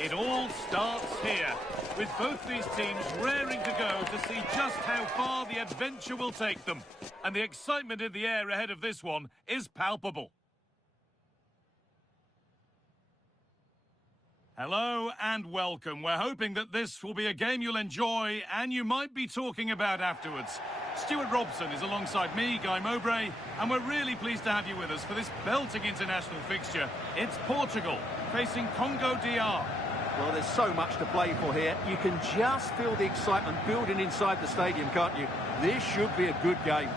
It all starts here, with both these teams raring to go to see just how far the adventure will take them. And the excitement in the air ahead of this one is palpable. Hello and welcome. We're hoping that this will be a game you'll enjoy and you might be talking about afterwards. Stuart Robson is alongside me, Guy Mowbray, and we're really pleased to have you with us for this belting international fixture. It's Portugal facing Congo DR. Well, there's so much to play for here. You can just feel the excitement building inside the stadium, can't you? This should be a good game.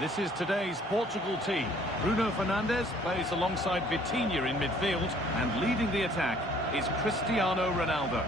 This is today's Portugal team. Bruno Fernandes plays alongside Vitinha in midfield, and leading the attack is Cristiano Ronaldo.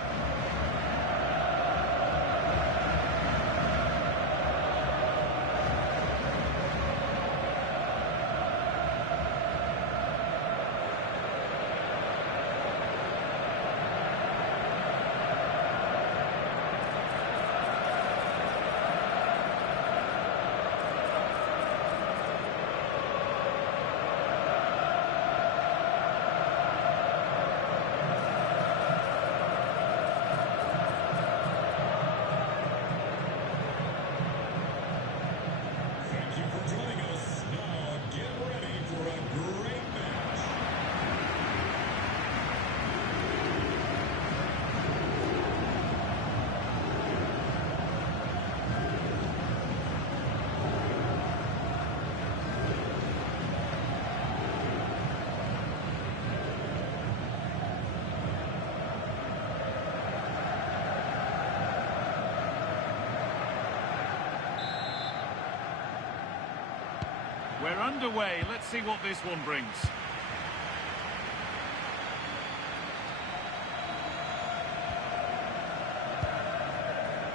We're underway. Let's see what this one brings.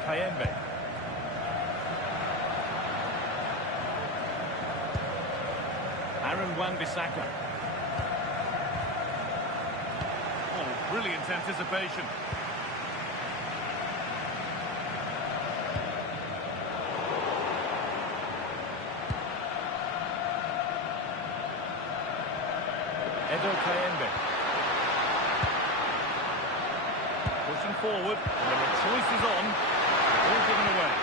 Kayembe. Aaron Wan-Bissaka. Oh, brilliant anticipation. Kayembe. Pushing forward, and the choice is on. All given away.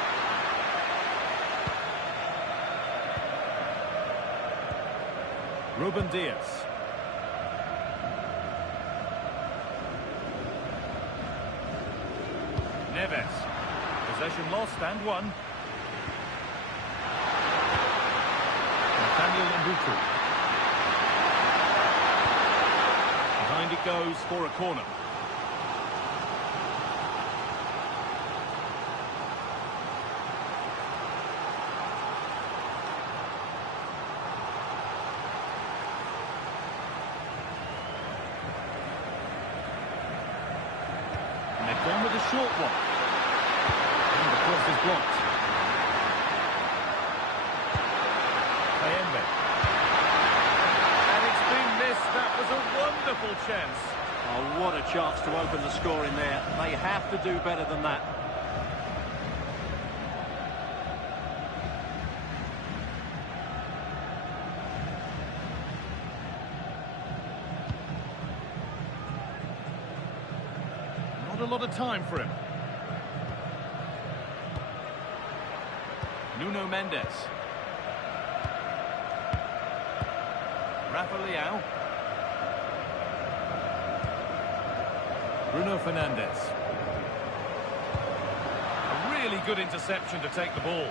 Ruben Diaz. Neves. Possession lost and won. Nathaniel Mbuku. Behind it goes for a corner. And they've gone with a short one. And the cross is blocked. Kayembe. That was a wonderful chance. Oh, what a chance to open the score in there. They have to do better than that. Not a lot of time for him. Nuno Mendes. Rafa Leao. Bruno Fernandes. A really good interception to take the ball.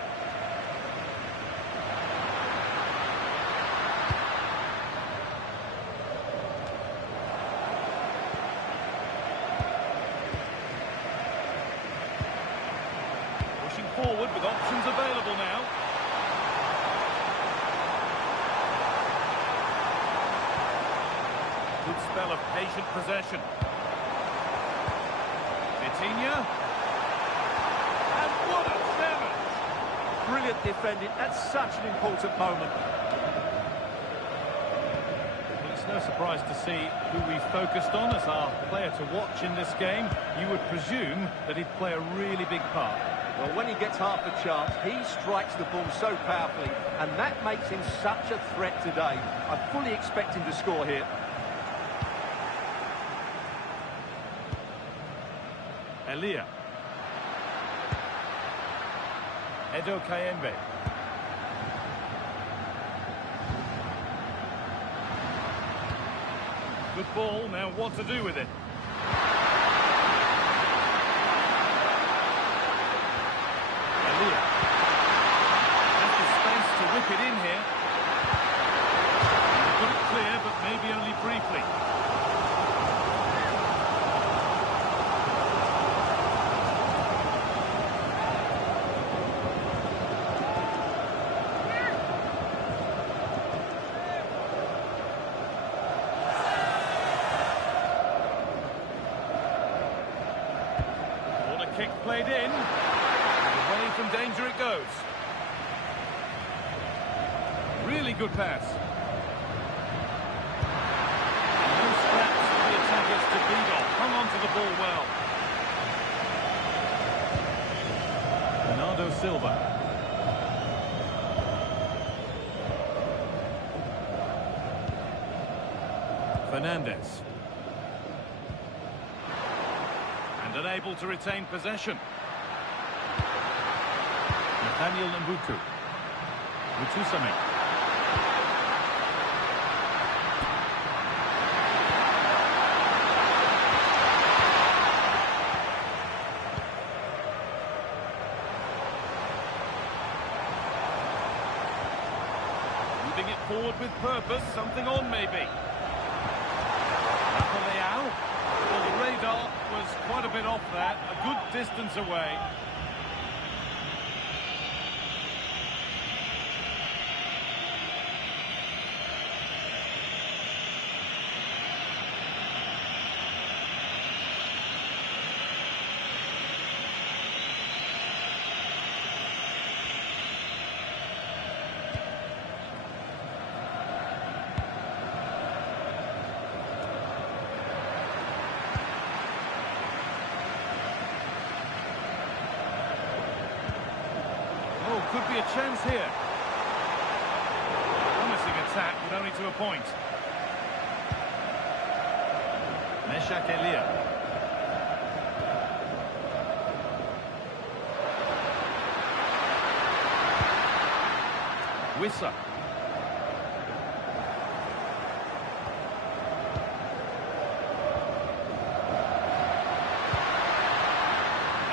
Good spell of patient possession. Vitinha. And what a challenge! Brilliant defending at such an important moment. Well, it's no surprise to see who we focused on as our player to watch in this game. You would presume that he'd play a really big part. Well, when he gets half a chance, he strikes the ball so powerfully, and that makes him such a threat today. I fully expect him to score here. Elia. Edo Kayembe. Good ball, now what to do with it? Elia. Has the space to whip it in here. Got it clear, but maybe only briefly. Kick played in, and away from danger it goes. Really good pass. No scraps for the attackers to beat off. Hung on to the ball well. Bernardo Silva. Fernandez. Unable to retain possession. Nathaniel Mbuku. Mutusame. Moving it forward with purpose, something on maybe. Well, the radar was quite a bit off there, a good distance away. Could be a chance here. Promising attack, but only to a point. Meshak Elia. Wissa.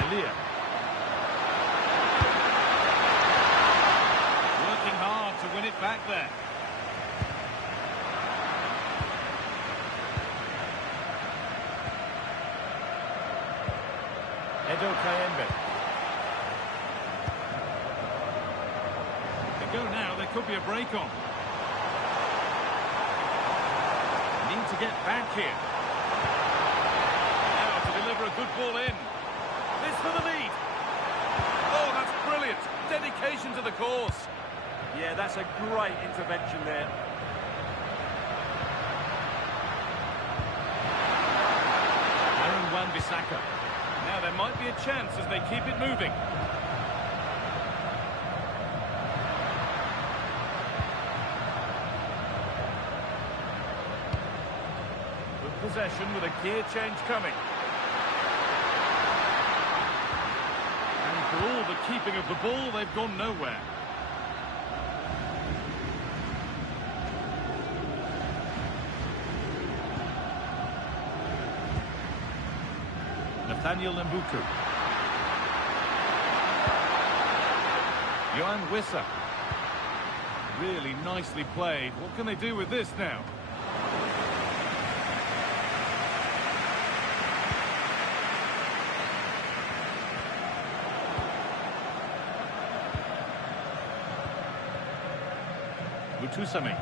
Elia. Win it back there. Edo Kayembe. They go now, there could be a break on. Need to get back here. Now to deliver a good ball in. This for the lead. Oh, that's brilliant. Dedication to the cause. Yeah, that's a great intervention there. Aaron Wan-Bissaka. Now there might be a chance as they keep it moving. Good possession with a gear change coming. And for all the keeping of the ball, they've gone nowhere. Nathaniel Mbuku. Yohan Wissa. Really nicely played. What can they do with this now? Mutusame.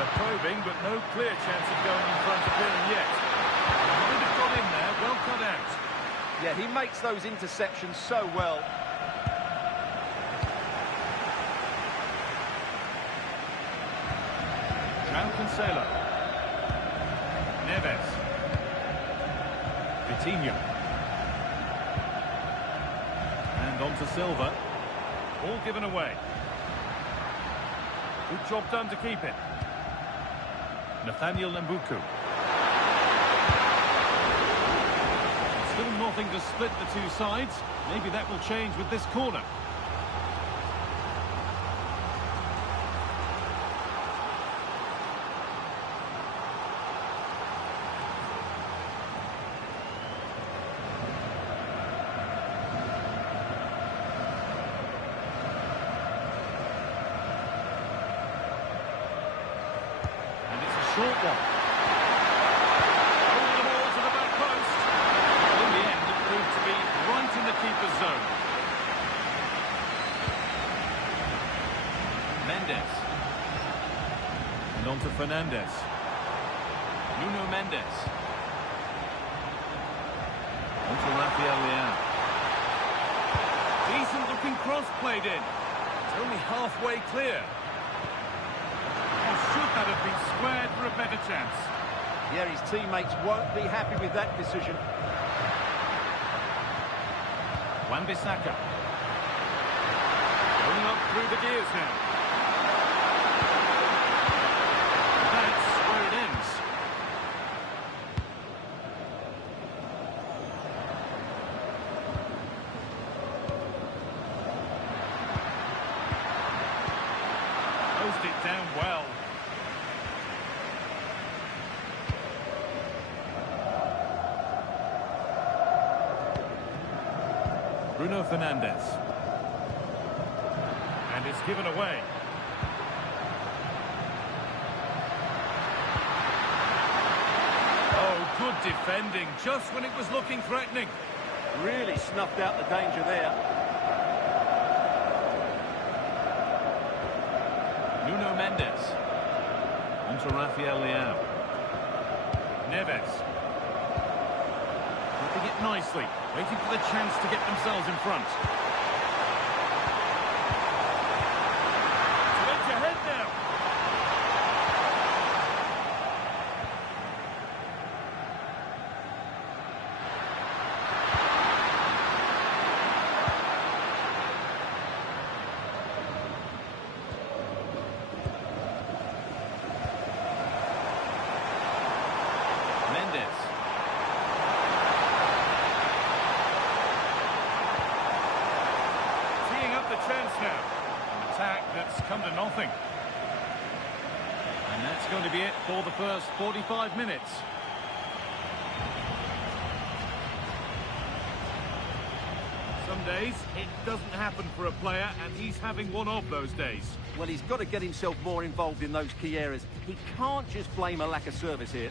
They're probing, but no clear chance of going in front appearing yet. He would have got in there, well cut out. Yeah, he makes those interceptions so well. Cancelo. Neves. Vitinho. And on to Silva. All given away. Good job done to keep it. Nathaniel Mbuku. Still nothing to split the two sides. Maybe that will change with this corner. Short one. Over the ball to the back post. In the end, it proved to be right in the keeper's zone. Mendes. And on to Fernandes. Nuno Mendes. On to Rafael Leão. Decent looking cross played in. It's only halfway clear. Should that have been squared for a better chance? Yeah, his teammates won't be happy with that decision. Wan-Bissaka. Going up through the gears now. That's where it ends. Post it down well. Bruno Fernandes. And it's given away. Oh, good defending, just when it was looking threatening. Really snuffed out the danger there. Nuno Mendes. On to Rafael Leão. Neves. Keeping it nicely. Waiting for the chance to get themselves in front. To edge ahead now. Mendes. Chance now. An attack that's come to nothing. And that's going to be it for the first 45 minutes. Some days it doesn't happen for a player, and he's having one of those days. Well, he's got to get himself more involved in those key areas. He can't just blame a lack of service here.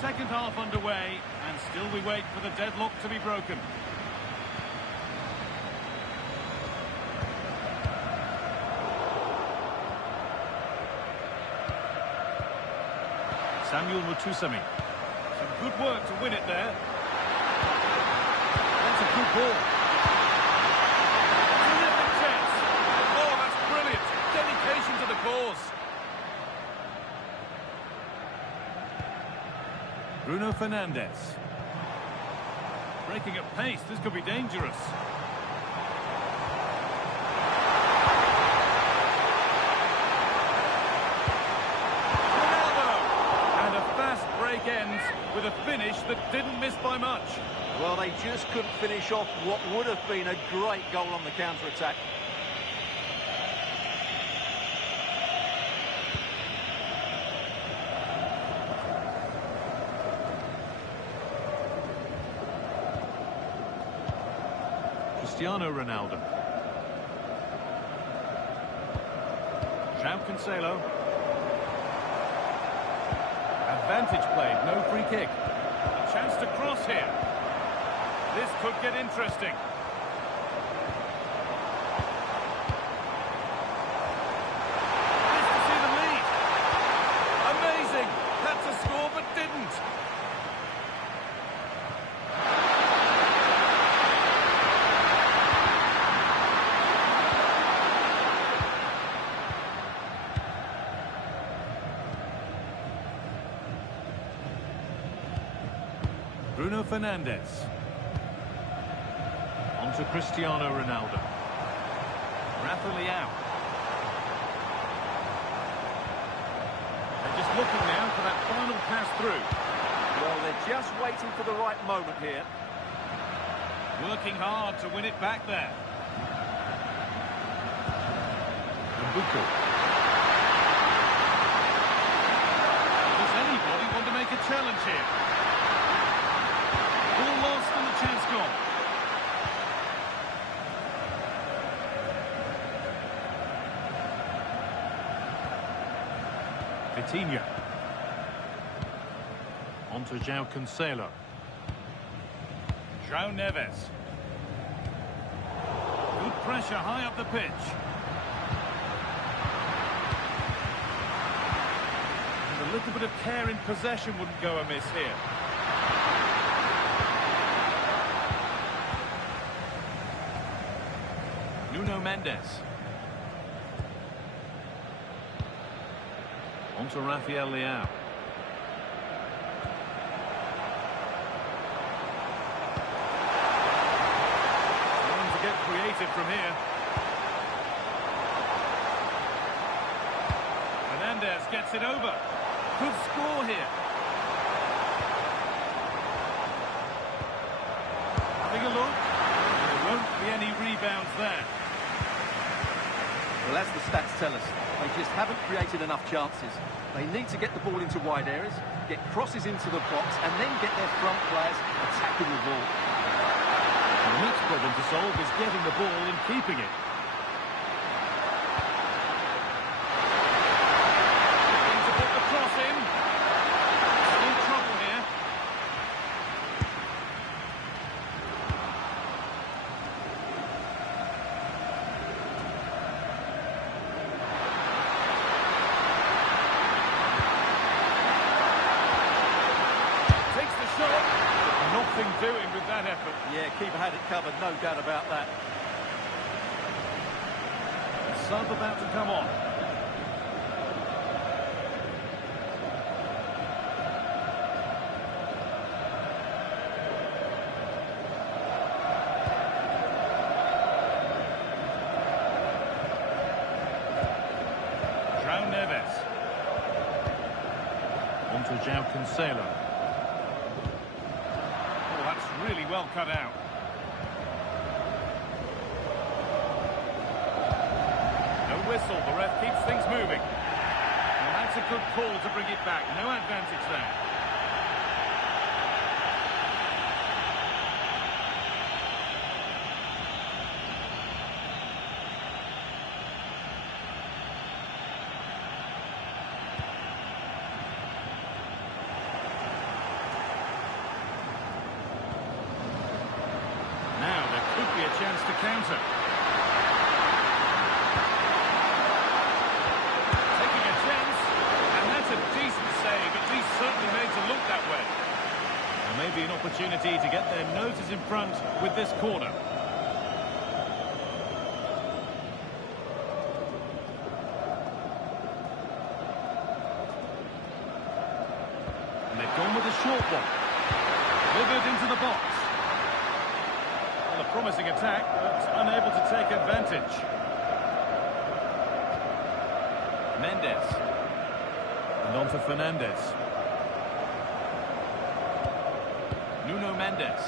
Second half underway, and still we wait for the deadlock to be broken. Samuel Mutusami. Some good work to win it there. That's a good ball. Terrific chance. Oh, that's brilliant. Dedication to the cause. Bruno Fernandes. Breaking at pace, this could be dangerous. Ronaldo! And a fast break ends with a finish that didn't miss by much. Well, they just couldn't finish off what would have been a great goal on the counter-attack. Cristiano Ronaldo. Cancelo. Advantage played, no free kick. A chance to cross here. This could get interesting. This to see the lead. Amazing. Had to score but didn't. Bruno Fernandes. On to Cristiano Ronaldo. Rafa Leao. They're just looking now for that final pass through. Well, they're just waiting for the right moment here. Working hard to win it back there. Mbuku. Does anybody want to make a challenge here? All lost and the chance gone. Vitinha. On to João Cancelo. João Neves. Good pressure high up the pitch. And a little bit of care in possession wouldn't go amiss here. Nuno Mendes. On to Rafael Leao. Trying to get creative from here. Fernandes gets it over. Good score here. Having a look. There won't be any rebounds there. Well, as the stats tell us, they just haven't created enough chances. They need to get the ball into wide areas, get crosses into the box, and then get their front players attacking the ball. And the next problem to solve is getting the ball and keeping it. Looking to put the cross in. Still trouble here. Nothing doing with that effort. Yeah, keeper had it covered, no doubt about that. Sub about to come on. João Neves. On to João Cancelo. Really well cut out. No whistle, the ref keeps things moving. Well, that's a good call to bring it back. No advantage there. A chance to counter. Taking a chance, and that's a decent save, at least certainly made to look that way. And maybe an opportunity to get their noses in front with this corner. And they've gone with a short one. Delivered into the box. A promising attack, but unable to take advantage. Mendes. And on to Fernandes. Nuno Mendes.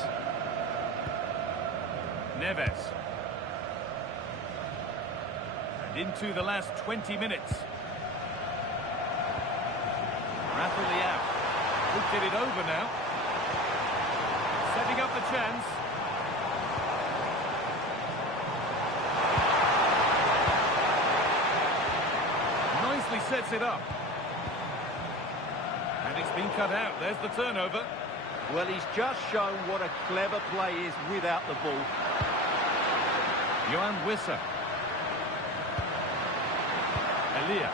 Neves. And into the last 20 minutes. Rafa Leao. Could get it over now. Setting up the chance. Sets it up. And It's been cut out. There's the turnover. Well, he's just shown what a clever play is without the ball. Johan Wissa. Elia.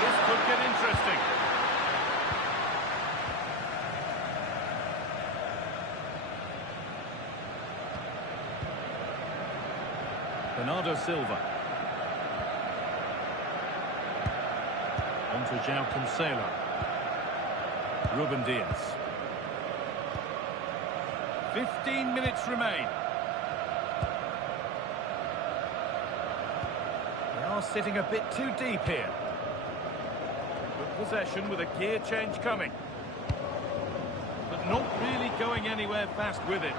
This could get interesting. Bernardo Silva. On to João Cancelo. Ruben Diaz. 15 minutes remain. They are sitting a bit too deep here. Good possession with a gear change coming. But not really going anywhere fast with it.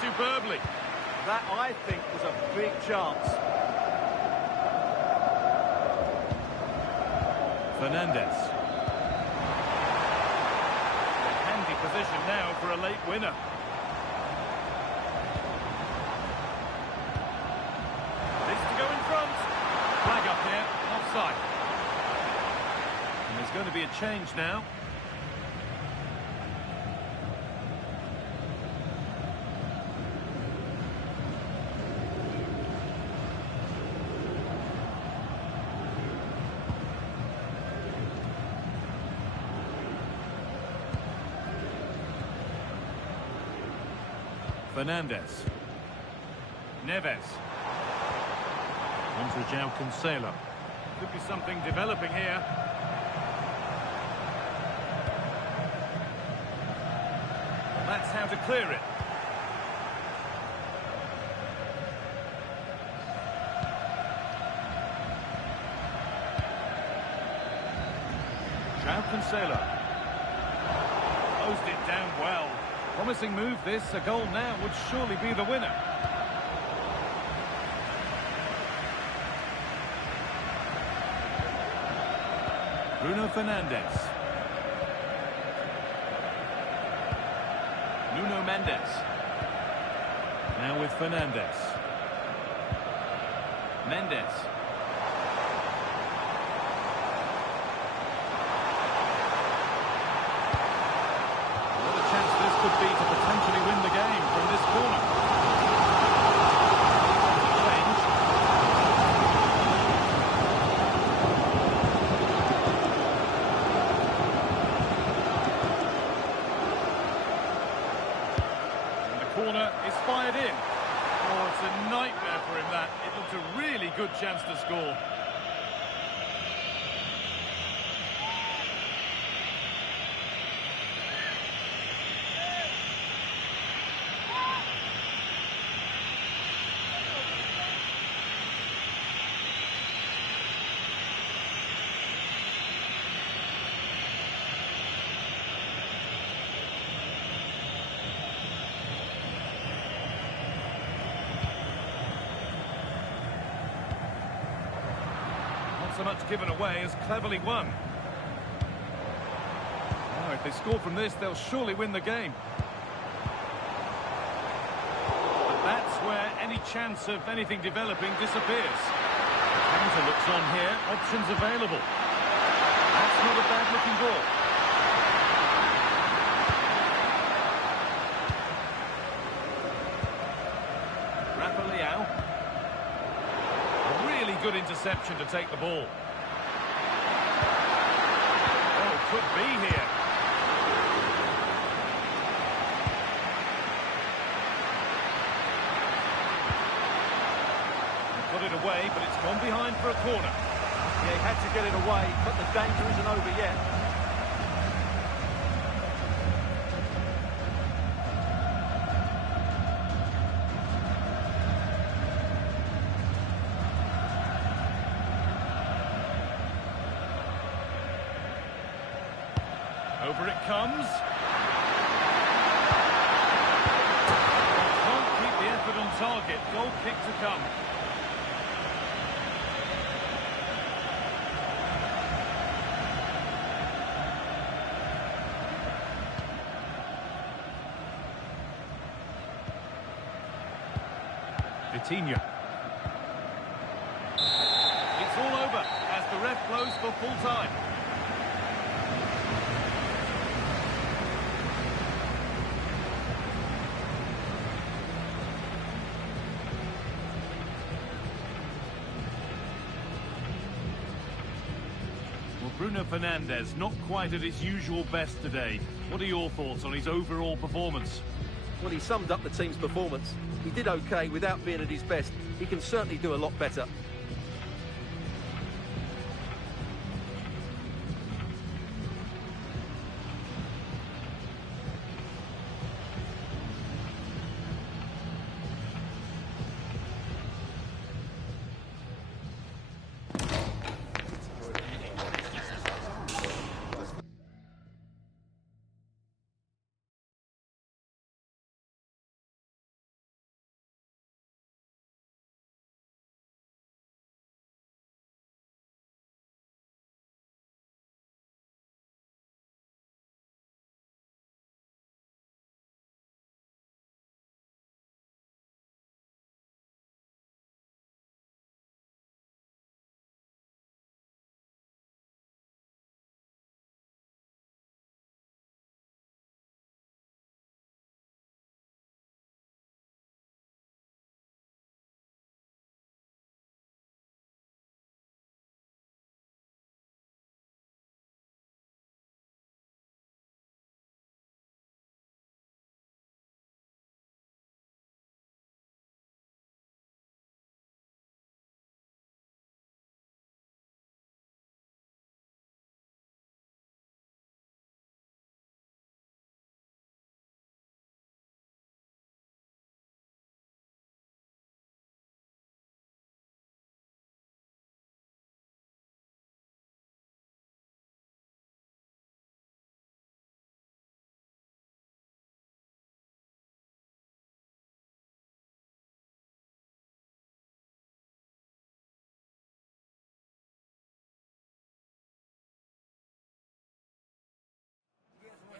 Superbly. That, I think, was a big chance. Fernandes. A handy position now for a late winner. This to go in front. Flag up here, offside. And there's going to be a change now. Fernandes. Neves. On to João Cancelo. Could be something developing here. Well, that's how to clear it. João Cancelo. Closed it down well. Promising move this, a goal now would surely be the winner. Bruno Fernandes. Nuno Mendes. Now with Fernandes. Mendes. Could be to potentially win the game from this corner. Change. And the corner is fired in. Oh, it's a nightmare for him that. It looked a really good chance to score. So much given away as cleverly won. Oh, if they score from this, they'll surely win the game. But that's where any chance of anything developing disappears. The counter looks on here, options available. That's not a bad-looking ball. Good interception to take the ball. Oh, could be here. Put it away, but it's gone behind for a corner. Yeah, he had to get it away, but the danger isn't over yet. Over it comes. target. Goal kick to come. Vitinha. It's all over as the ref blows for full time. Well, Bruno Fernandes not quite at his usual best today. What are your thoughts on his overall performance? Well, he summed up the team's performance. He did okay without being at his best. He can certainly do a lot better.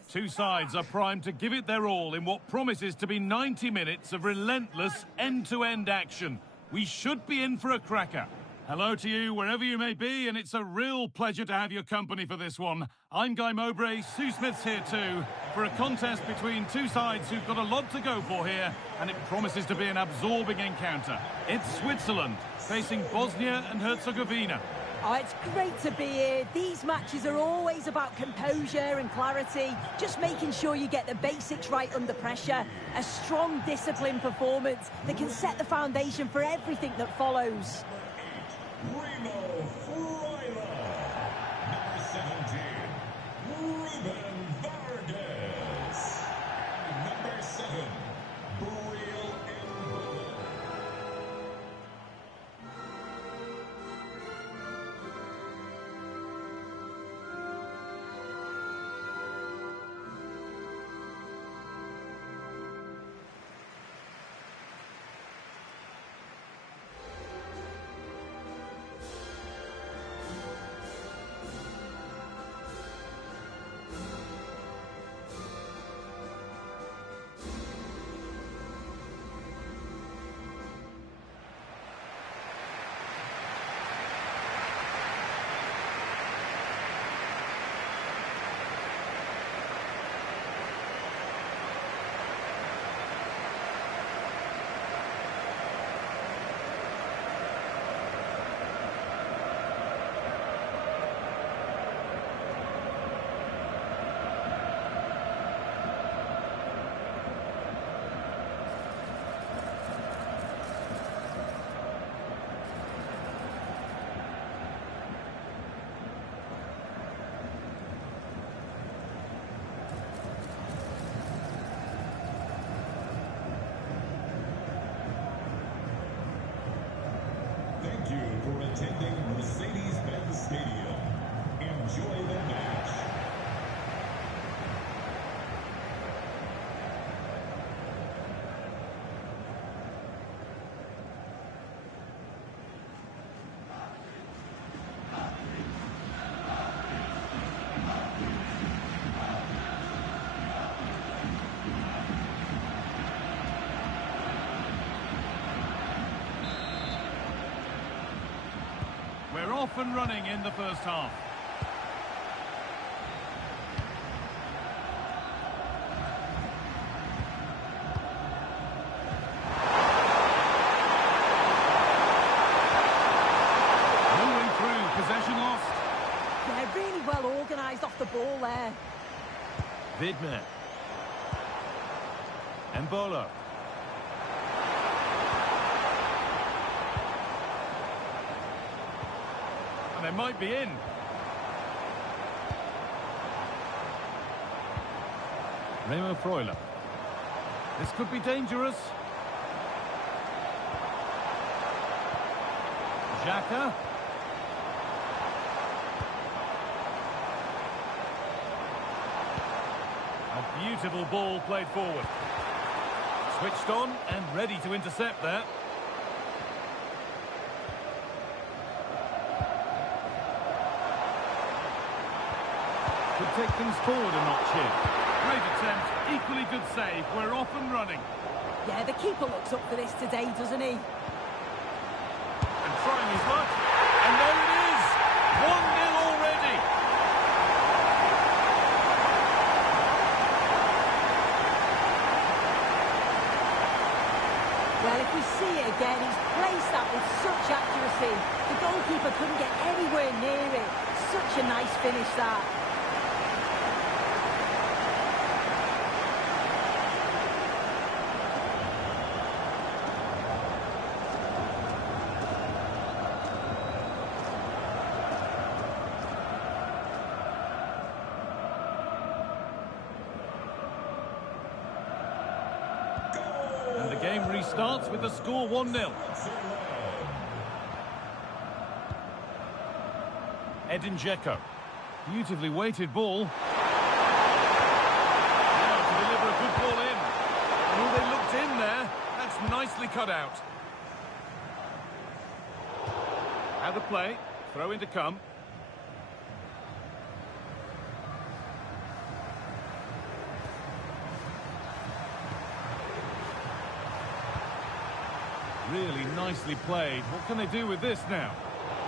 Two sides are primed to give it their all in what promises to be 90 minutes of relentless end-to-end action. We should be in for a cracker. Hello to you, wherever you may be, and it's a real pleasure to have your company for this one. I'm Guy Mowbray, Sue Smith's here too, for a contest between two sides who've got a lot to go for here, and it promises to be an absorbing encounter. It's Switzerland, facing Bosnia and Herzegovina. Oh, it's great to be here. These matches are always about composure and clarity, just making sure you get the basics right under pressure. A strong, disciplined performance that can set the foundation for everything that follows. Number 17, Ruben Vargas. Number 7, Burial Embolo. Thank you for attending Mercedes-Benz Stadium. Enjoy the match. off and running in the first half. Moving through, possession lost. Yeah, really well organised off the ball there. Vidmer. Embolo. And they might be in. Remo Freuler. This could be dangerous. Xhaka. A beautiful ball played forward. Switched on and ready to intercept there. Could take things forward a notch here. Great attempt, equally good save. We're off and running. Yeah, the keeper looks up for this today, doesn't he? And trying his luck. And there it is! 1-0 already. Well, if we see it again, he's placed that with such accuracy. The goalkeeper couldn't get anywhere near it. Such a nice finish, that. And the game restarts with the score 1-0. Edin Dzeko. Beautifully weighted ball. Now to deliver a good ball in. Oh, they looked in there. That's nicely cut out. Out of play. Throw in to come. Really nicely played. What can they do with this now?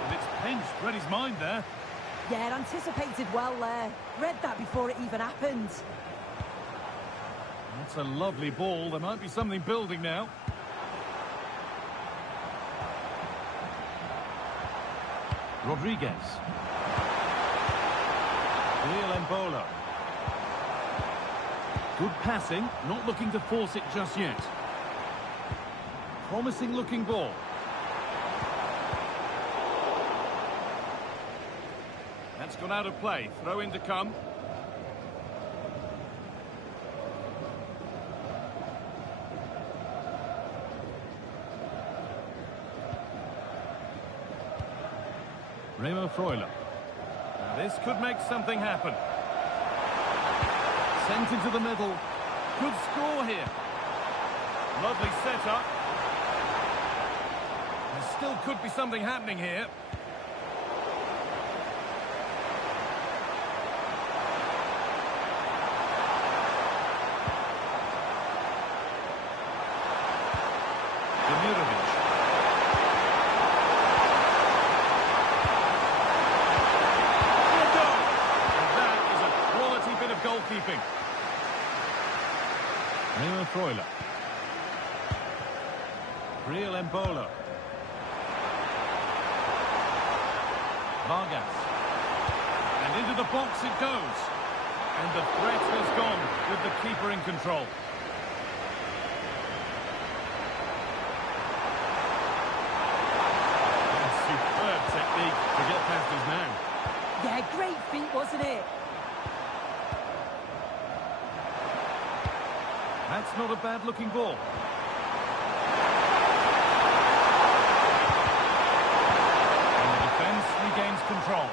And it's pinched. Read his mind there. Yeah, anticipated well there. Read that before it even happened. That's a lovely ball. There might be something building now. Rodriguez. Real Embolo. Good passing. Not looking to force it just yet. Promising looking ball. That's gone out of play. Throw in to come. Remo Freuler. Now this could make something happen. Sent into the middle. Good score here. Lovely setup. There still could be something happening here. Demirovic. Good goal. And that is a quality bit of goalkeeping. Remo Freuler. Real Embolo. Vargas. And into the box it goes. And the threat has gone with the keeper in control. And superb technique to get past his man. Yeah, great feat, wasn't it? That's not a bad looking ball. Regains control.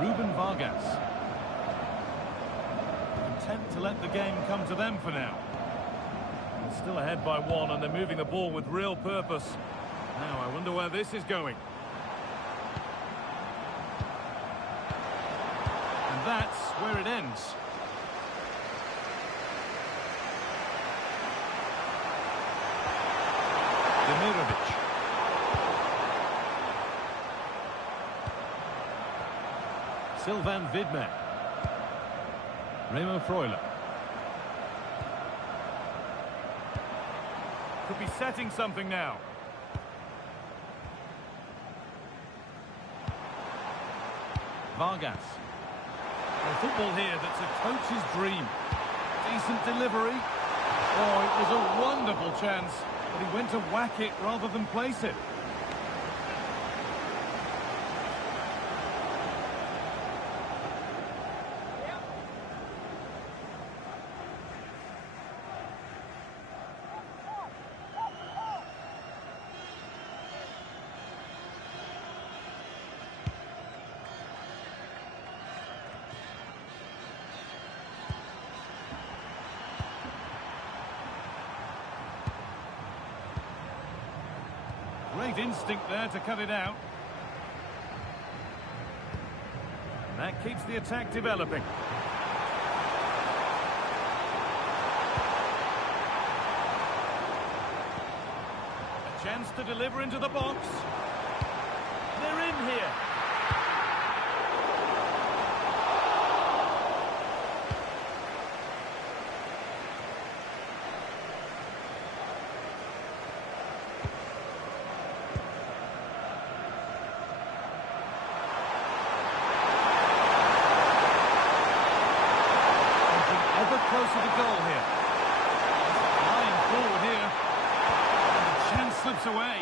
Ruben Vargas. Content to let the game come to them for now. They're still ahead by one and they're moving the ball with real purpose. Now I wonder where this is going. And that's where it ends. Perovic. Sylvain Vidmer. Remo Freuler. Could be setting something now. Vargas. Well, football here that's a coach's dream. Decent delivery. Oh, it was a wonderful chance, but he went to whack it rather than place it. Great instinct there to cut it out. That keeps the attack developing. A chance to deliver into the box. They're in here. Closer to goal here. Flying forward here. And the chance slips away.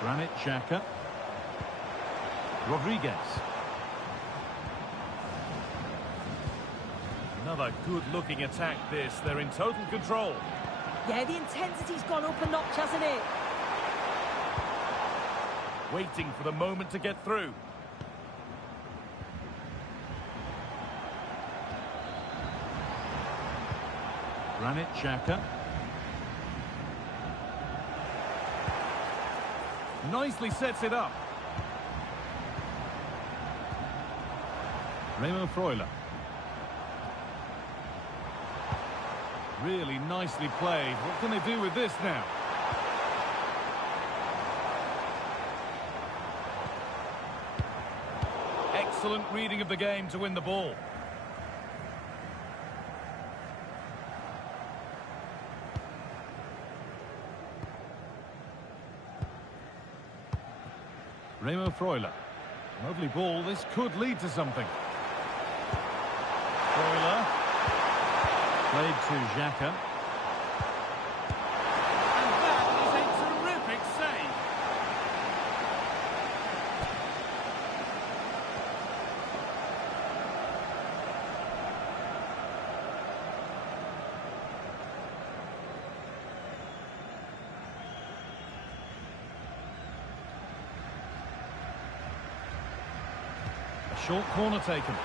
Granit Xhaka. Rodriguez. Another good-looking attack this. They're in total control. Yeah, the intensity's gone up a notch, hasn't it? Waiting for the moment to get through. Granit Xhaka. Nicely sets it up. Remo Freuler. Really nicely played. What can they do with this now? Excellent reading of the game to win the ball. Remo Freuler. Lovely ball. This could lead to something. Freuler. Played to Xhaka. And that is a terrific save. Short corner taken.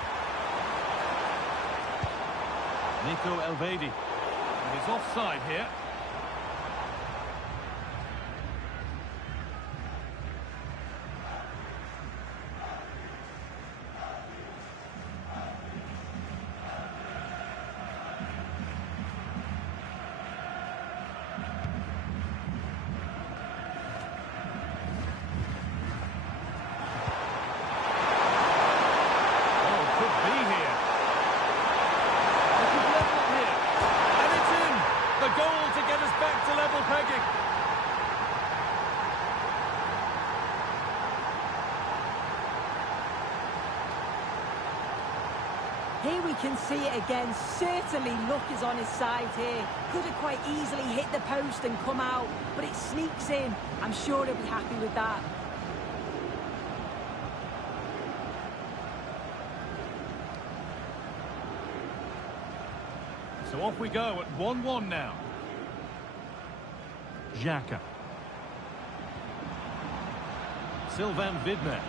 Nico Elvedi. And he's offside here. Here we can see it again. Certainly luck is on his side here. Could have quite easily hit the post and come out, but it sneaks in. I'm sure he'll be happy with that. So off we go at 1-1 now. Xhaka. Sylvain Vidmer.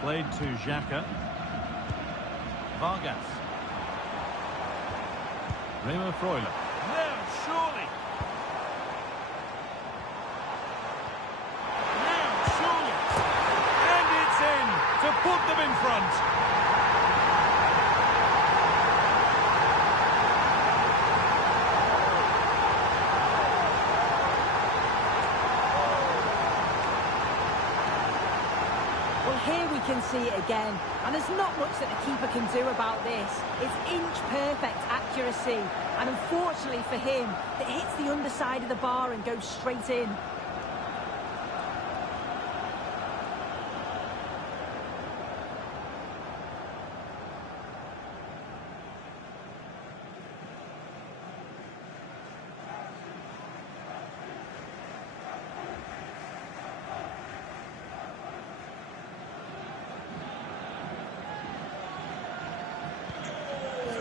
Played to Xhaka. Vargas. Remo Freuler. Now, surely. Now, surely. And it's in. put them in front. Well, here we can see it again, and there's not much that the keeper can do about this. It's inch-perfect accuracy, and unfortunately for him, it hits the underside of the bar and goes straight in.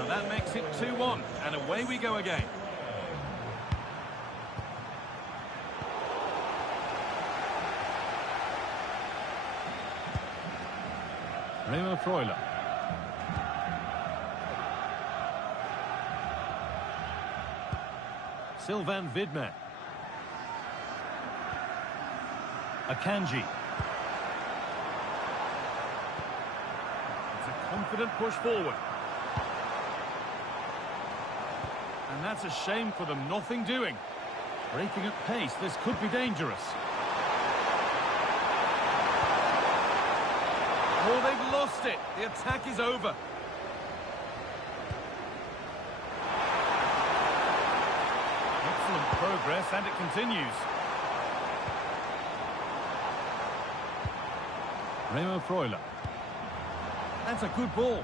That makes it 2-1, and away we go again. Remo Freuler. Sylvain Vidmer. Akanji. It's a confident push forward. And that's a shame for them, nothing doing. Breaking at pace, this could be dangerous. Oh, they've lost it. The attack is over. Excellent progress, and it continues. Remo Freuler. That's a good ball.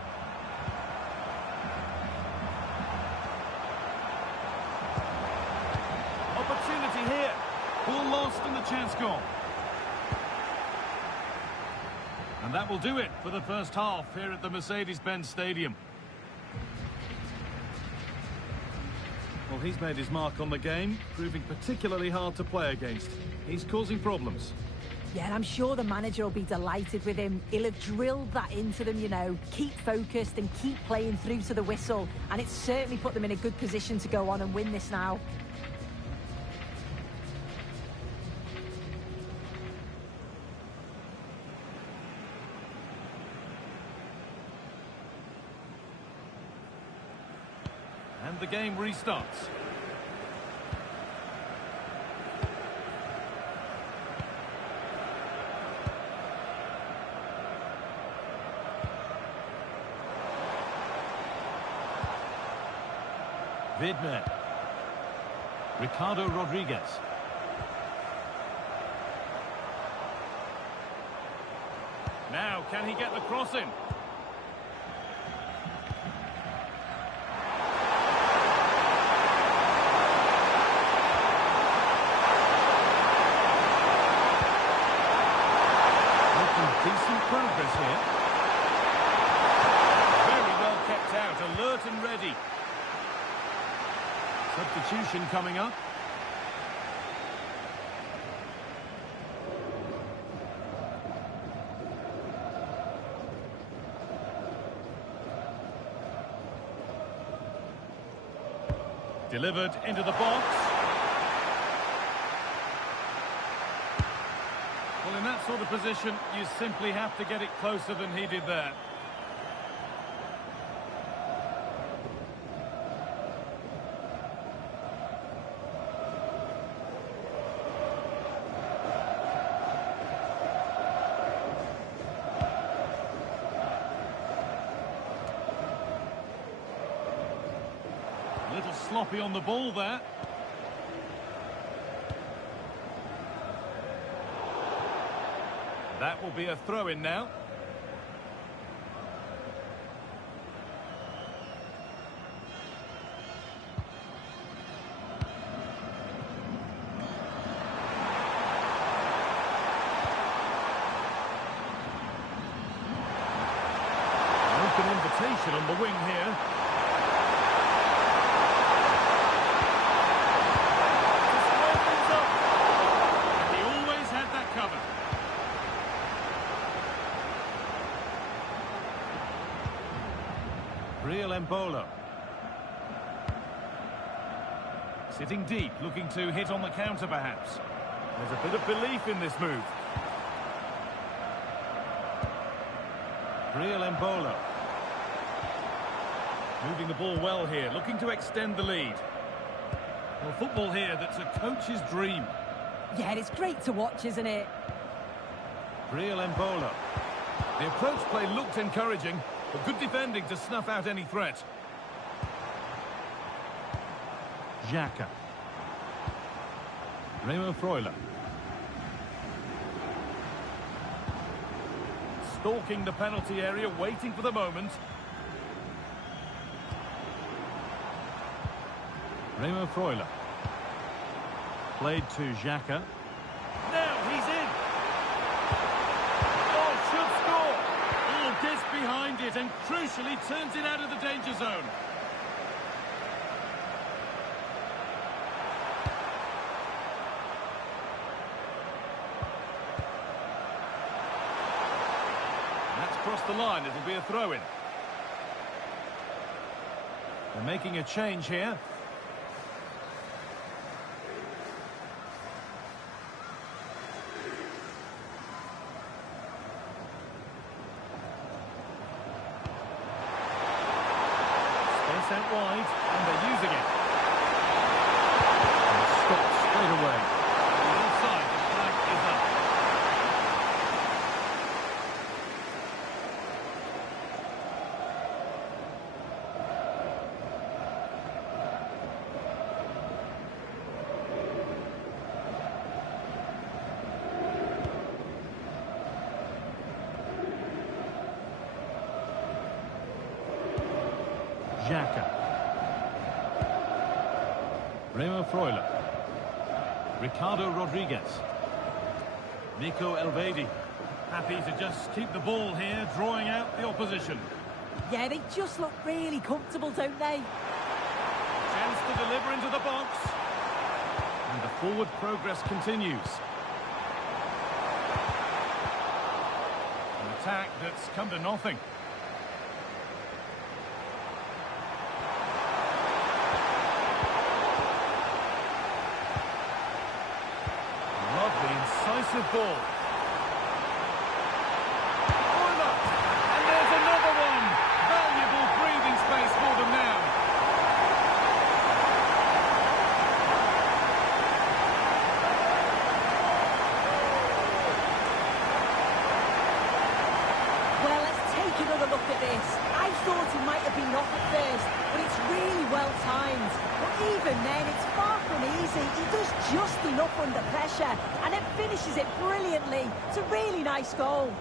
Opportunity here. Ball lost and the chance gone. And that will do it for the first half here at the Mercedes-Benz Stadium. Well, he's made his mark on the game, proving particularly hard to play against. He's causing problems. Yeah, and I'm sure the manager will be delighted with him. He'll have drilled that into them, you know. Keep focused and keep playing through to the whistle. And it's certainly put them in a good position to go on and win this now. And the game restarts. Vidmer. Ricardo Rodriguez. Now, can he get the cross in? Decent progress here. Very well kept out, alert and ready. Substitution coming up. Delivered into the box. Well, in that sort of position, you simply have to get it closer than he did there. A little sloppy on the ball there. That will be a throw-in now. An open invitation on the wing here. To square things up. And he always had that covered. Real Embolo. Sitting deep, looking to hit on the counter perhaps. There's a bit of belief in this move. Embolo. Moving the ball well here, looking to extend the lead. Well, football here, that's a coach's dream. Yeah, it's great to watch, isn't it? Embolo. The approach play looked encouraging, but good defending to snuff out any threat. Xhaka. Freuler. Stalking the penalty area, waiting for the moment. Freuler. Played to Xhaka. Now he's in! Oh, should score! Oh, gets behind it and crucially turns it out of the danger zone. That's crossed the line, it'll be a throw-in. They're making a change here. Out wide, and they're using it. And stopped straight away. The offside, the flag is up. Xhaka. Freuler. Ricardo Rodriguez. Nico Elvedi. Happy to just keep the ball here, drawing out the opposition. Yeah, they just look really comfortable, don't they? Chance to deliver into the box. And the forward progress continues. An attack that's come to nothing. Incisive ball. And there's another one. Valuable breathing space for them now. Well, let's take another look at this. I thought he might have been off at first, but it's really well timed. But even then, it's far from easy. He does just enough under pressure, and it finishes it brilliantly. It's a really nice goal.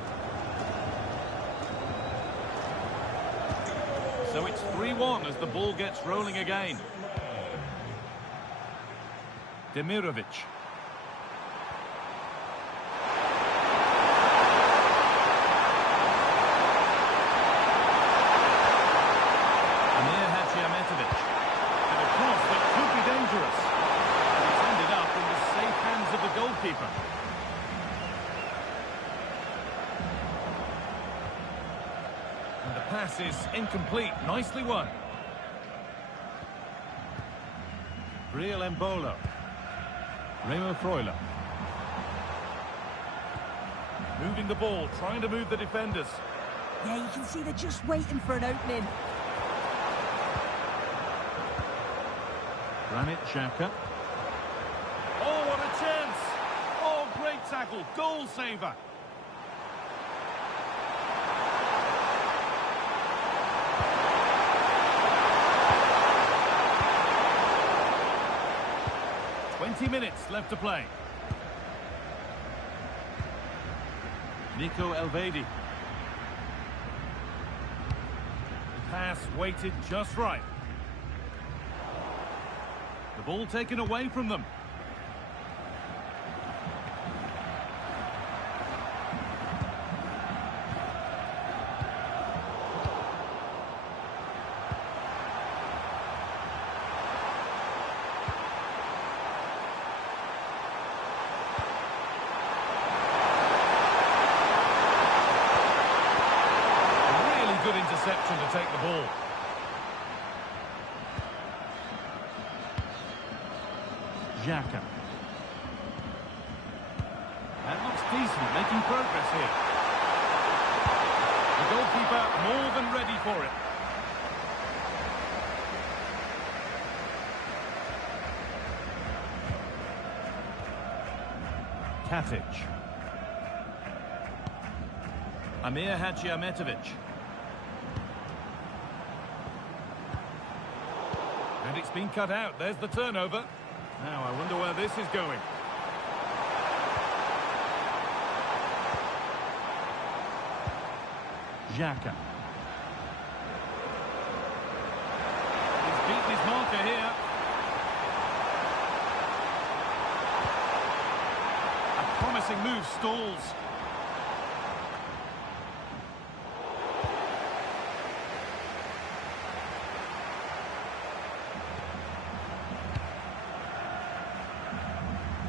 So it's 3-1 as the ball gets rolling again. Demirovic. And a cross that could be dangerous. But it's ended up in the safe hands of the goalkeeper. And the pass is incomplete. Nicely won. Embolo. Freuler. Moving the ball, trying to move the defenders. Yeah, you can see they're just waiting for an opening. Xhaka. Oh, what a chance! Oh, great tackle, goal saver. Minutes left to play. Nico Elvedi. The pass weighted just right. The ball taken away from them. Good interception to take the ball. Xhaka. That looks decent, making progress here. The The goalkeeper more than ready for it. Katic. Amir Hadjiahmetovic. And it's been cut out. There's the turnover. Now, I wonder where this is going. Xhaka. He's beaten his marker here. A promising move stalls.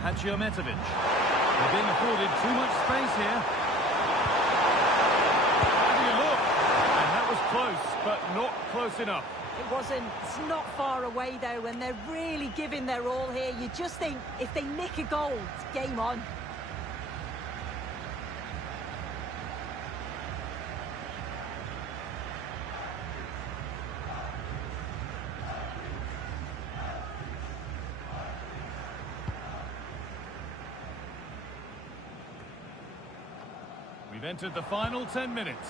Hadjiahmetovic. They're being afforded too much space here. Having a look. And that was close, but not close enough. It wasn't. It's not far away, though, and they're really giving their all here. You just think, if they nick a goal, it's game on. We've entered the final 10 minutes.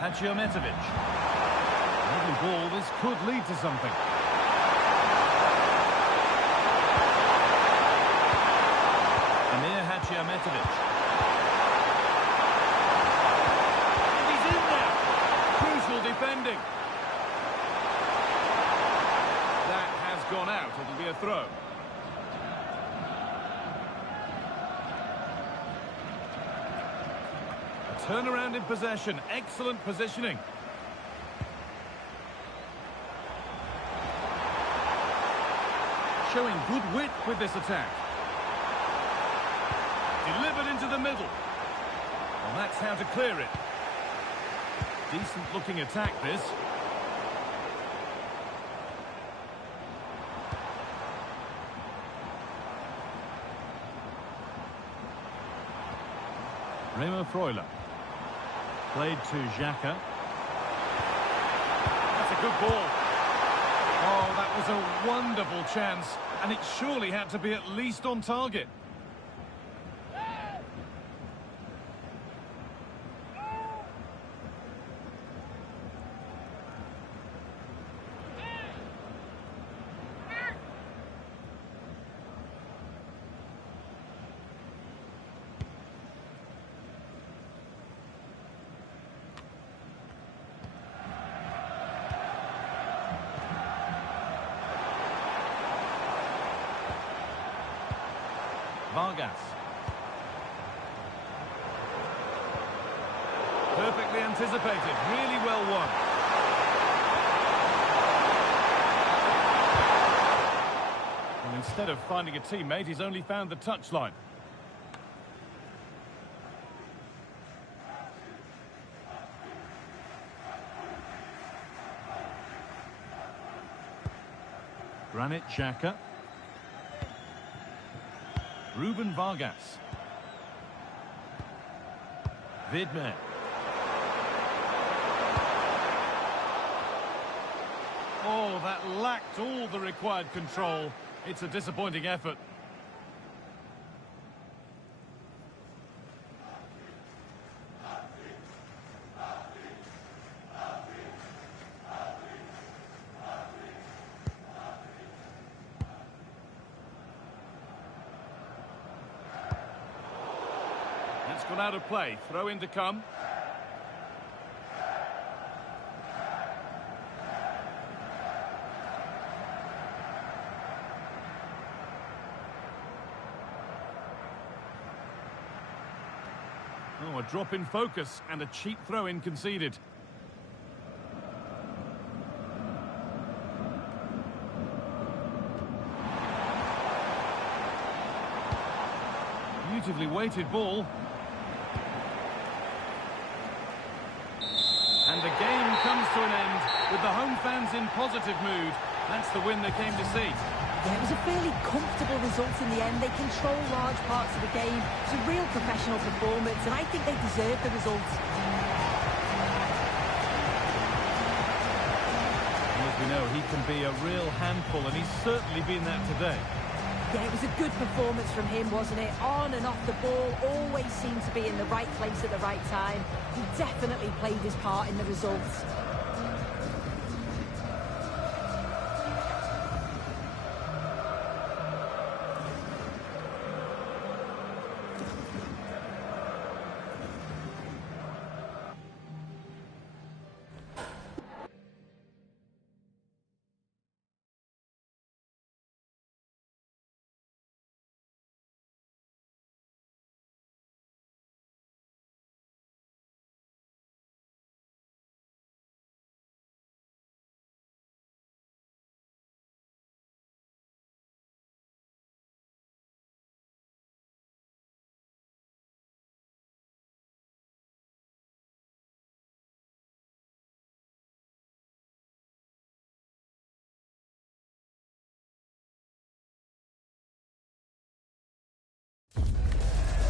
Hadjiahmetovic. Lovely ball, this could lead to something. Amir Hadjiahmetovic. And he's in there! Crucial defending. That has gone out, it'll be a throw. Turnaround in possession, excellent positioning. Showing good wit with this attack. Delivered into the middle. Well, that's how to clear it. Decent looking attack, this. Remo Freuler. Played to Xhaka. That's a good ball. Oh, that was a wonderful chance, and it surely had to be at least on target. Vargas. Perfectly anticipated, really well won. And instead of finding a teammate, he's only found the touchline. Granit Xhaka. Ruben Vargas. Vidmer. Oh, that lacked all the required control. It's a disappointing effort. It's gone out of play. Throw in to come. Oh, a drop in focus and a cheap throw-in conceded. Beautifully weighted ball. And the game comes to an end with the home fans in positive mood. That's the win they came to see. Yeah, it was a fairly comfortable result in the end. They control large parts of the game. It was a real professional performance, and I think they deserve the result. And as we know, he can be a real handful, and he's certainly been that today. Yeah, it was a good performance from him, wasn't it? On and off the ball, always seemed to be in the right place at the right time. He definitely played his part in the results.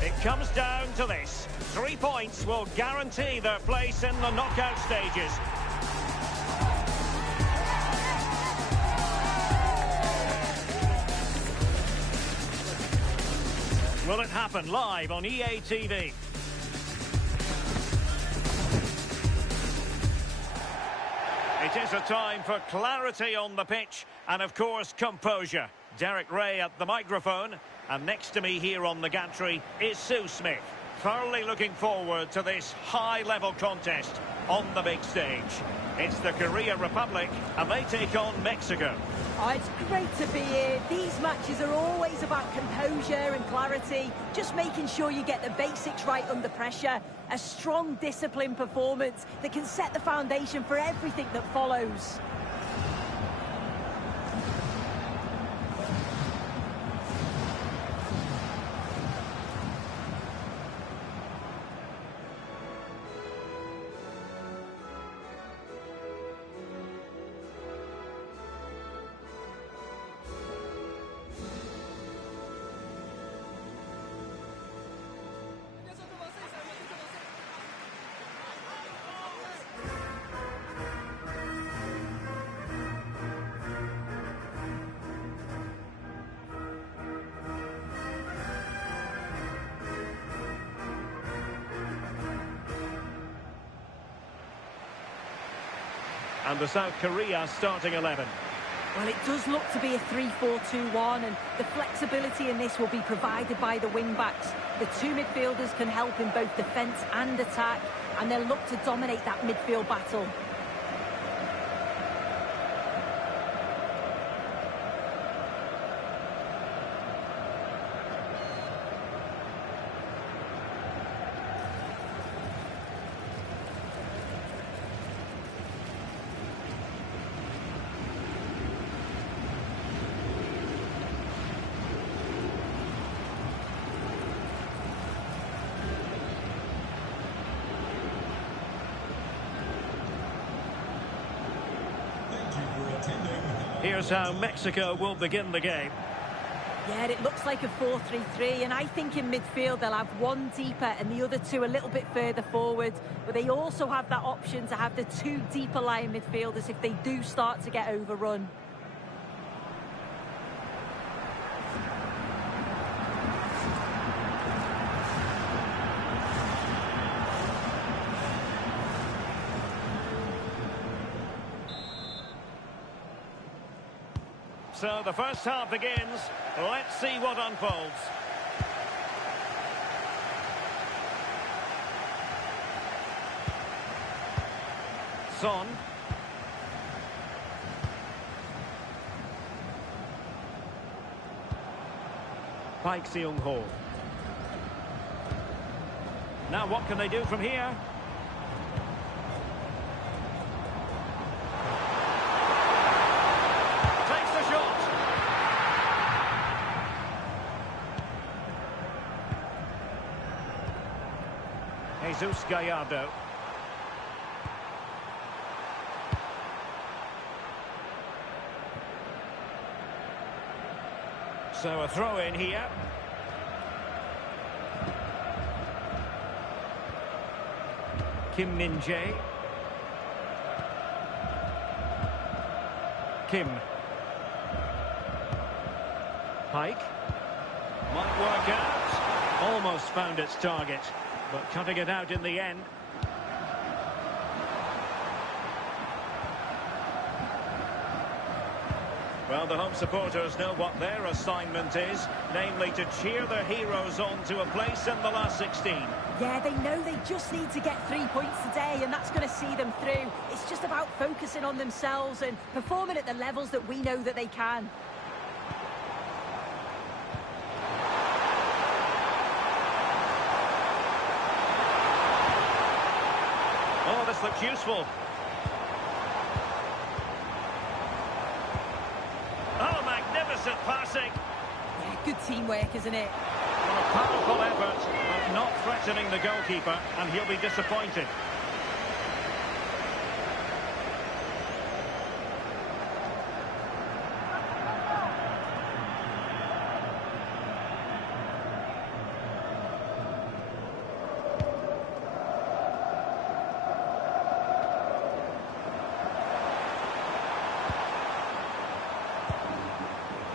It comes down to this. 3 points will guarantee their place in the knockout stages. Will it happen live on EA TV? It is a time for clarity on the pitch and, of course, composure. Derek Ray at the microphone, and next to me here on the gantry is Sue Smith. Thoroughly looking forward to this high-level contest on the big stage. It's the Korea Republic, and they take on Mexico. Oh, it's great to be here. These matches are always about composure and clarity, just making sure you get the basics right under pressure. A strong, disciplined performance that can set the foundation for everything that follows. And the South Korea starting 11. Well, it does look to be a 3-4-2-1, and the flexibility in this will be provided by the wing-backs. The two midfielders can help in both defence and attack, and they'll look to dominate that midfield battle. Here's how Mexico will begin the game. Yeah, it looks like a 4-3-3, and I think in midfield they'll have one deeper and the other two a little bit further forward. But they also have that option to have the two deeper lying midfielders if they do start to get overrun. So the first half begins. Let's see what unfolds. Son. Park Seung-ho. Now what can they do from here? Jesus Gallardo. So a throw in here. Kim Min-jae. Kim. Pike. Might work out. Almost found its target, but cutting it out in the end. Well, the home supporters know what their assignment is, namely to cheer their heroes on to a place in the last 16. Yeah, they know they just need to get 3 points today, and that's going to see them through. It's just about focusing on themselves and performing at the levels that we know that they can. Oh, this looks useful. Oh, magnificent passing. Yeah, good teamwork, isn't it? Well, a powerful effort, but not threatening the goalkeeper, and he'll be disappointed.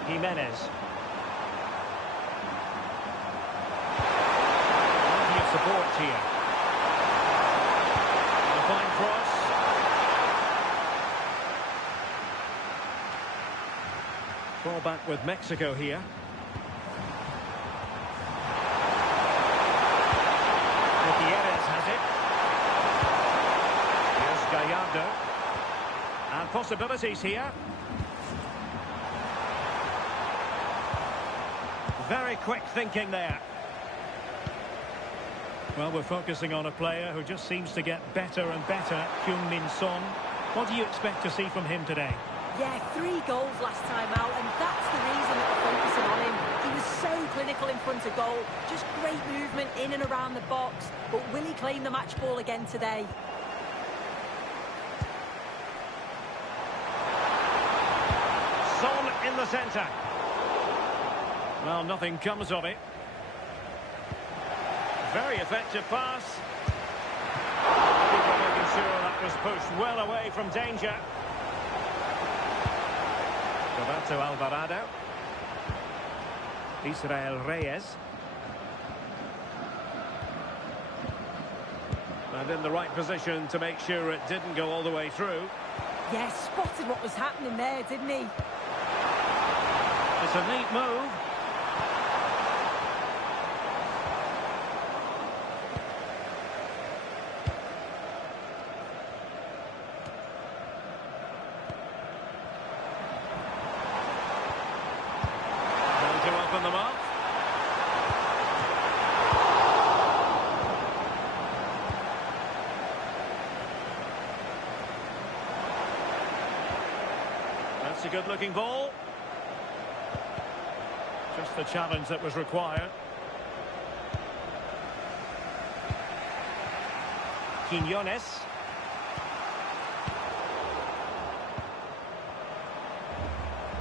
Jimenez. Plenty of support here. And a fine cross. Ball back with Mexico here. Gutierrez has it. Here's Gallardo. And possibilities here. Very quick thinking there. Well, we're focusing on a player who just seems to get better and better, Heung-min Son. What do you expect to see from him today? Yeah, 3 goals last time out, and that's the reason that we're focusing on him. He was so clinical in front of goal, just great movement in and around the box. But will he claim the match ball again today? Son in the centre. Well, nothing comes of it. Very effective pass. Keeper making sure that was pushed well away from danger. Roberto Alvarado. Israel Reyes. And in the right position to make sure it didn't go all the way through. Yeah, spotted what was happening there, didn't he? It's a neat move. To open them up. That's a good-looking ball. Just the challenge that was required. Quiñones.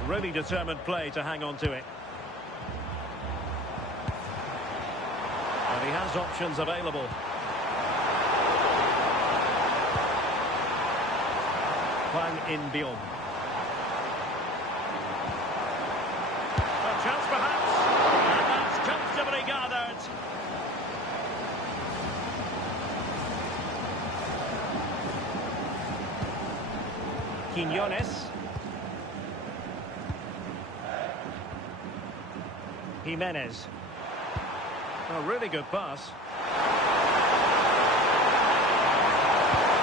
Really determined play to hang on to it. And he has options available. Hwang In-beom. A chance perhaps. And that's comfortably gathered. Quiñones. Jimenez. A really good pass.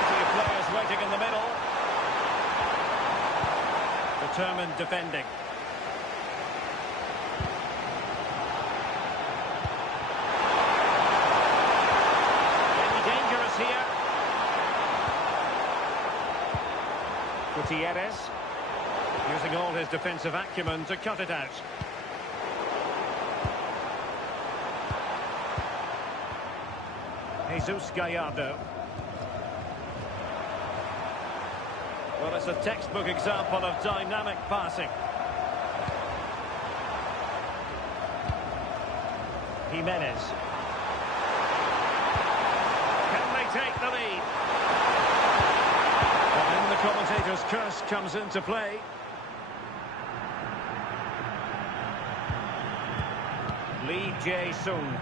Two players waiting in the middle. Determined defending. Maybe dangerous here. Gutierrez. Using all his defensive acumen to cut it out. Jesus Gallardo. Well, it's a textbook example of dynamic passing. Jimenez. Can they take the lead? And then the commentator's curse comes into play. Lee Jae-sung.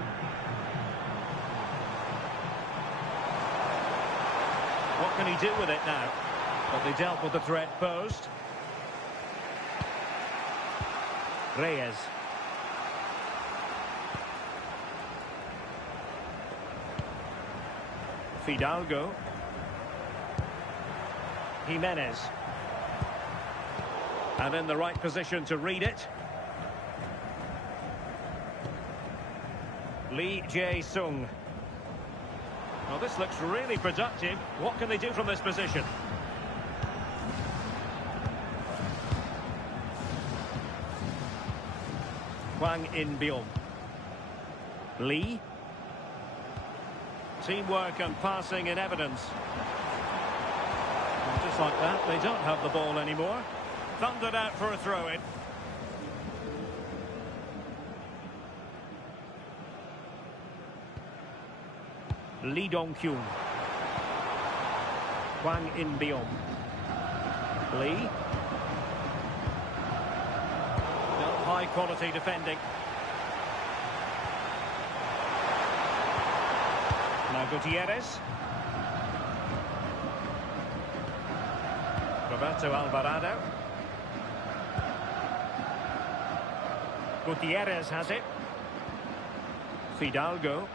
What can he do with it now? But they dealt with the threat posed. Reyes. Fidalgo. Jimenez. And in the right position to read it. Lee Jae-sung. Well, this looks really productive. What can they do from this position? Hwang In-byum. Lee. Teamwork and passing in evidence. And just like that, they don't have the ball anymore. Thundered out for a throw-in. Lee Dong-kyun. Hwang In-byum. Lee. High quality defending. Now Gutierrez. Roberto Alvarado. Gutierrez has it. Fidalgo.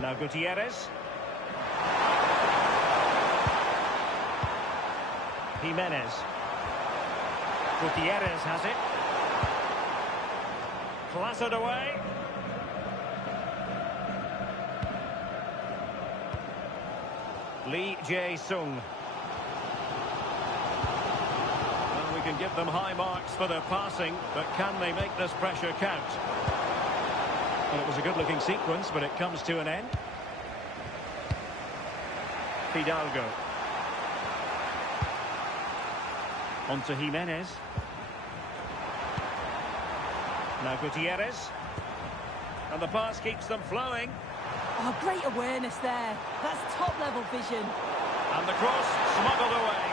Now Gutierrez. Jimenez. Gutierrez has it. Clattered away. Lee Jae-sung. Well, we can give them high marks for their passing, but can they make this pressure count? Well, it was a good-looking sequence, but it comes to an end. Fidalgo. On to Jimenez. Now Gutierrez. And the pass keeps them flowing. Oh, great awareness there. That's top-level vision. And the cross smuggled away.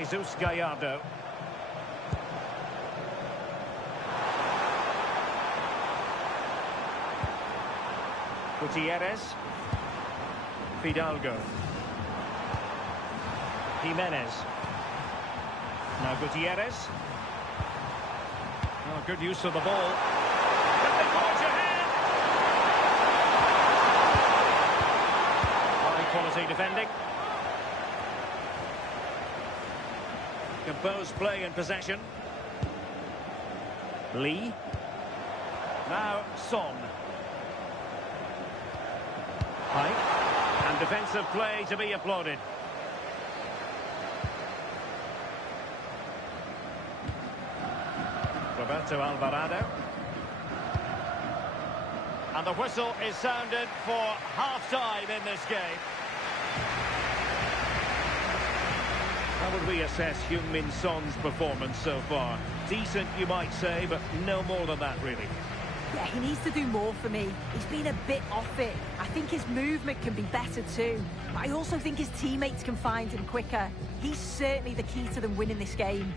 Jesus Gallardo. Gutierrez. Fidalgo. Jimenez. Now Gutierrez. Oh, good use of the ball. Can they forge ahead? High quality defending. Composed play in possession. Lee. Now Son. Height. And defensive play to be applauded. Roberto Alvarado. And the whistle is sounded for half-time in this game. How would we assess Heung-min Son's performance so far? Decent, you might say, but no more than that, really. Yeah, he needs to do more for me. He's been a bit off it. I think his movement can be better too. But I also think his teammates can find him quicker. He's certainly the key to them winning this game.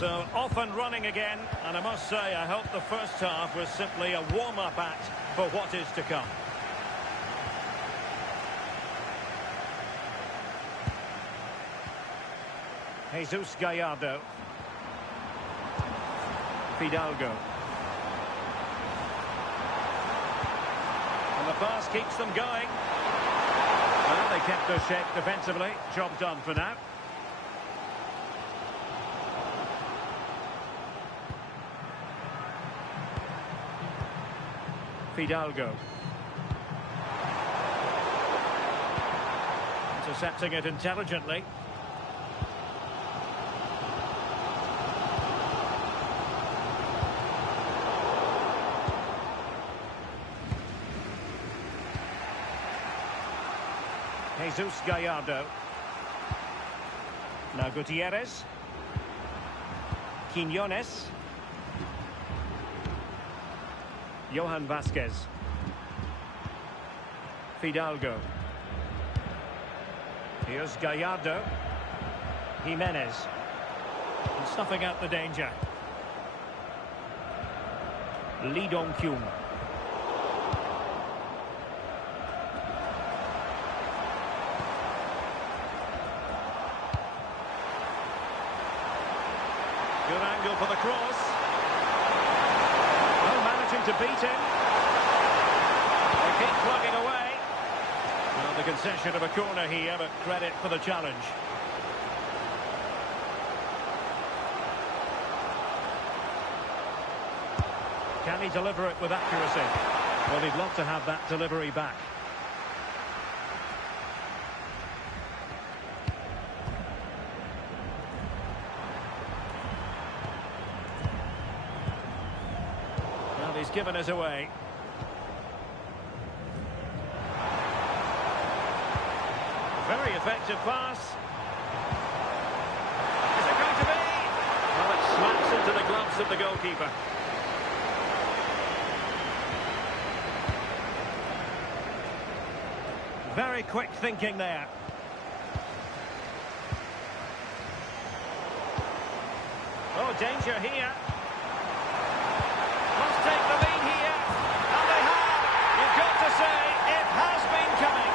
So off and running again, and I must say I hope the first half was simply a warm-up act for what is to come. Jesus Gallardo. Fidalgo. And the pass keeps them going. Well, they kept their shape defensively. Job done for now. Fidalgo. Intercepting it intelligently. Jesus Gallardo. Now Gutierrez. Quiñones. Johan Vasquez. Fidalgo. Here's Gallardo. Jimenez. And snuffing out the danger. Lee Dong-kyung. Good angle for the cross. Well, managing to beat him. They keep plugging away. Well, the concession of a corner here, but credit for the challenge. Can he deliver it with accuracy? Well, he'd love to have that delivery back. Well, he's given us away. Very effective pass. Is it going to be? Well, it slaps into the gloves of the goalkeeper. Very quick thinking there. Oh, danger here. Must take the lead here. And they have. You've got to say, it has been coming.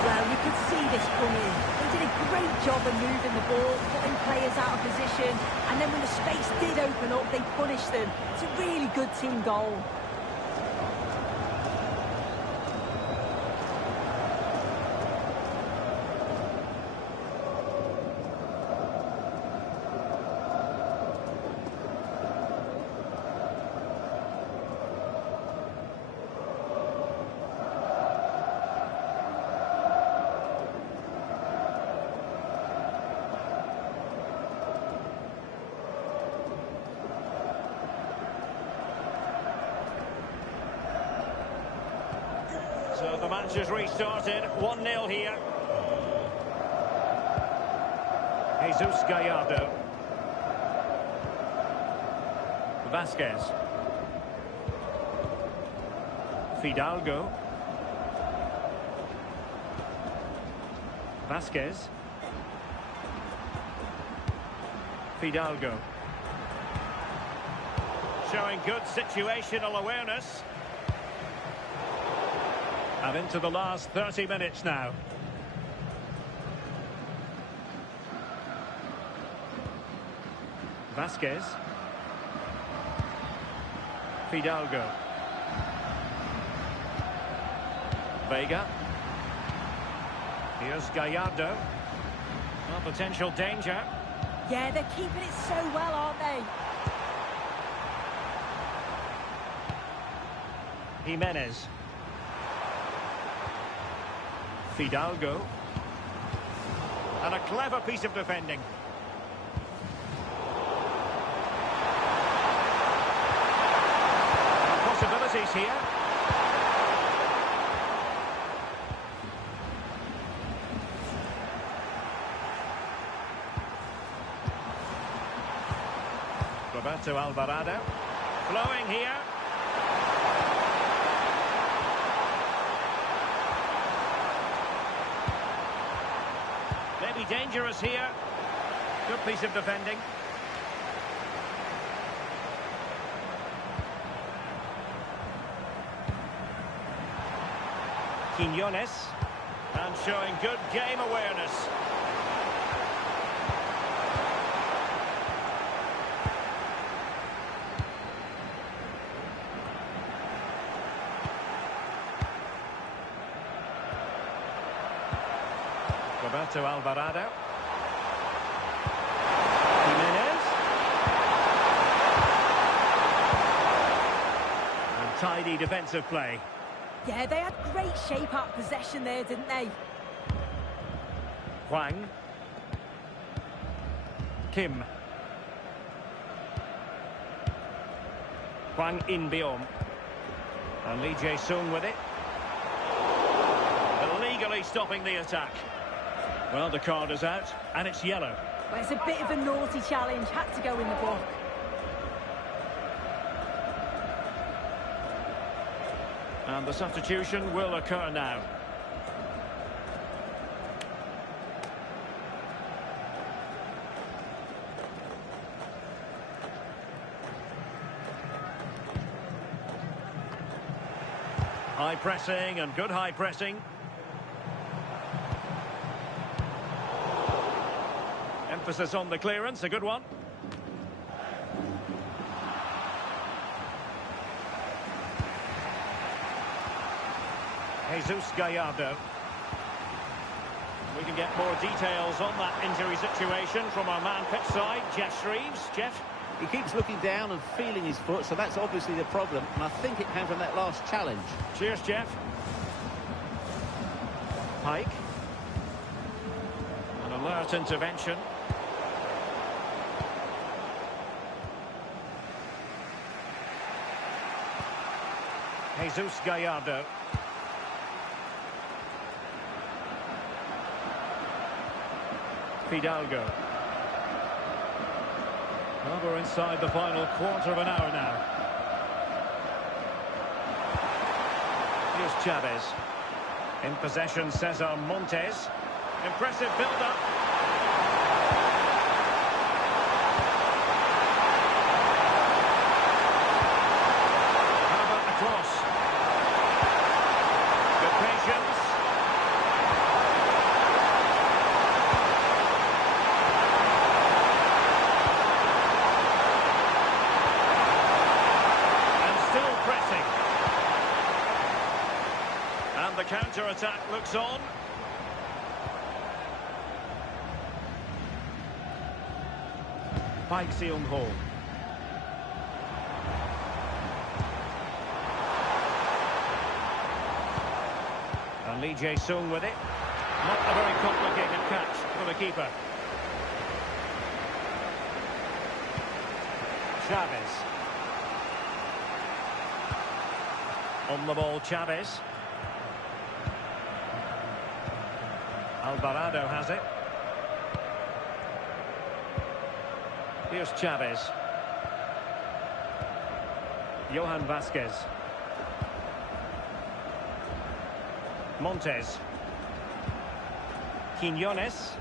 Well, you could see this coming. They did a great job of moving the ball, putting players out of position, and then when the space did open up, they punished them. It's a really good team goal. So the match has restarted, 1-0 here. Jesus Gallardo. Vasquez. Fidalgo. Vasquez. Fidalgo. Showing good situational awareness. And into the last 30 minutes now. Vasquez. Fidalgo. Vega. Here's Gallardo. Well, potential danger. Yeah, they're keeping it so well, aren't they? Jimenez. Fidalgo. And a clever piece of defending. Possibilities here. Roberto Alvarado. Flowing here. Maybe dangerous here. Good piece of defending. Quiñones. And showing good game awareness. Roberto Alvarado. Jimenez. And tidy defensive play. Yeah, they had great shape out possession there, didn't they? Hwang. Kim. Hwang In-beom. And Lee Jae-sung with it. Illegally stopping the attack. Well, the card is out, and it's yellow. Well, it's a bit of a naughty challenge, had to go in the book. And the substitution will occur now. High pressing and good high pressing. Emphasis on the clearance, a good one. Jesus Gallardo. We can get more details on that injury situation from our man pitch side, Jeff Shreves. Jeff? He keeps looking down and feeling his foot, so that's obviously the problem. And I think it came from that last challenge. Cheers, Jeff. Pike. An alert intervention. Jesus Gallardo. Fidalgo. Well, we're inside the final quarter of an hour now. Here's Chavez. In possession, Cesar Montes. Impressive build-up. How about the cross? Good patience. The counter-attack looks on. Park Seung-ho. And Lee Jae-sung with it. Not a very complicated catch for the keeper. Chavez. On the ball, Chavez. Alvarado has it. Here's Chavez. Johan Vasquez. Montes. Quiñones.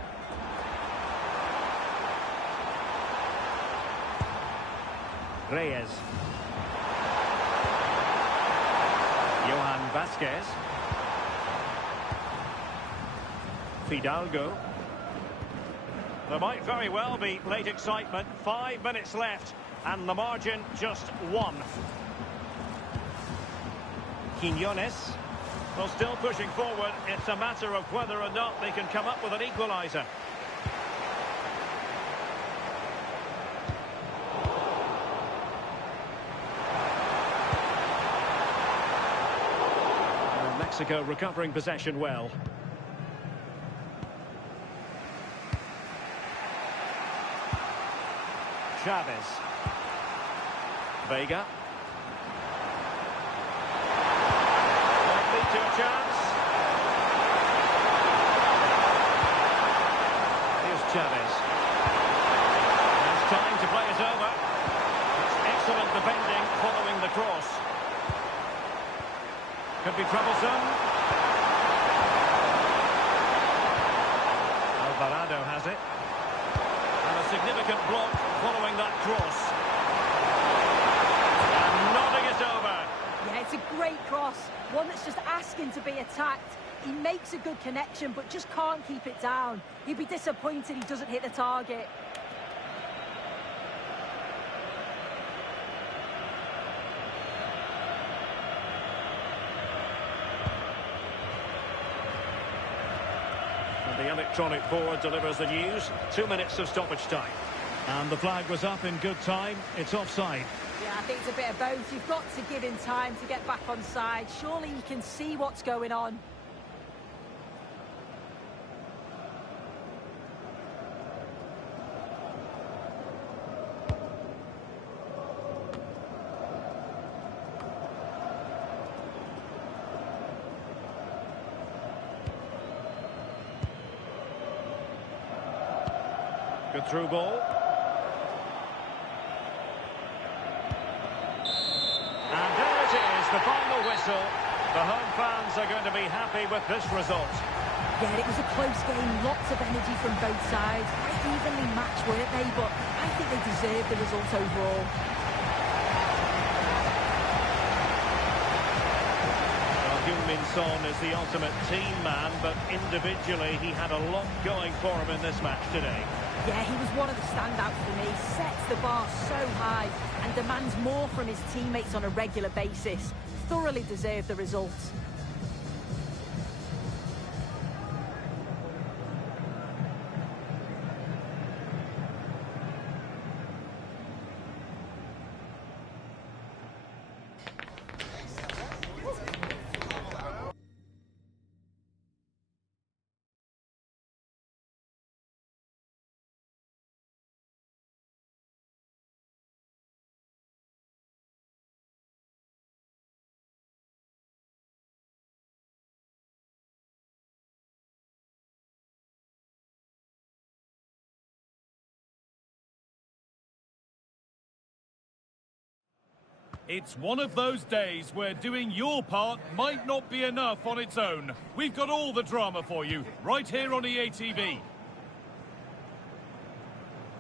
Reyes. Johan Vasquez. Fidalgo. There might very well be late excitement. 5 minutes left, and the margin just 1. Quiñones. Well, still pushing forward. It's a matter of whether or not they can come up with an equaliser. And Mexico recovering possession well. Chavez. Vega. Might lead to a chance. Here's Chavez. It's time to play it over. It's excellent Good defending following the cross. Could be troublesome. Alvarado has it. And a significant block following that cross. And nodding it over. Yeah, it's a great cross. One that's just asking to be attacked. He makes a good connection, but just can't keep it down. He'd be disappointed he doesn't hit the target. And the electronic board delivers the news. 2 minutes of stoppage time. And the flag was up in good time. It's offside. Yeah, I think it's a bit of both. You've got to give him time to get back on side. Surely he can see what's going on. Good through ball. And there it is, the final whistle. The home fans are going to be happy with this result. Yeah, it was a close game, lots of energy from both sides. Quite evenly matched, weren't they? But I think they deserved the result overall. Well, Heung-min Son is the ultimate team man, but individually he had a lot going for him in this match today. Yeah, he was one of the standouts for me. Sets the bar so high and demands more from his teammates on a regular basis. Thoroughly deserved the result. It's one of those days where doing your part might not be enough on its own. We've got all the drama for you, right here on EA TV.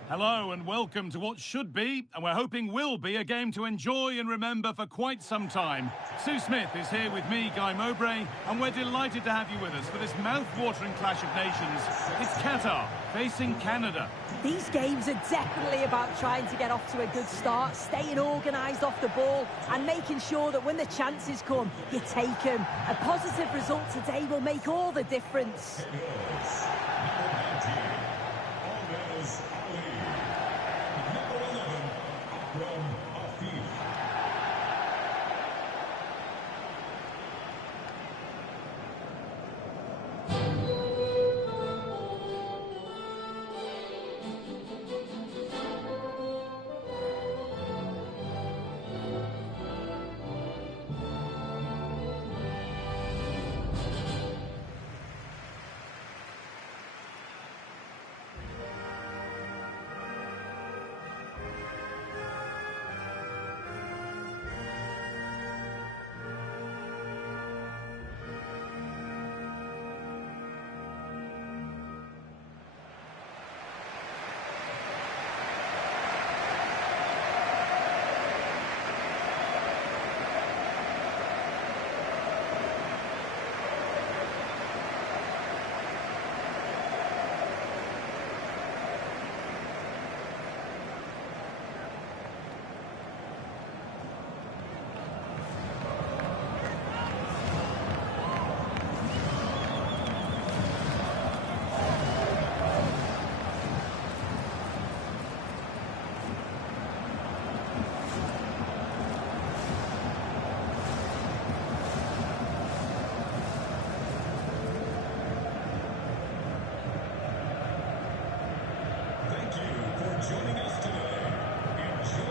Hello and welcome to what should be, and we're hoping will be, a game to enjoy and remember for quite some time. Sue Smith is here with me, Guy Mowbray, and we're delighted to have you with us for this mouth-watering clash of nations. It's Qatar facing Canada. These games are definitely about trying to get off to a good start, staying organised off the ball and making sure that when the chances come, you take them. A positive result today will make all the difference.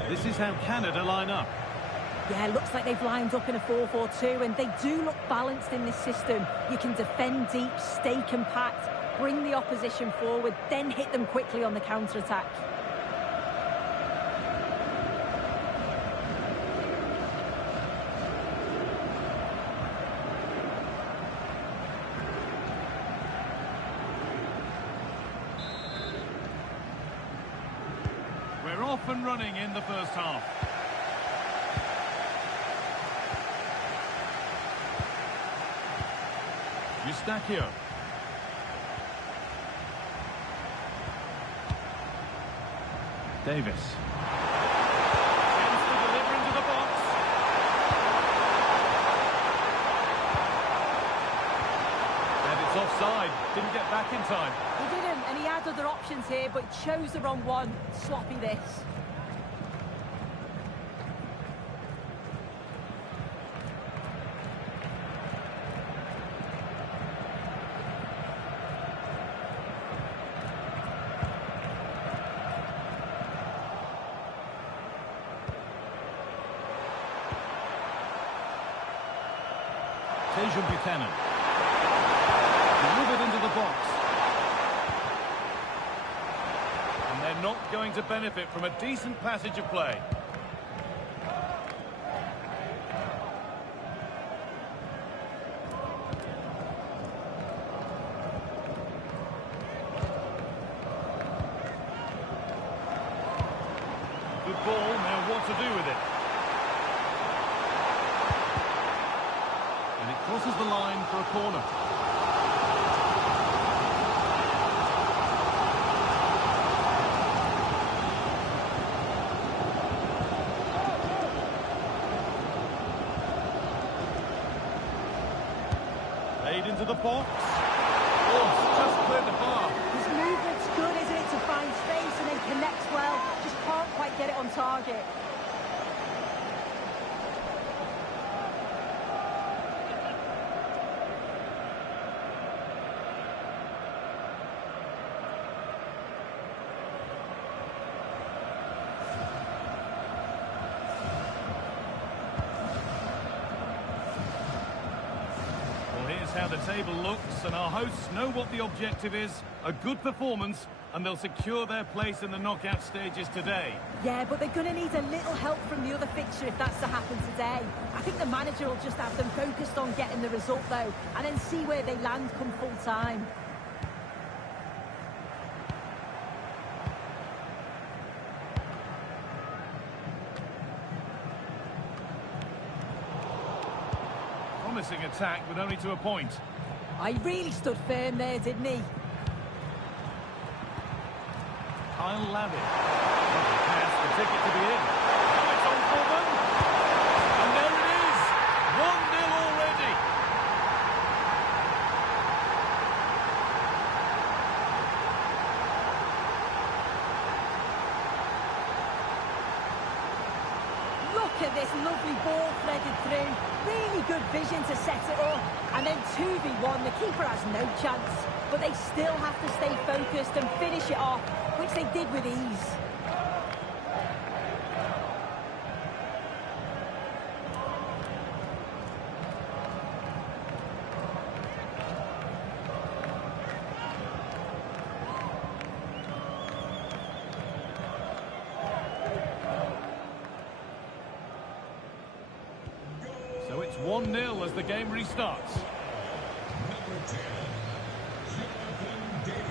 This is how Canada line up. Yeah, looks like they've lined up in a 4-4-2, and they do look balanced in this system. You can defend deep, stay compact, bring the opposition forward, then hit them quickly on the counter-attack. running in the first half. Eustachio. Davis. Chance to deliver into the box. And it's offside. Didn't get back in time. He didn't, and he had other options here, but he chose the wrong one. Sloppy this. Buchanan. Delivered into the box. And they're not going to benefit from a decent passage of play. Good ball, now what to do with it? Crosses the line for a corner. Played into the box. Oh, just cleared the bar. His movement's good, isn't it, to find space and then connects well. Just can't quite get it on target. How the table looks, and our hosts know what the objective is. A good performance, and they'll secure their place in the knockout stages today. Yeah, but they're going to need a little help from the other fixture if that's to happen today. I think the manager will just have them focused on getting the result, though, and then see where they land come full time. Promising attack, but only to a point. He really stood firm there, didn't he? Kyle Lavin. Pass the ticket to be in. Now it's on for them. And there it is. 1-0 already. Look at this lovely ball threaded through. Really good vision to set it up. And then 2v1, the keeper has no chance. But they still have to stay focused and finish it off, which they did with ease. So it's 1-0 as the game restarts. Number 10, Jonathan David.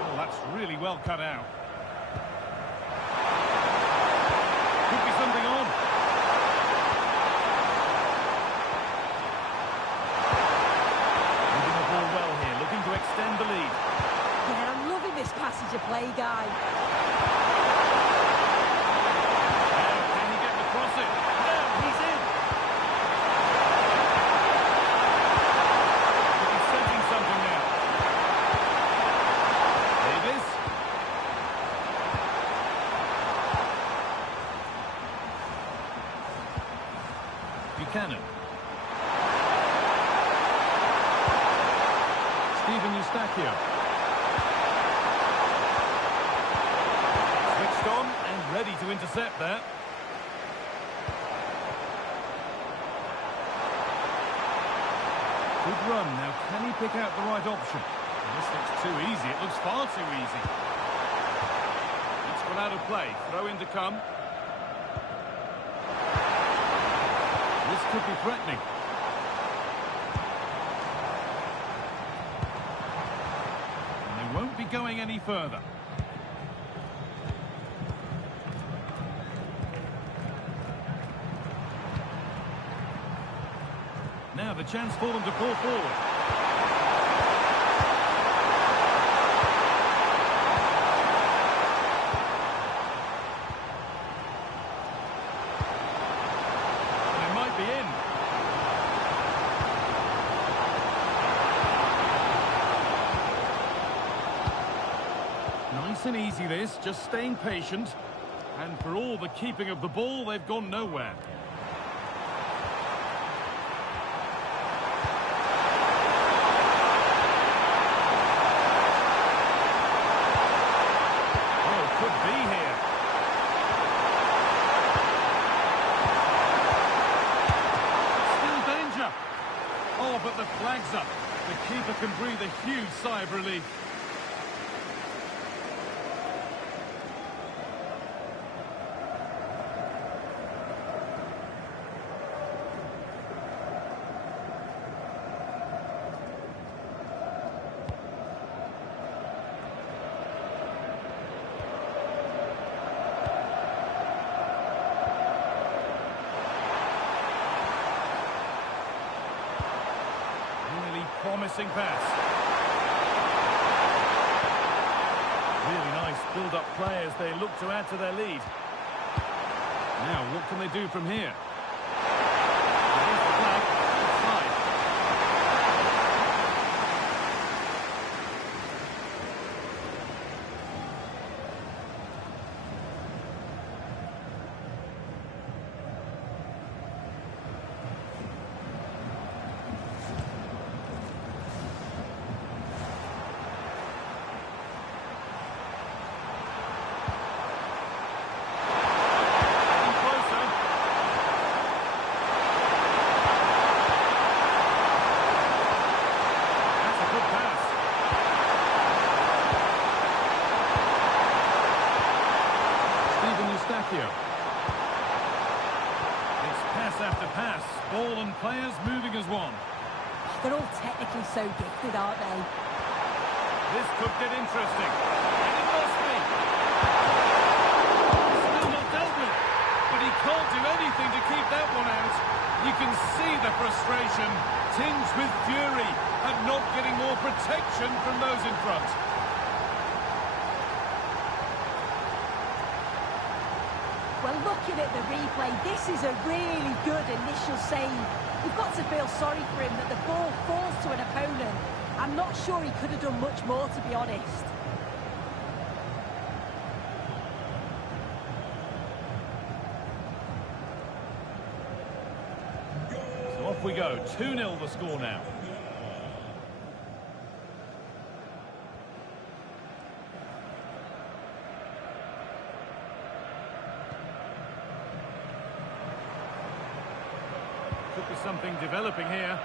Oh, that's really well cut out. Could be something on. Extend the lead. Yeah, I'm loving this passage of play, Guy. Can he get the crossing? No, he's in. He's setting something now. Davis. Buchanan. Eustachio. Switched on and ready to intercept there. Good run. Now, can he pick out the right option? This looks too easy. It looks far too easy. It's one out of play. Throw in to come. This could be threatening. And they won't be going any further. Now the chance for them to pull forward. They might be in. Nice and easy this, just staying patient. And for all the keeping of the ball, they've gone nowhere. But the flag's up. The keeper can breathe a huge sigh of relief. Promising pass. Really nice build-up play as they look to add to their lead. Now, what can they do from here? There's the flag. Offside. It's pass after pass, ball and players moving as one. They're all technically so gifted, aren't they? This could get interesting. And it must be. Still not dealt with, but he can't do anything to keep that one out. You can see the frustration, tinged with fury at not getting more protection from those in front. Well, looking at the replay, this is a really good initial save. You've got to feel sorry for him that the ball falls to an opponent. I'm not sure he could have done much more, to be honest. So off we go, 2-0 the score now. Could be something developing here.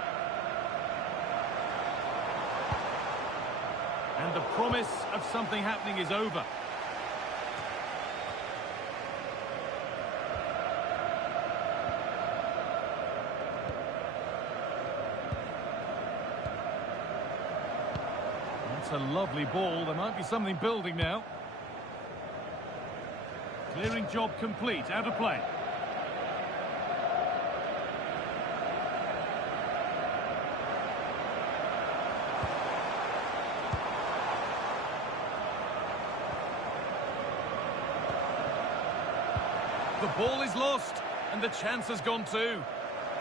And the promise of something happening is over. That's a lovely ball. There might be something building now. Clearing job complete. Out of play. The ball is lost, and the chance has gone too.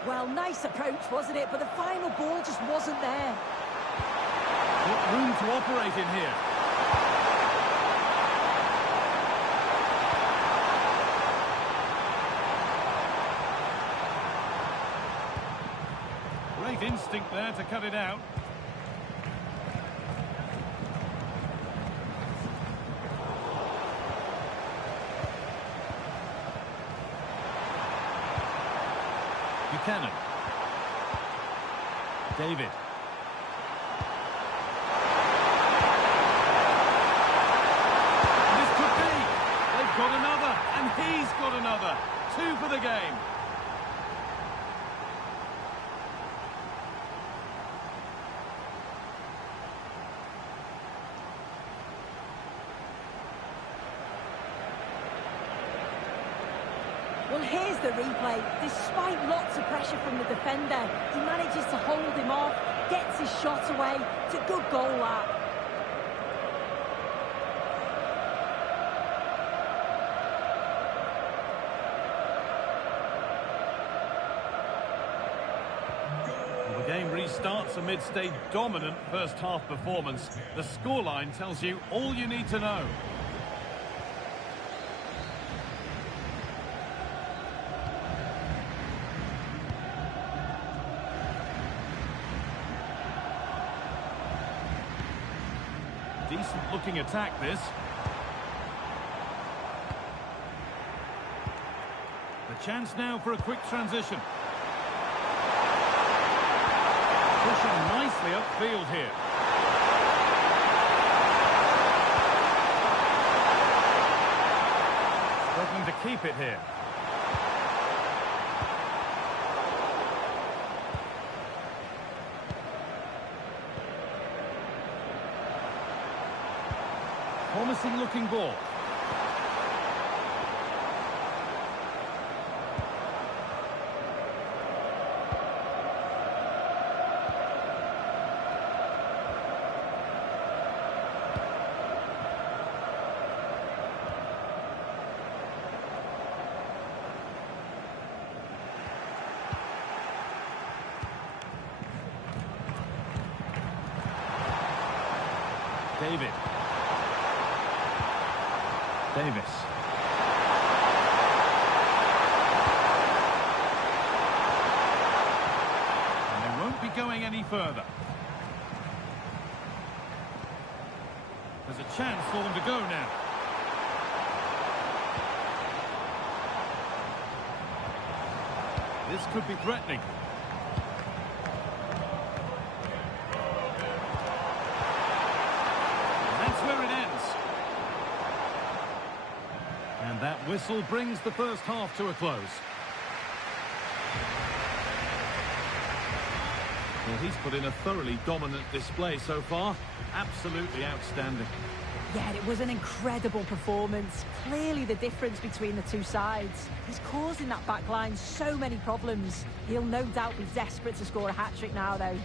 Well, nice approach, wasn't it? But the final ball just wasn't there. Got room to operate in here. Great instinct there to cut it out. Buchanan. David. This could be. They've got another, and he's got another. 2 for the game. here's the replay. Despite lots of pressure from the defender, he manages to hold him off, gets his shot away. It's a good goal, that. The game restarts amidst a dominant first-half performance. The scoreline tells you all you need to know. Decent-looking attack, this. The chance now for a quick transition. Pushing nicely upfield here. Struggling to keep it here. Promising looking ball. Davis. And they won't be going any further. There's a chance for them to go now. This could be threatening. And that whistle brings the first half to a close. Well, he's put in a thoroughly dominant display so far. Absolutely outstanding. Yeah, it was an incredible performance. Clearly the difference between the two sides. He's causing that back line so many problems. He'll no doubt be desperate to score a hat-trick now, though.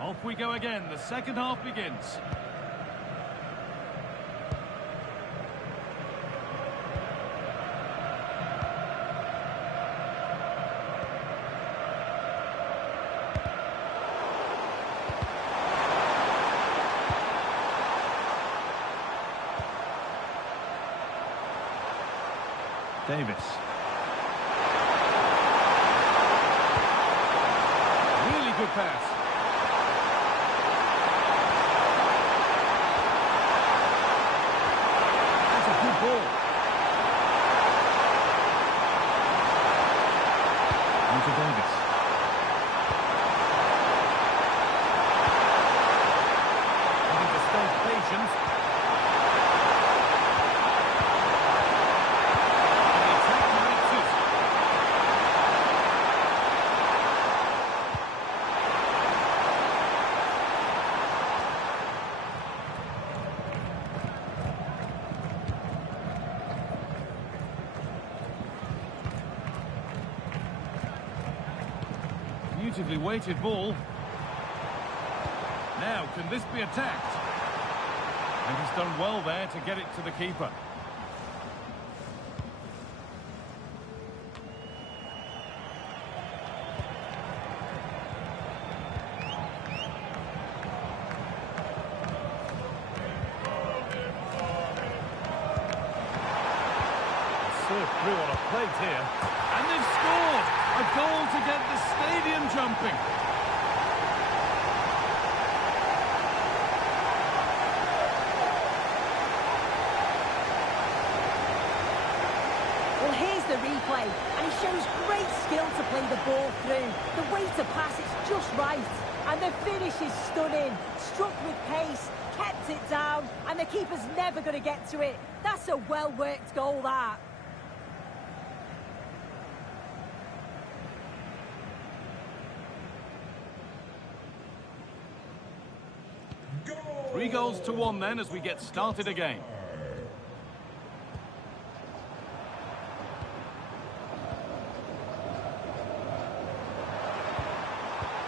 Off we go again. The second half begins. Davis. Really good pass. That's a good ball. On to Davis. Having to stay patient. Beautifully weighted ball. Now, can this be attacked? And he's done well there to get it to the keeper. Served through on a plate here. And they've scored! A goal to get the stadium jumping. Well, here's the replay, and he shows great skill to play the ball through. The way to pass, it's just right. And the finish is stunning. Struck with pace, kept it down, and the keeper's never going to get to it. That's a well-worked goal, that. 3 goals to 1 then as we get started again.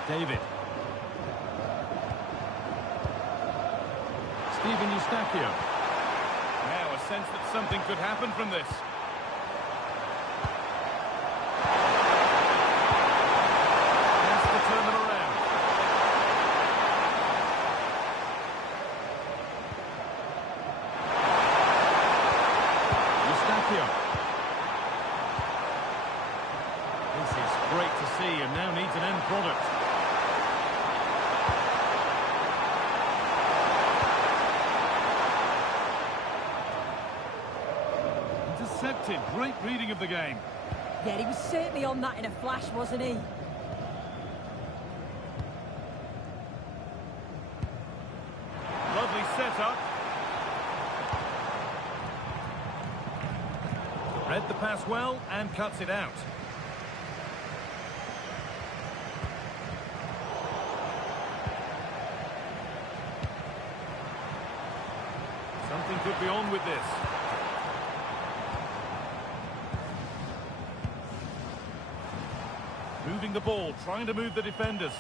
David. Steven Eustachio. Now a sense that something could happen from this. Has to turn them around. Eustachio. This is great to see and now needs an end product. Intercepted. Great reading of the game. Yeah, he was certainly on that in a flash, wasn't he? Lovely setup. Read the pass well and cuts it out. Something could be on with this. Moving the ball, trying to move the defenders.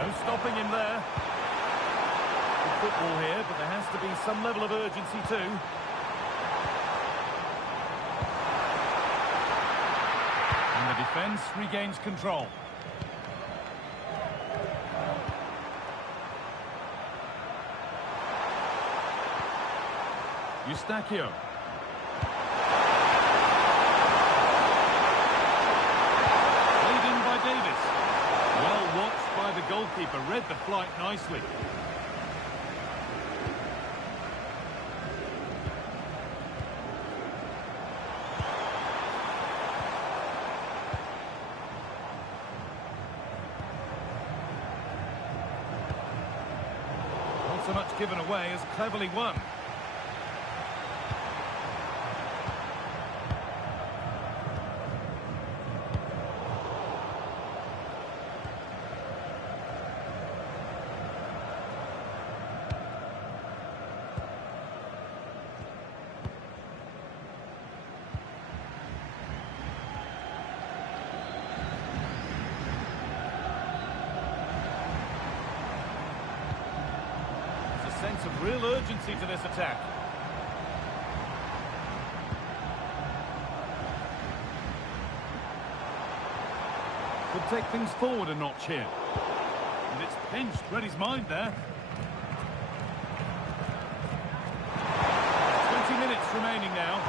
No stopping him there. Good football here, but there has to be some level of urgency too. And the defence regains control. Eustachio. Played in by Davis. Well watched by the goalkeeper. Read the flight nicely. Not so much given away as cleverly won. Sense of real urgency to this attack. Could take things forward a notch here. And it's pinched, read his mind there. 20 minutes remaining now.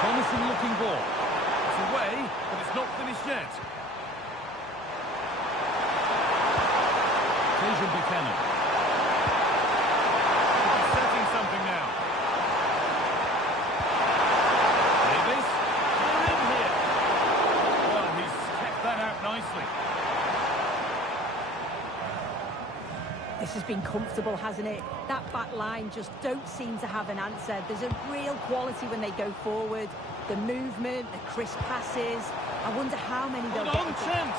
Promising looking ball. Away, but it's not finished yet. Tejan Buchanan. He's setting something now. Davis, they're in here. Well, he's kept that out nicely. This has been comfortable, hasn't it? That back line just don't seem to have an answer. There's a real quality when they go forward. The movement, the crisp passes. I wonder how many they'll get. On chance!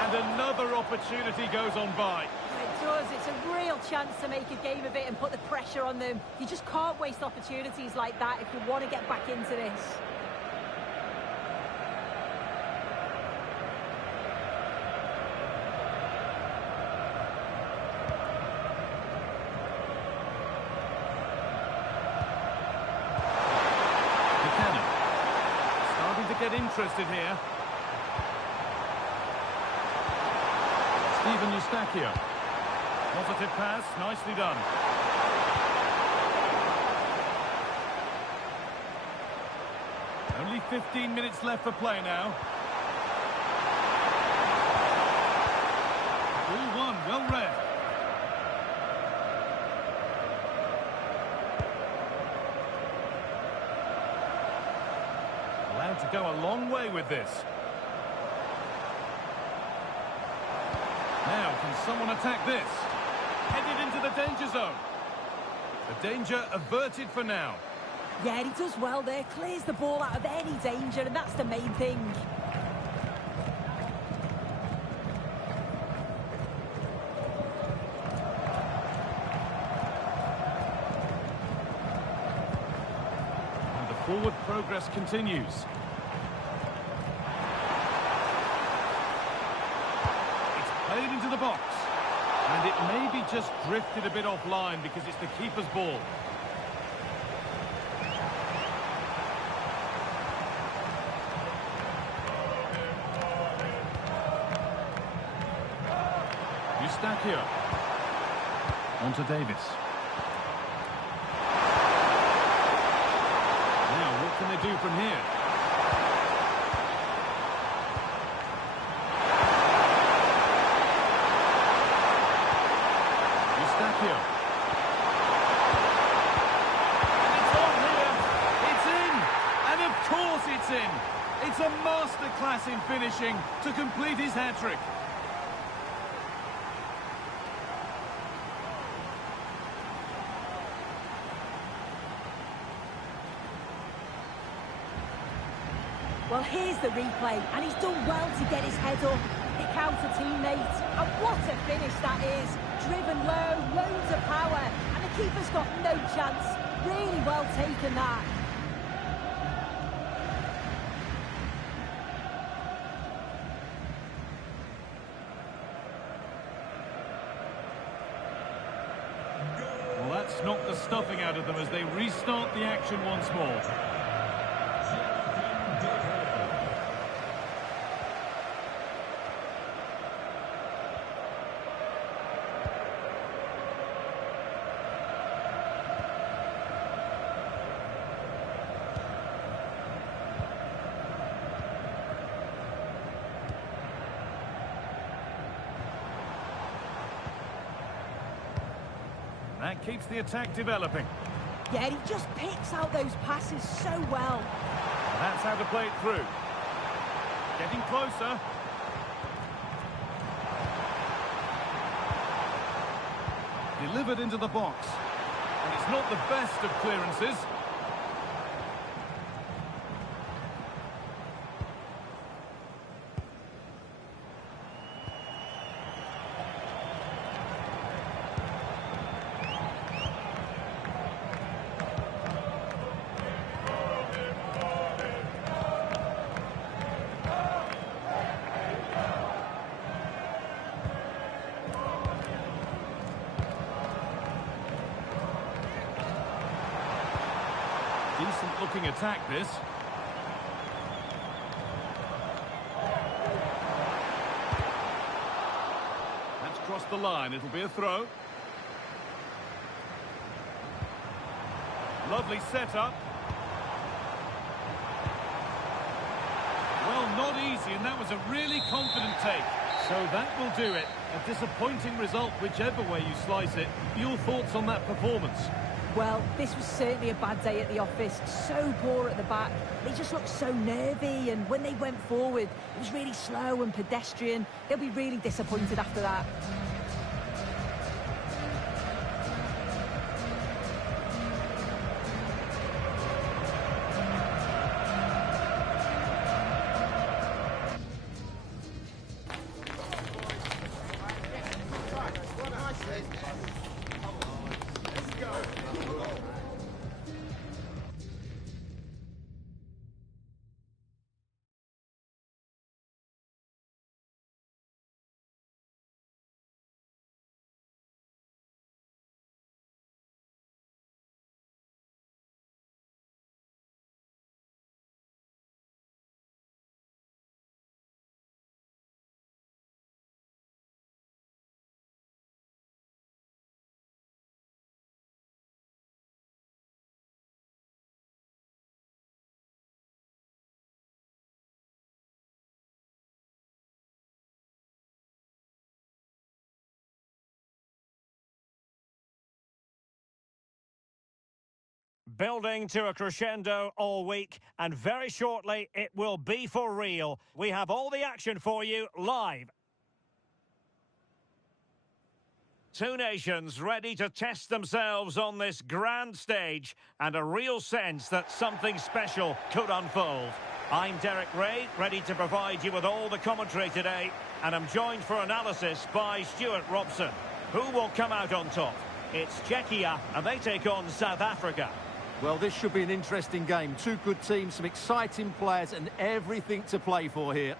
And another opportunity goes on by. It does. It's a real chance to make a game of it and put the pressure on them. You just can't waste opportunities like that if you want to get back into this. Get interested here. Steven Eustachio. Positive pass, nicely done. Only 15 minutes left for play now. 3-1, well read. Allowed to go a long way with this. Now, can someone attack this? Headed into the danger zone. The danger averted for now. Yeah, he does well there. Clears the ball out of any danger, and that's the main thing. And the forward progress continues. It's played into the box. And it maybe just drifted a bit offline because it's the keeper's ball. Eustachio. On to Davis. Now, what can they do from here? Eustachio. And it's on here. It's in. And of course it's in. It's a masterclass in finishing to complete his hat-trick. Well, here's the replay, and he's done well to get his head up, pick out a teammate, and what a finish that is. Driven low, loads of power, and the keeper's got no chance. Really well taken, that. Well, that's knocked the stuffing out of them as they restart the action once more. That keeps the attack developing. Yeah, he just picks out those passes so well. That's how to play it through. Getting closer. Delivered into the box. And it's not the best of clearances. Decent looking attack, this. That's crossed the line. It'll be a throw. Lovely setup. Well, not easy, and that was a really confident take. So that will do it. A disappointing result, whichever way you slice it. Your thoughts on that performance? Well, this was certainly a bad day at the office. So poor at the back. They just looked so nervy, and when they went forward, it was really slow and pedestrian. They'll be really disappointed after that. Building to a crescendo all week, and very shortly it will be for real. We have all the action for you live. Two nations ready to test themselves on this grand stage, and a real sense that something special could unfold. I'm Derek Ray, ready to provide you with all the commentary today, and I'm joined for analysis by Stuart Robson. Who will come out on top? It's Czechia, and they take on South Africa. Well, this should be an interesting game. Two good teams, some exciting players, and everything to play for here.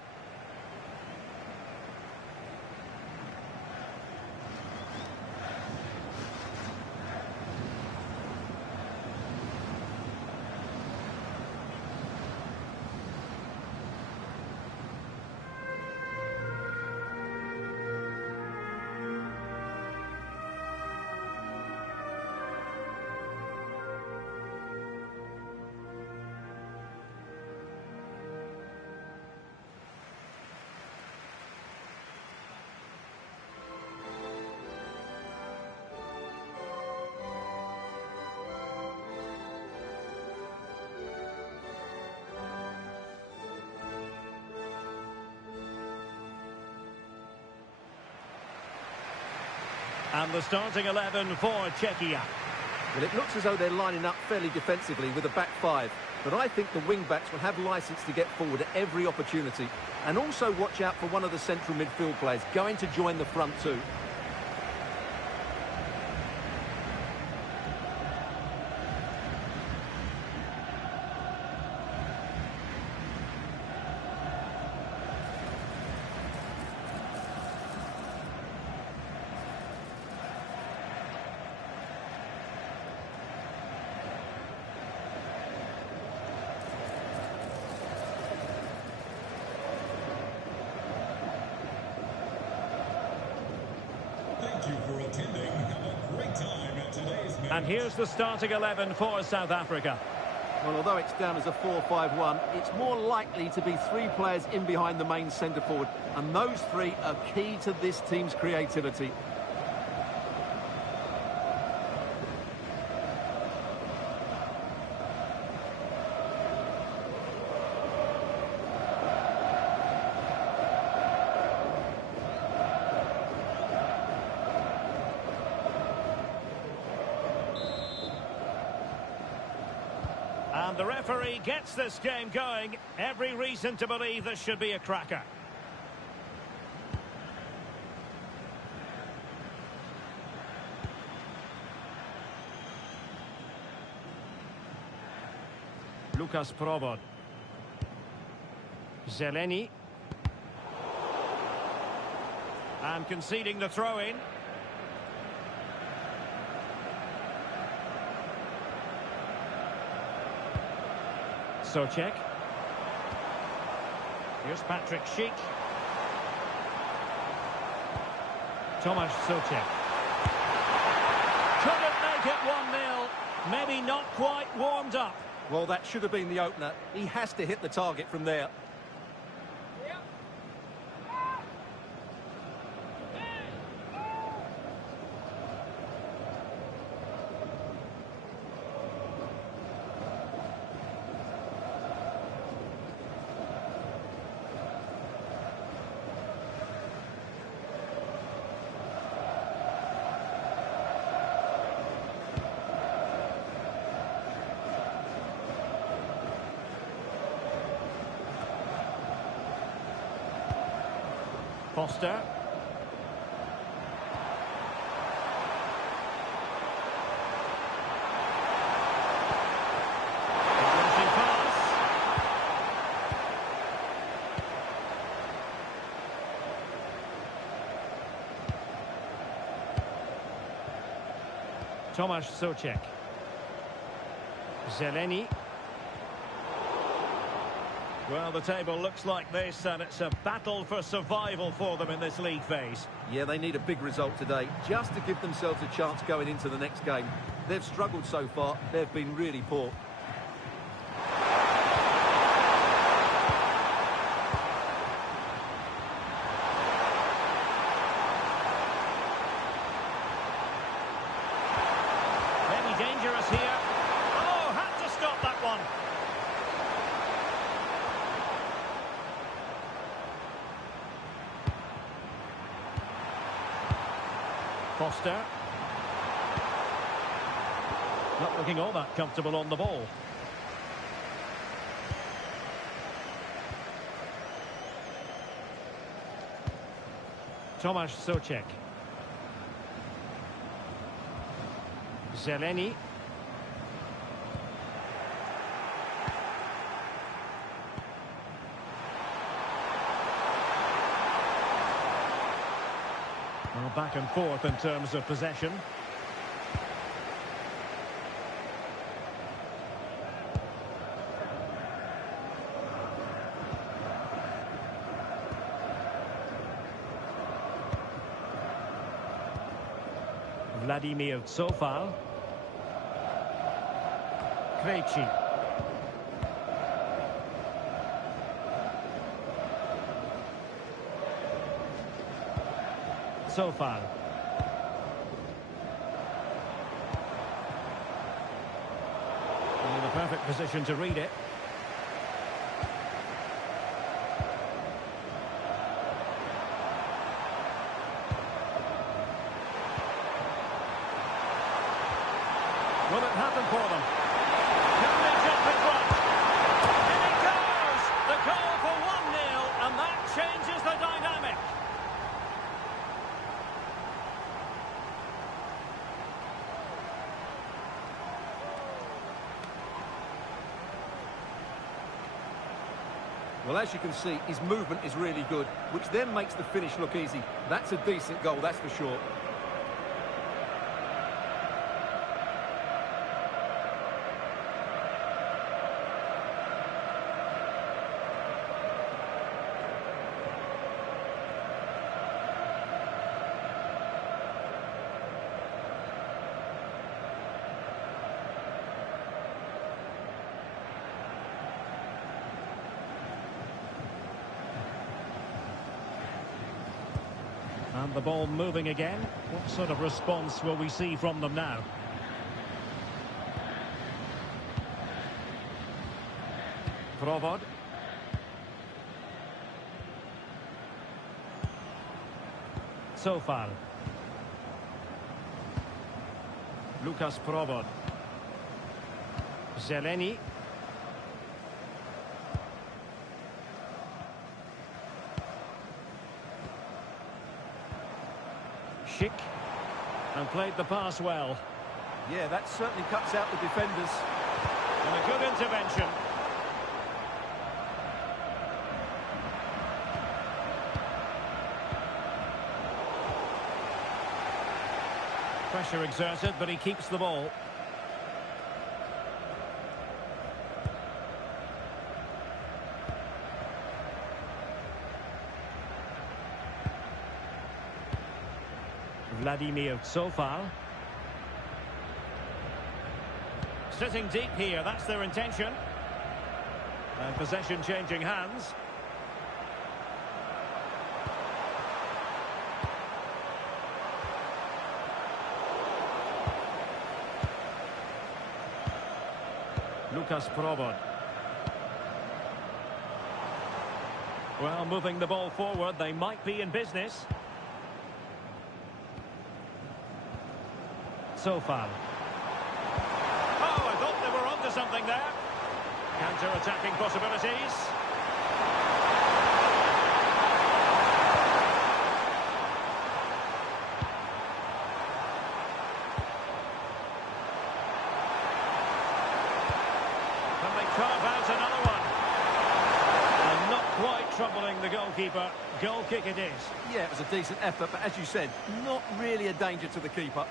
And the starting 11 for Czechia. Well, it looks as though they're lining up fairly defensively with a back five. But I think the wing-backs will have licence to get forward at every opportunity. And also watch out for one of the central midfield players going to join the front two. Thank you for attending. Have a great time at today's match. And here's the starting 11 for South Africa. Well, although it's down as a 4-5-1, it's more likely to be three players in behind the main centre forward. And those three are key to this team's creativity. And the referee gets this game going. Every reason to believe this should be a cracker. Lucas Provod. Zeleny. And conceding the throw-in. Souček. Here's Patrick Schick. Tomasz Souček. Couldn't make it 1-0. Maybe not quite warmed up. Well, that should have been the opener. He has to hit the target from there. Foster. Finishing pass. Tomasz Souček. Zeleny. Well, the table looks like this, and it's a battle for survival for them in this league phase. Yeah, they need a big result today, just to give themselves a chance going into the next game. They've struggled so far, they've been really poor. Maybe dangerous here. Oh, had to stop that one. Foster. Not looking all that comfortable on the ball. Tomasz Souček. Zeleny. Well, back and forth in terms of possession. Vladimir Zofal. Krejci. Zofal. In the perfect position to read it. Will it happen for them? Can they jump in front? In it goes! The goal for 1-0, and that changes the dynamic. Well, as you can see, his movement is really good, which then makes the finish look easy. That's a decent goal, that's for sure. And the ball moving again. What sort of response will we see from them now? Provod. Zofal. Lucas Provod. Zeleny. Schick. And played the pass well. Yeah, that certainly cuts out the defenders. And a good intervention. Pressure exerted, but he keeps the ball. Vladimir Zofal. Sitting deep here, that's their intention. And possession changing hands. Lucas Provod. Well, moving the ball forward, they might be in business. Zofal. Oh, I thought they were onto something there. Counter-attacking possibilities. Can they carve out another one? And not quite troubling the goalkeeper. Goal kick it is. Yeah, it was a decent effort, but as you said, not really a danger to the keeper.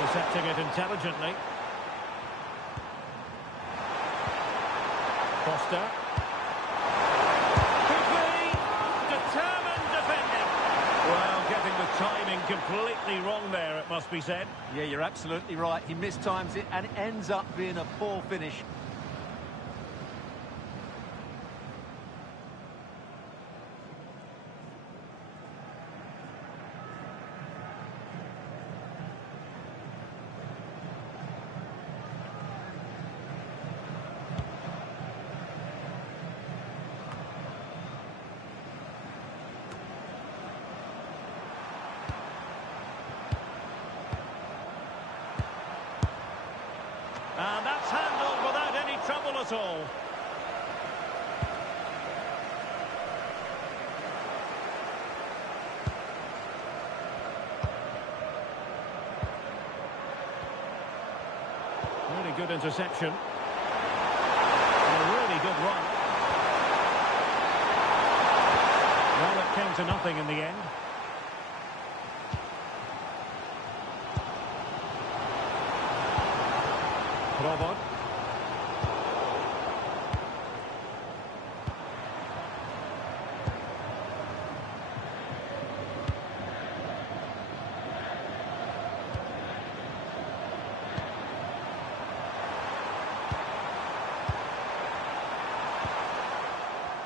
Intercepting it intelligently. Foster. Quickly, determined defending. Well, getting the timing completely wrong there, it must be said. Yeah, you're absolutely right. He mistimes it and it ends up being a poor finish. And that's handled without any trouble at all. Really good interception. And a really good run. Well, it came to nothing in the end. Provod.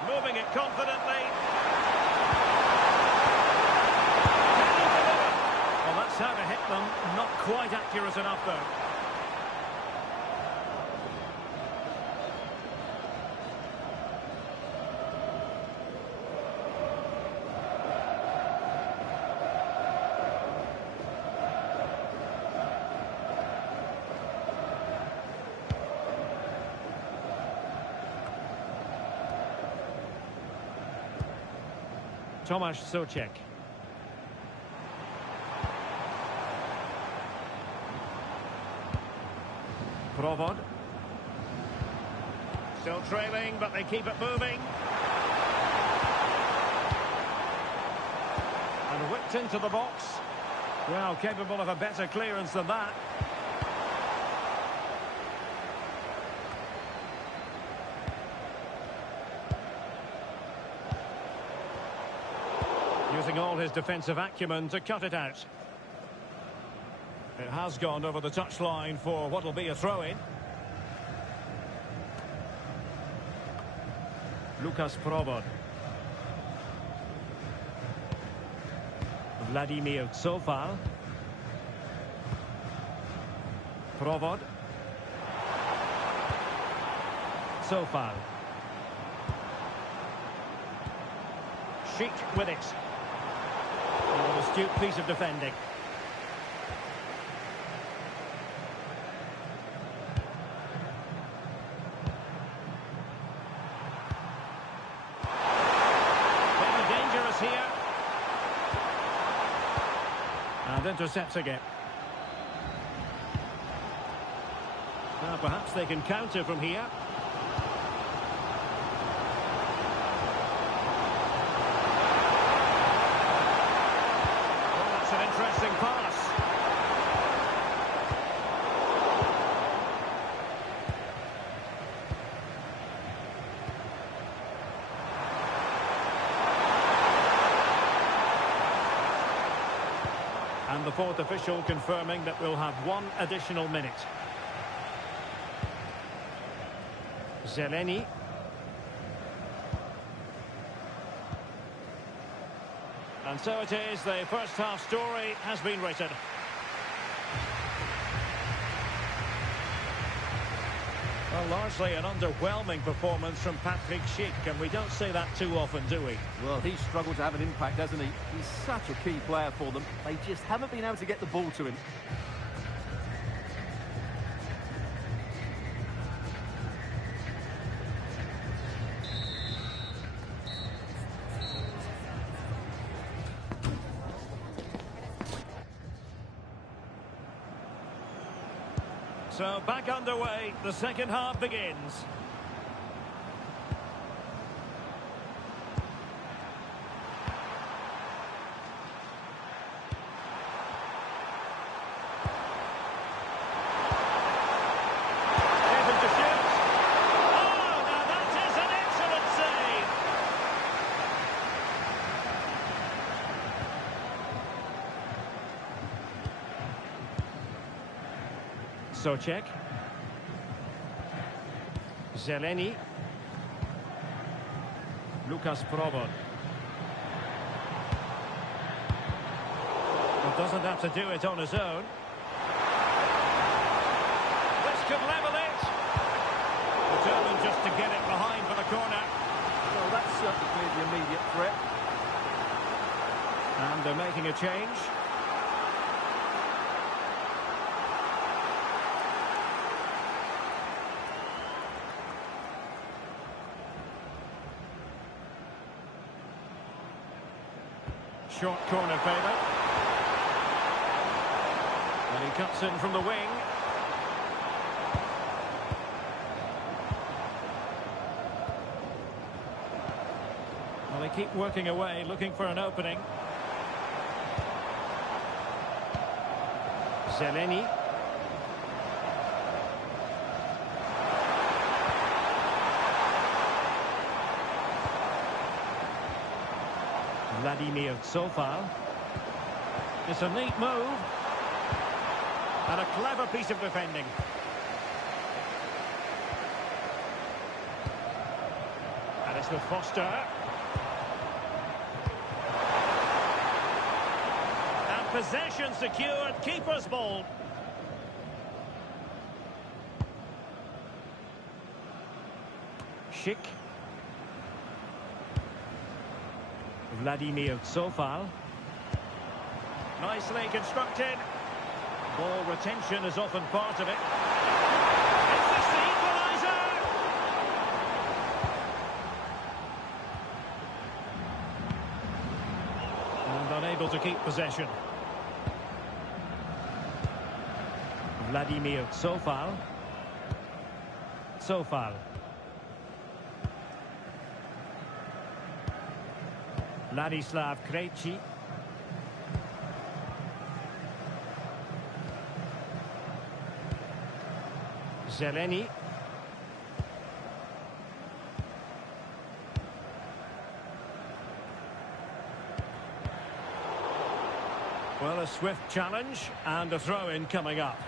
Moving it confidently. Can he deliver? Well, that's how to hit them. Not quite accurate enough, though. Tomasz Souček. Provod. Still trailing, but they keep it moving. And whipped into the box. Well, capable of a better clearance than that. Using all his defensive acumen to cut it out. It has gone over the touchline for what will be a throw-in. Lukas Provod. Vladimir Cofal. Provod. Cofal. Sheik with it. An astute piece of defending. Very dangerous here. And intercepts again. Now perhaps they can counter from here. Interesting pass. And the fourth official confirming that we'll have one additional minute. Zeleny. And so it is, the first half story has been written. Well, largely an underwhelming performance from Patrick Schick, and we don't say that too often, do we? Well, he's struggled to have an impact, hasn't he? He's such a key player for them. They just haven't been able to get the ball to him. So back underway, the second half begins. Able to shoot. Oh, now that is an excellent save. Socek. Zeleny. Lucas Probot. Well, doesn't have to do it on his own. This could level it. Determined just to get it behind for the corner. Well, that's certainly cleared the immediate threat. And they're making a change. Short corner favour. And he cuts in from the wing. Well, they keep working away, looking for an opening. Zeleny. Vladimir Sofal. It's a neat move. And a clever piece of defending. And it's with Foster. And possession secured. Keeper's ball. Schick. Vladimir Sofal. Nicely constructed. Ball retention is often part of it. It's the equaliser! And unable to keep possession. Vladimir Sofal. Sofal. Ladislav Krejci. Zeleny. Well, a swift challenge and a throw-in coming up.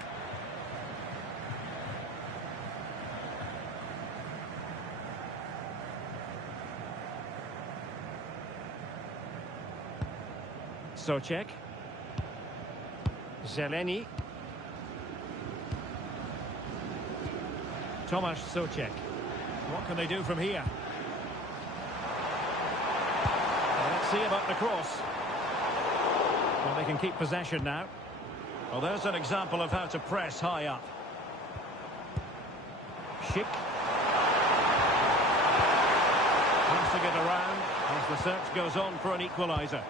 Socek. Zeleny. Tomasz Socek. What can they do from here? Well, let's see about the cross. Well, they can keep possession now. Well, there's an example of how to press high up. Schick. Passing it around as the search goes on for an equaliser.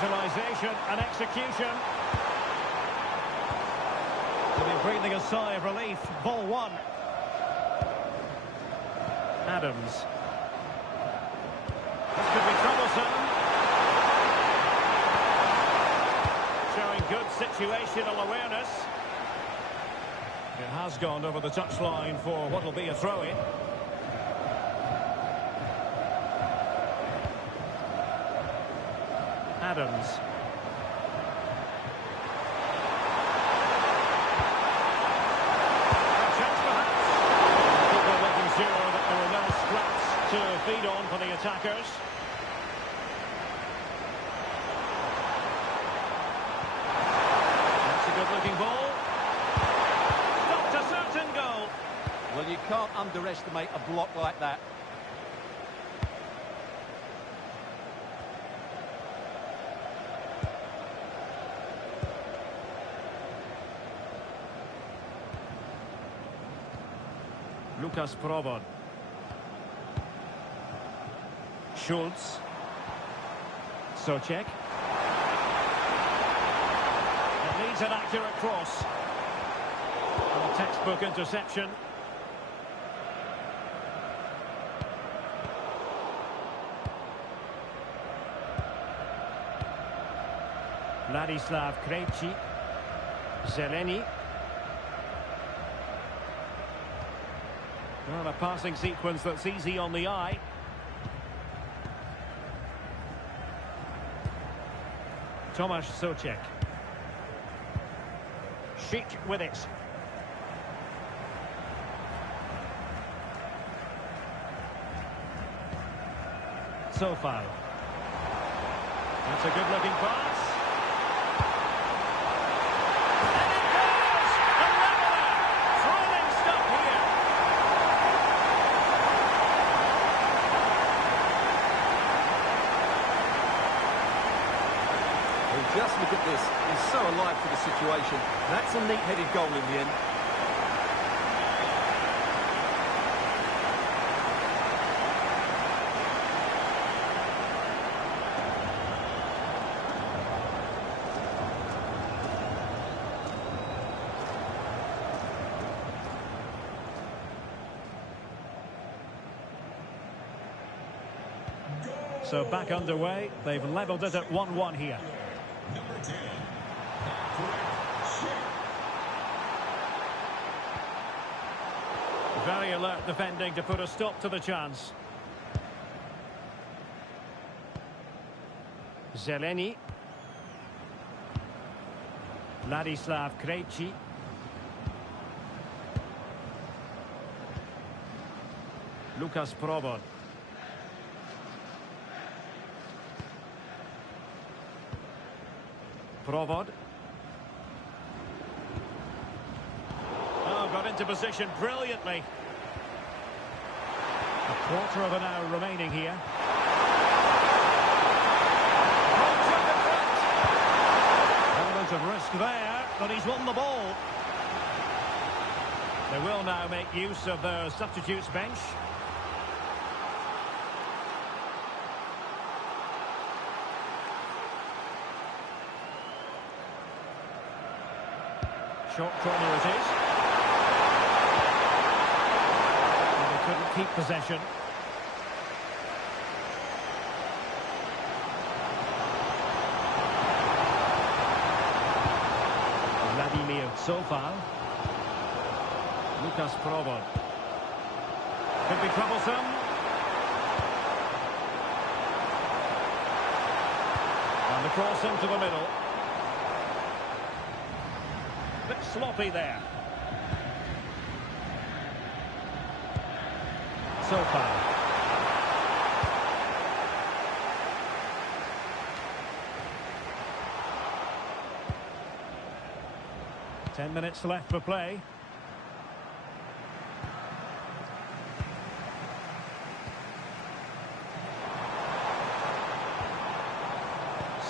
Visualisation and execution. To be breathing a sigh of relief. Ball one. Adams. This could be troublesome. Showing good situational awareness. It has gone over the touchline for what will be a throw-in. Adams. A chance perhaps. People making sure that there are no scraps to feed on for the attackers. That's a good-looking ball. Stopped a certain goal. Well, you can't underestimate a block like that. Lucas Probot. Schultz. Socek. It needs an accurate cross. And a textbook interception. Ladislav Krejci. Zeleny. Well, a passing sequence that's easy on the eye. Tomasz Souček. Sheik with it. Sofal. That's a good-looking pass. And it goes! A leveller! Thrilling stuff here. Well, just look at this. He's so alive to the situation. That's a neat-headed goal in the end. So back underway. They've levelled it at 1-1 here. Number 10. Very alert defending to put a stop to the chance. Zeleny. Ladislav Krejci. Lukas Provod. Provod. Oh, got into position brilliantly. A quarter of an hour remaining here. Element of risk there, but he's won the ball. They will now make use of their substitutes bench. Short corner it is. And they couldn't keep possession. Vladimir Sofal. Lukas Provod. Could be troublesome. And the cross into the middle. Bit sloppy there. Sofal. Ten minutes left for play.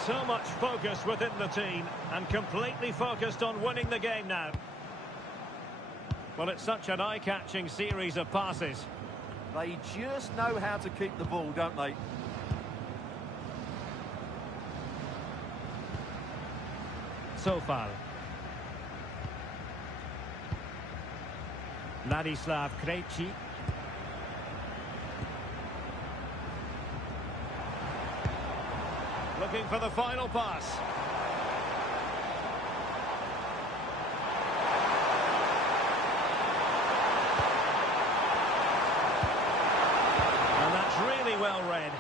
So much focus within the team and completely focused on winning the game now. Well, it's such an eye-catching series of passes. They just know how to keep the ball, don't they? Sofal. Ladislav Krejci. Looking for the final pass. And that's really well read.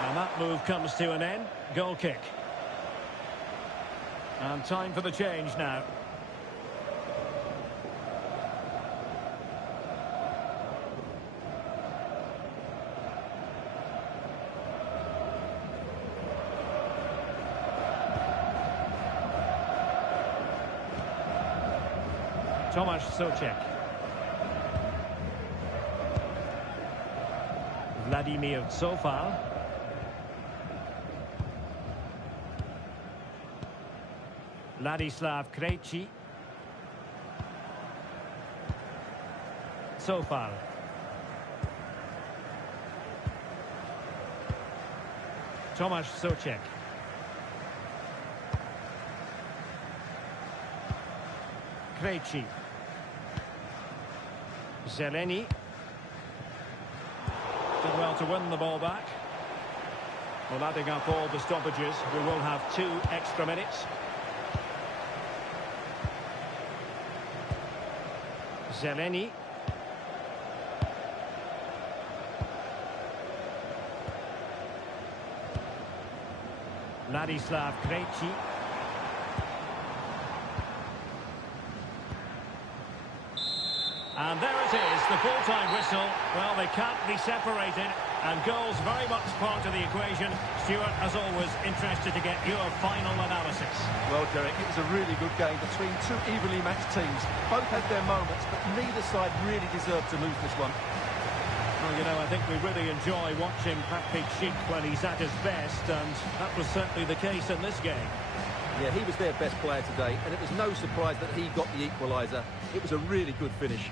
And that move comes to an end. Goal kick. And time for the change now. Tomasz Souček. Vladimir Sofal. Ladislav Krejci. Sofal. Tomasz Souček. Krejci. Zeleny. Did well to win the ball back. Well, adding up all the stoppages, we will have 2 extra minutes. Zeleny. Ladislav Krejci. And there it is, the full-time whistle. Well, they can't be separated, and goals very much part of the equation. Stuart, as always, interested to get your final analysis. Well, Derek, it was a really good game between 2 evenly matched teams. Both had their moments, but neither side really deserved to lose this one. Well, you know, I think we really enjoy watching Patrick Schick when he's at his best, and that was certainly the case in this game. Yeah, he was their best player today, and it was no surprise that he got the equaliser. It was a really good finish.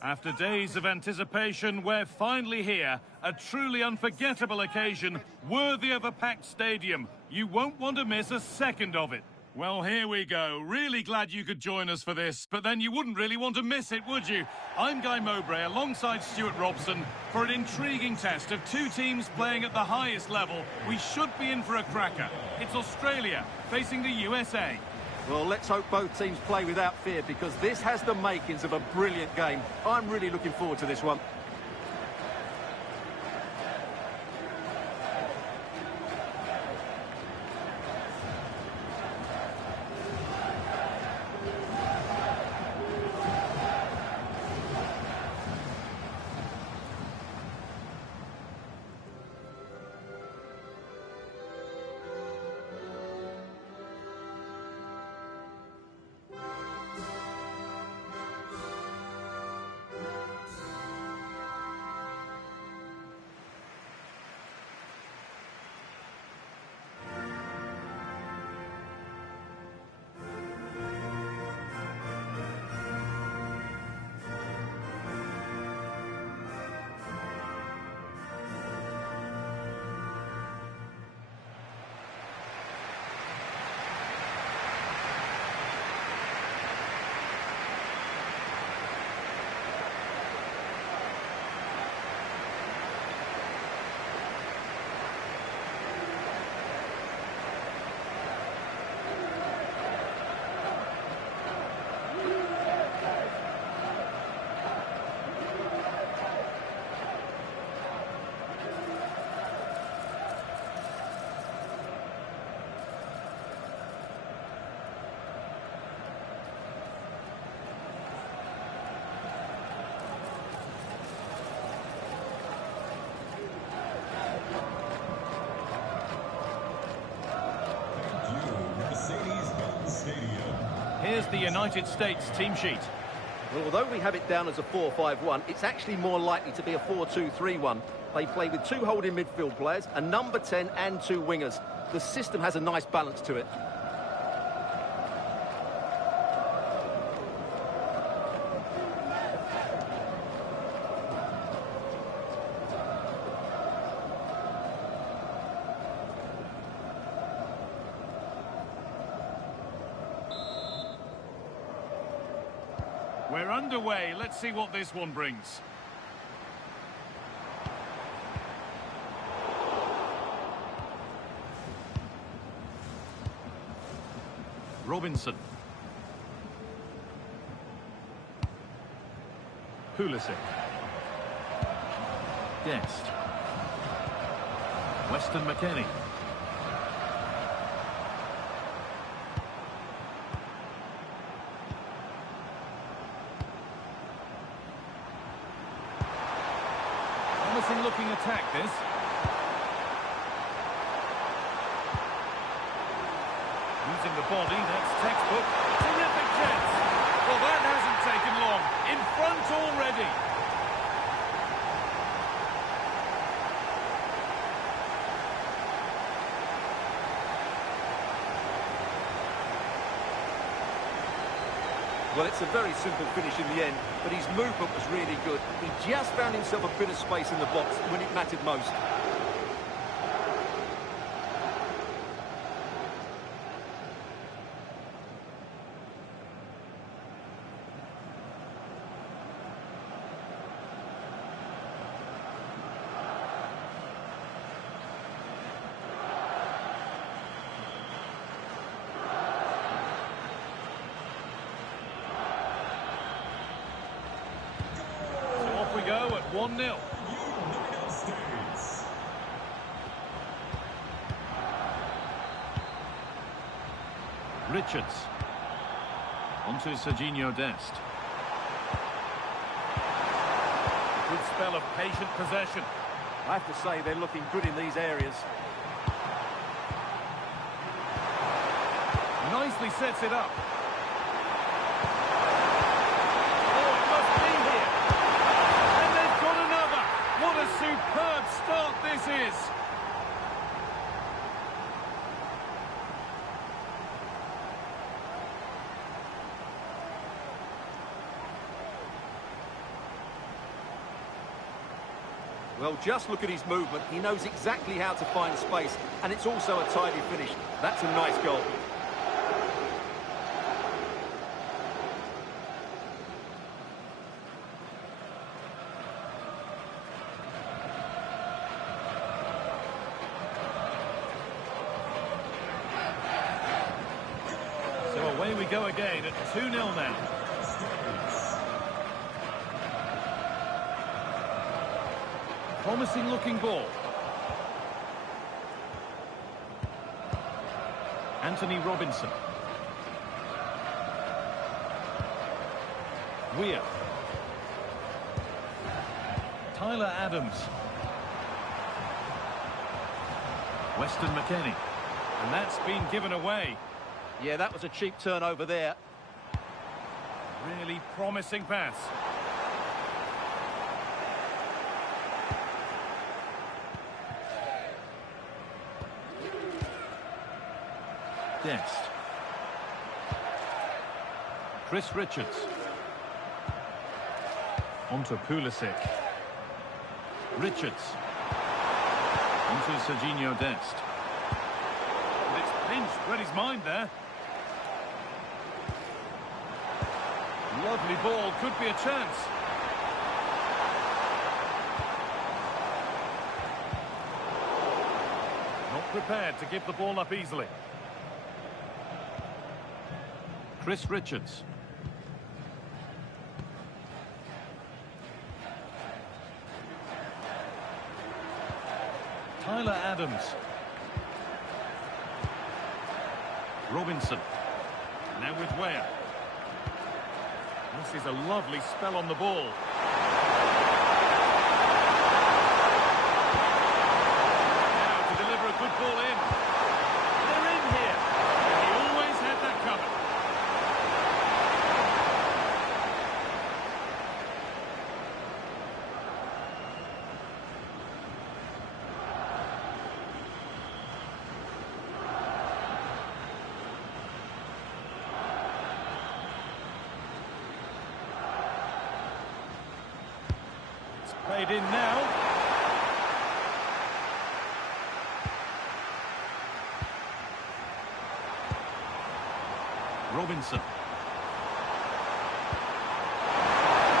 After days of anticipation, we're finally here. A truly unforgettable occasion, worthy of a packed stadium. You won't want to miss a second of it. Well, here we go. Really glad you could join us for this, but then you wouldn't really want to miss it, would you? I'm Guy Mowbray, alongside Stuart Robson, for an intriguing test of 2 teams playing at the highest level. We should be in for a cracker. It's Australia facing the USA. Well, let's hope both teams play without fear, because this has the makings of a brilliant game. I'm really looking forward to this one. the United States team sheet. Well, although we have it down as a 4-5-1, it's actually more likely to be a 4-2-3-1. They play with 2 holding midfield players, a number 10 and 2 wingers. The system has a nice balance to it. We're underway. Let's see what this one brings. Robinson. Pulisic. Guest. Weston McKennie. Promising looking attack, this. Using the body, that's textbook. Terrific chance. Well, that hasn't taken long. In front already. Well, it's a very simple finish in the end, but his movement was really good. He just found himself a bit of space in the box when it mattered most. We go at 1-0. United States. Richards. Onto Serginho Dest. Good spell of patient possession. I have to say they're looking good in these areas. Nicely sets it up. What a superb start this is! Well, just look at his movement. He knows exactly how to find space, and it's also a tidy finish. That's a nice goal. Away we go again at 2-0 now. Promising looking ball. Anthony Robinson. Weir. Tyler Adams. Weston McKennie. And that's been given away. Yeah, that was a cheap turnover there. Really promising pass. Dest. Chris Richards. Onto Pulisic. Richards. Onto Serginho Dest. And it's pinched, read his mind there. Lovely ball, could be a chance. Not prepared to give the ball up easily. Chris Richards. Tyler Adams. Robinson. Now with Weir. This is a lovely spell on the ball. Now to deliver a good ball in. They're in here. He always had that covered. Played in now. Robinson.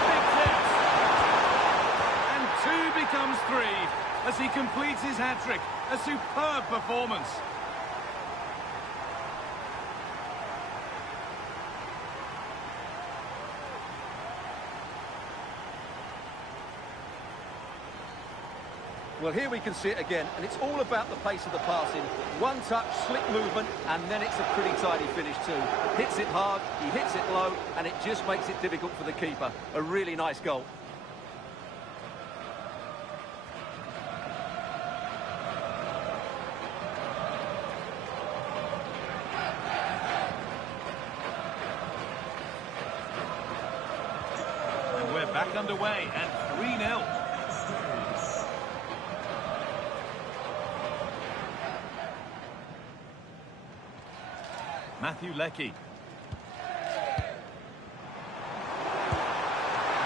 Big hit. And 2 becomes 3 as he completes his hat-trick. A superb performance. Well, here we can see it again, and it's all about the pace of the passing. One touch, slick movement, and then it's a pretty tidy finish too. Hits it hard, he hits it low, and it just makes it difficult for the keeper. A really nice goal. And we're back underway at 3-0. Matthew Leckie. And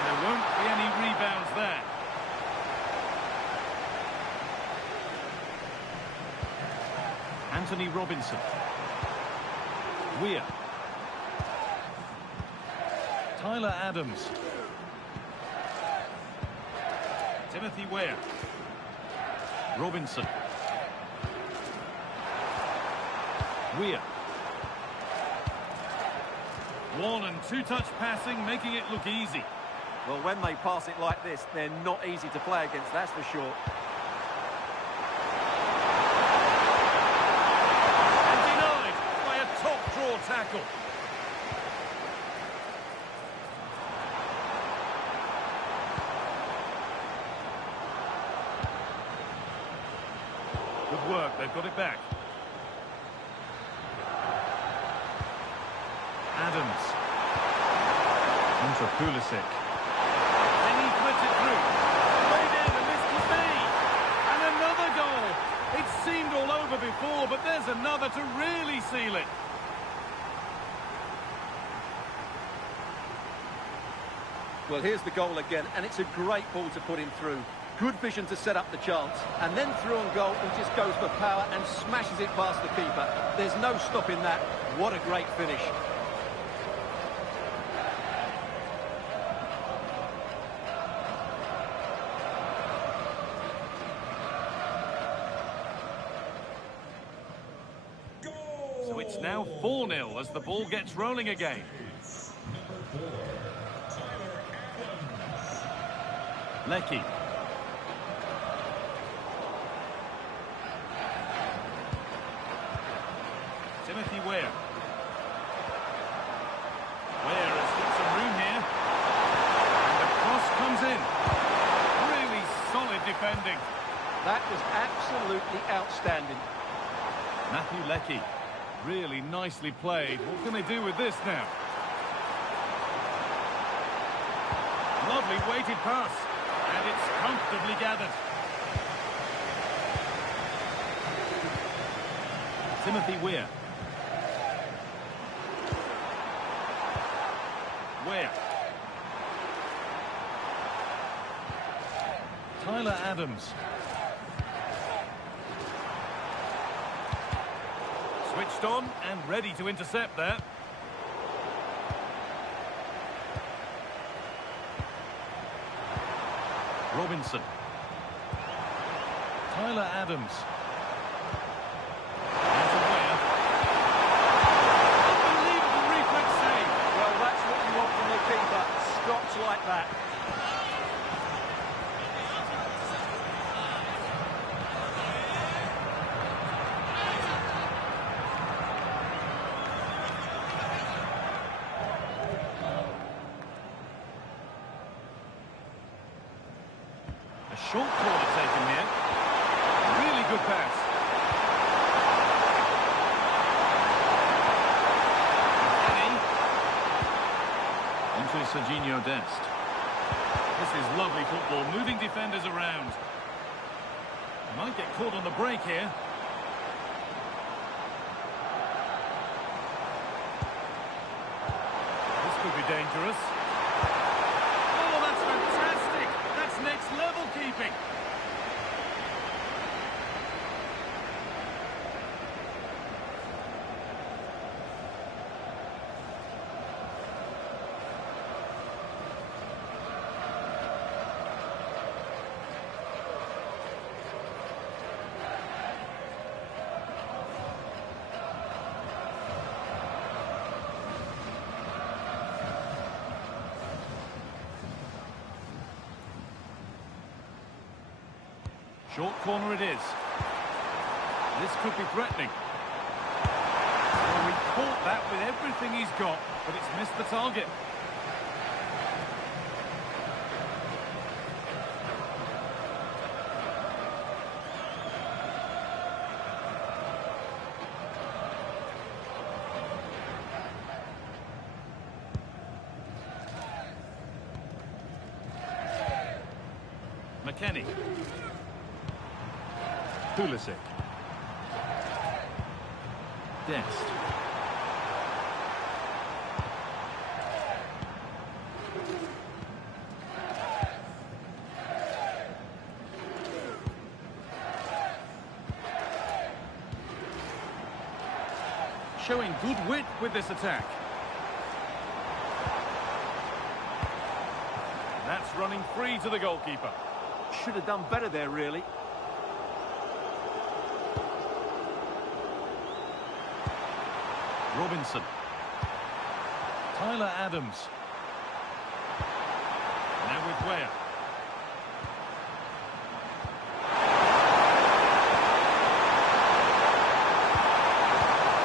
there won't be any rebounds there. Anthony Robinson. Weir. Tyler Adams. Timothy Weir. Robinson. Weir. One and 2-touch passing, making it look easy. Well, when they pass it like this, they're not easy to play against, that's for sure. And denied by a top-draw tackle. Good work, they've got it back. Adams. Into Pulisic. And he puts it through. Played in, and this could be. And another goal. It seemed all over before, but there's another to really seal it. Well, here's the goal again, and it's a great ball to put him through. Good vision to set up the chance, and then through on goal, he just goes for power and smashes it past the keeper. There's no stopping that. What a great finish. So it's now 4-0 as the ball gets rolling again. Leckie. Timothy Weir. Weir has got some room here. And the cross comes in. Really solid defending. That was absolutely outstanding. Matthew Leckie. Really nicely played. What can they do with this now? Lovely weighted pass. And it's comfortably gathered. Timothy Weir. Weir. Tyler Adams. Switched on and ready to intercept there. Robinson. Tyler Adams. Unbelievable reflex save. Well, that's what you want from the keeper. Stops like that. A short corner taken here. Really good pass. Into Serginho Dest. This is lovely football, moving defenders around. Might get caught on the break here. This could be dangerous. Oh, that's fantastic! That's next level! Short corner it is. This could be threatening. Well, he caught that with everything he's got, but it's missed the target. McKennie. Pulisic. Dest. Showing good wit with this attack. That's running free to the goalkeeper. Should have done better there, really. Robinson. Tyler Adams. Now with Weah.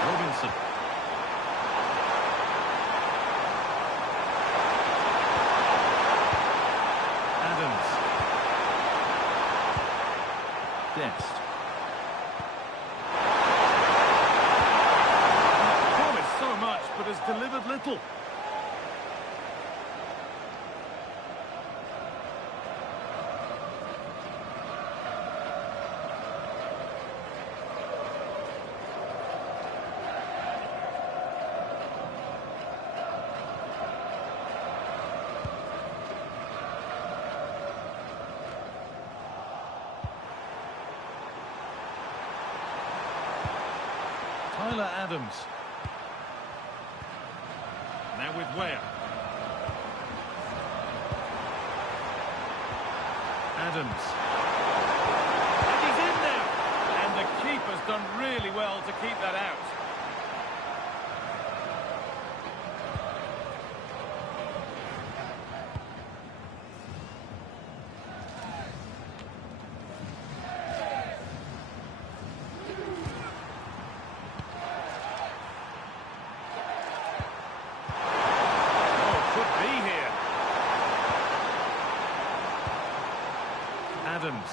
Robinson. Adams. Dest. Promised so much, but has delivered little. Tyler Adams. Now with Weah. Adams. And he's in there. And the keeper's done really well to keep that out. Adams.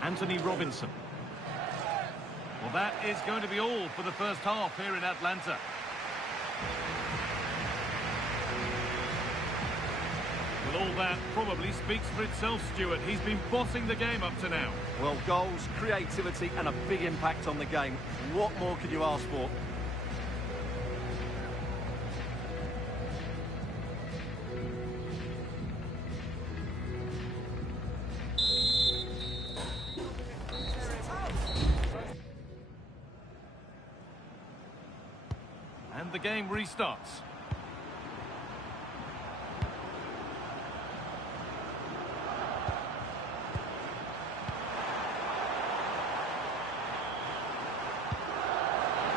Anthony Robinson. Well, that is going to be all for the first half here in Atlanta. Well, all that probably speaks for itself, Stuart. He's been bossing the game up to now. Well, goals, creativity and a big impact on the game. What more could you ask for? And the game restarts.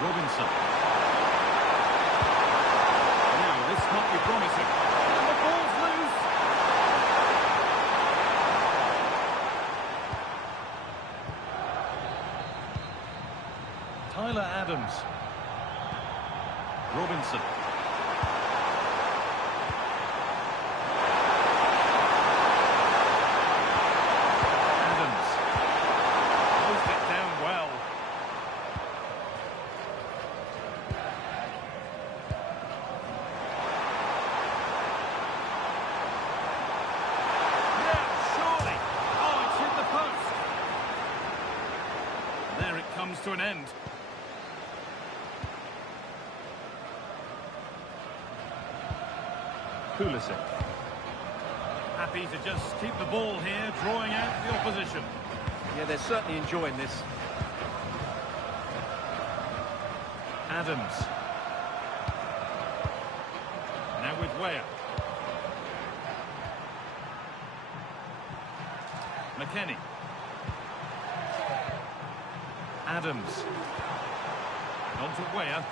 Robinson. Now, this might be promising. And the ball's loose. Tyler Adams. Robinson. Adams. Closed it down well. Yeah, surely. Oh, it's hit the post. There it comes to an end. Pulisic. Happy to just keep the ball here, drawing out the opposition. Yeah, they're certainly enjoying this. Adams. Now with Weah. McKennie. Adams. On to Weah.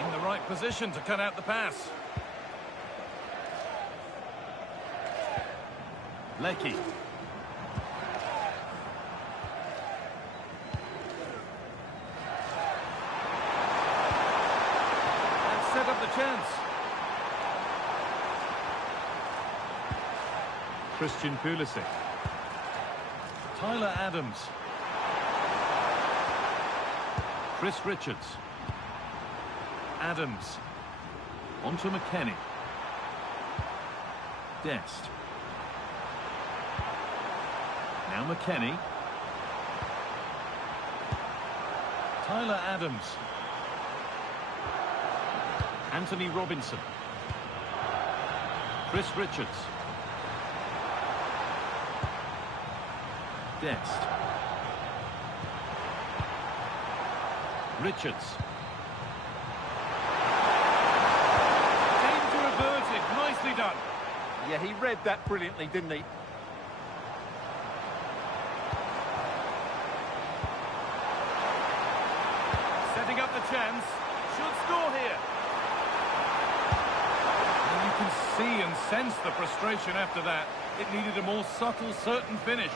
In the right position to cut out the pass. Lecky. And set up the chance. Christian Pulisic. Tyler Adams. Chris Richards. Adams. On to McKennie. Dest. Now McKennie. Tyler Adams. Anthony Robinson. Chris Richards. Dest. Richards. Danger averted. Nicely done. Yeah, he read that brilliantly, didn't he? Setting up the chance. Should score here. And you can see and sense the frustration after that. It needed a more subtle, certain finish.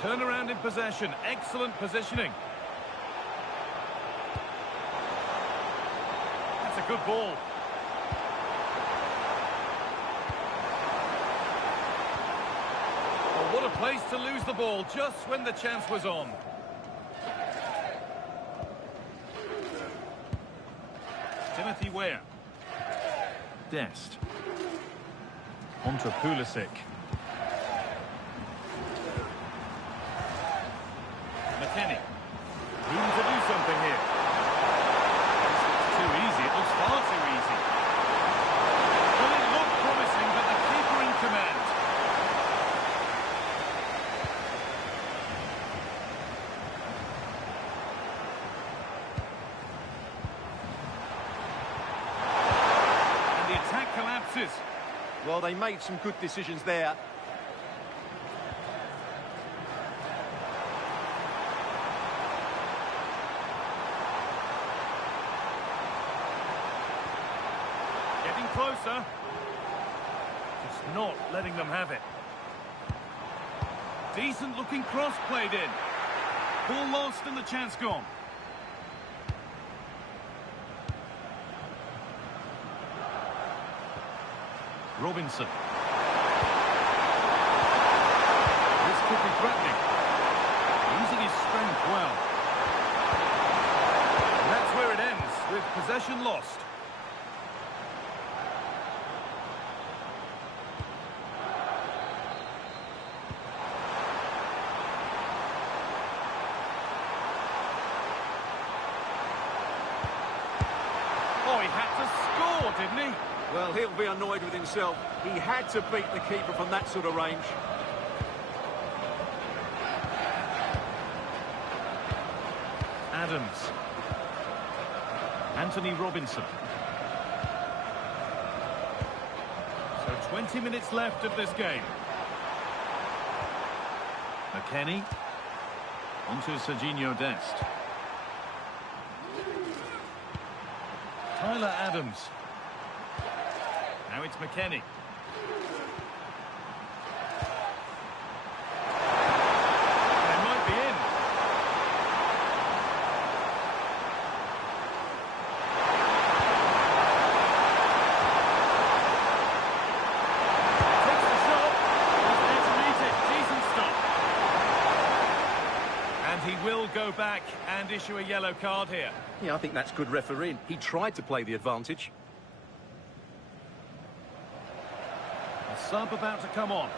Turnaround in possession. Excellent positioning. That's a good ball. Oh, what a place to lose the ball just when the chance was on. Timothy Weah. Dest. On to Pulisic. McKennie. Room to do something here. This looks too easy. It looks far too easy. Well, it looked promising, but the keeper in command. And the attack collapses. Well, they made some good decisions there. Getting closer. Just not letting them have it. Decent looking cross played in. Ball lost and the chance gone. Robinson. This could be threatening. Using his strength well. And that's where it ends, with possession lost. Oh, he had to score, didn't he? Well, he'll be annoyed with himself. He had to beat the keeper from that sort of range. Adams. Anthony Robinson. So 20 minutes left of this game. McKennie. Onto Serginho Dest. Tyler Adams. Now it's McKennie. They might be in. Takes the shot. He's there to meet it. Decent stop. And he will go back and issue a yellow card here. Yeah, I think that's good refereeing. He tried to play the advantage. A sub about to come on.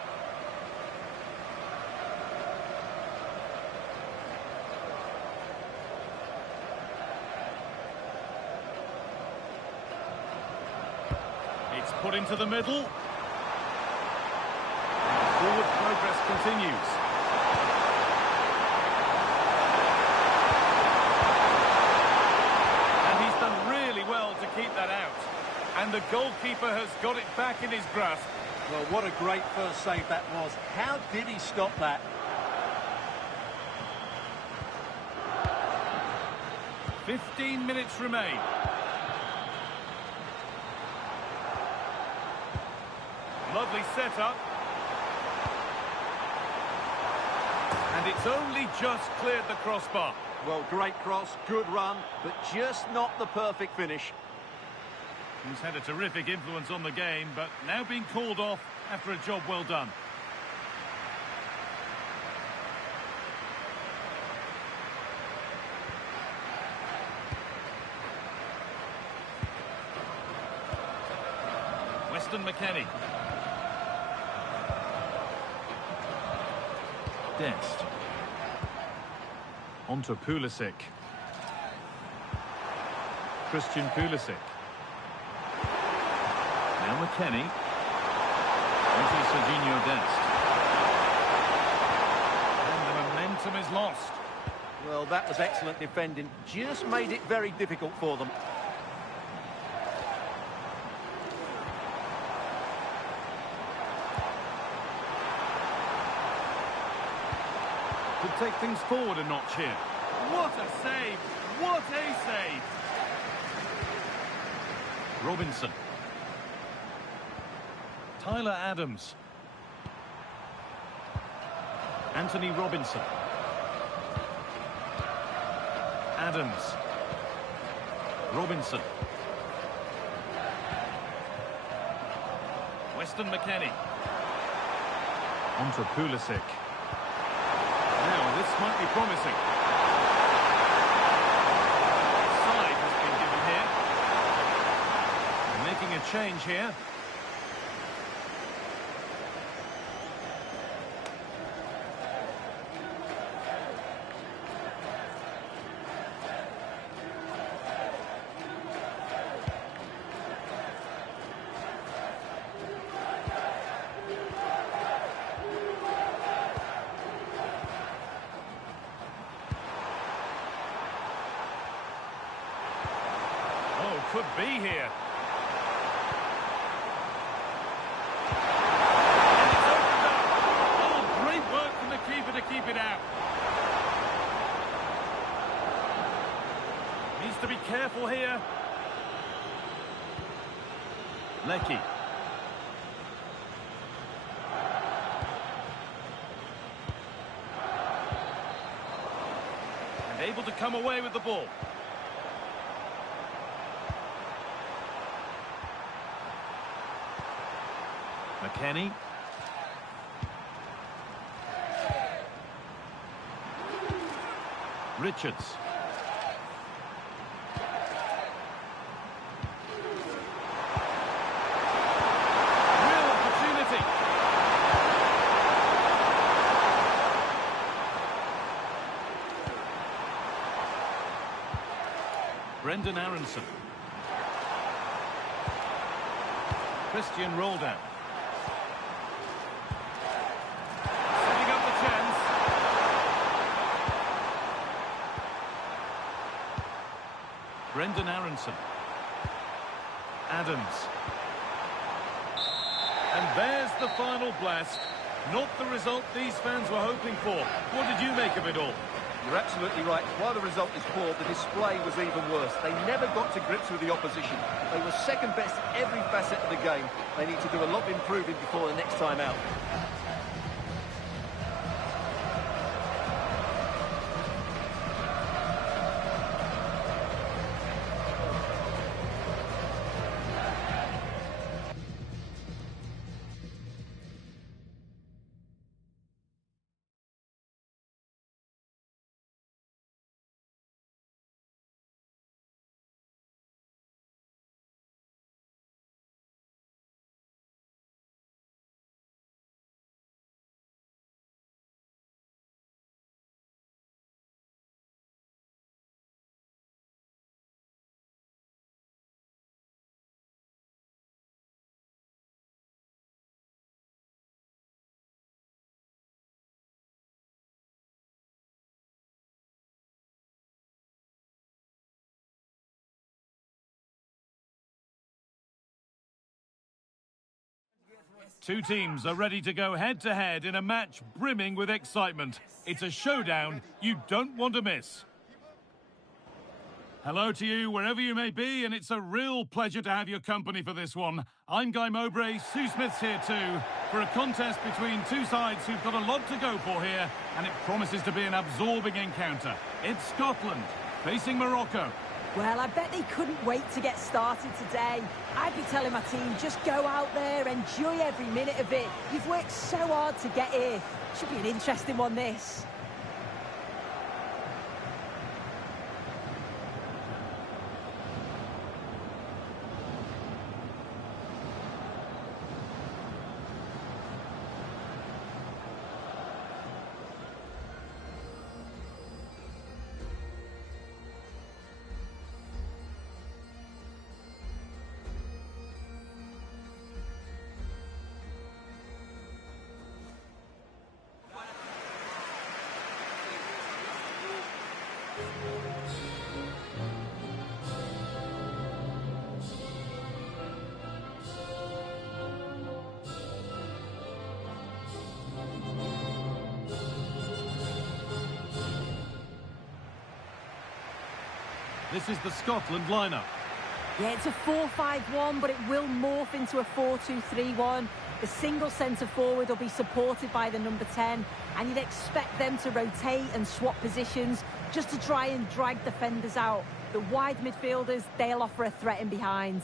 It's put into the middle. Forward progress continues. And he's done really the goalkeeper has got it back in his grasp. Well, what a great first save that was. How did he stop that? "15 minutes remain. Lovely setup. And it's only just cleared the crossbar. Well, great cross, good run, but just not the perfect finish. He's had a terrific influence on the game, but now being called off after a job well done. Weston McKennie. Dest. On to Pulisic. Christian Pulisic. Now McKennie. Onto Serginho Dest. And the momentum is lost. Well, that was excellent defending. Just made it very difficult for them. Could take things forward a notch here. What a save! What a save! Robinson. Tyler Adams. Anthony Robinson. Adams. Robinson. Weston McKennie. On to Pulisic. Now, this might be promising. Side has been given here. Making a change here. Could be here. And it's opened up. Oh, great work from the keeper to keep it out. Needs to be careful here. Lecky. And able to come away with the ball. McKennie. Richards. Real opportunity. Brendan Aronson. Christian Roldan. Brendan Aronson. Adams. And there's the final blast. Not the result these fans were hoping for. What did you make of it all? You're absolutely right. While the result is poor, the display was even worse. They never got to grips with the opposition. They were second best every facet of the game. They need to do a lot of improving before the next time out. Two teams are ready to go head-to-head in a match brimming with excitement. It's a showdown you don't want to miss. Hello to you, wherever you may be, and it's a real pleasure to have your company for this one. I'm Guy Mowbray, Sue Smith's here too, for a contest between two sides who've got a lot to go for here, and it promises to be an absorbing encounter. It's Scotland facing Morocco. Well, I bet they couldn't wait to get started today. I'd be telling my team, just go out there, enjoy every minute of it. You've worked so hard to get here. Should be an interesting one, this. This is the Scotland lineup. Yeah, it's a 4-5-1, but it will morph into a 4-2-3-1. The single centre-forward will be supported by the number 10, and you'd expect them to rotate and swap positions just to try and drag defenders out. The wide midfielders, they'll offer a threat in behind.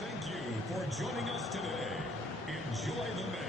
Thank you for joining us today. Enjoy the match.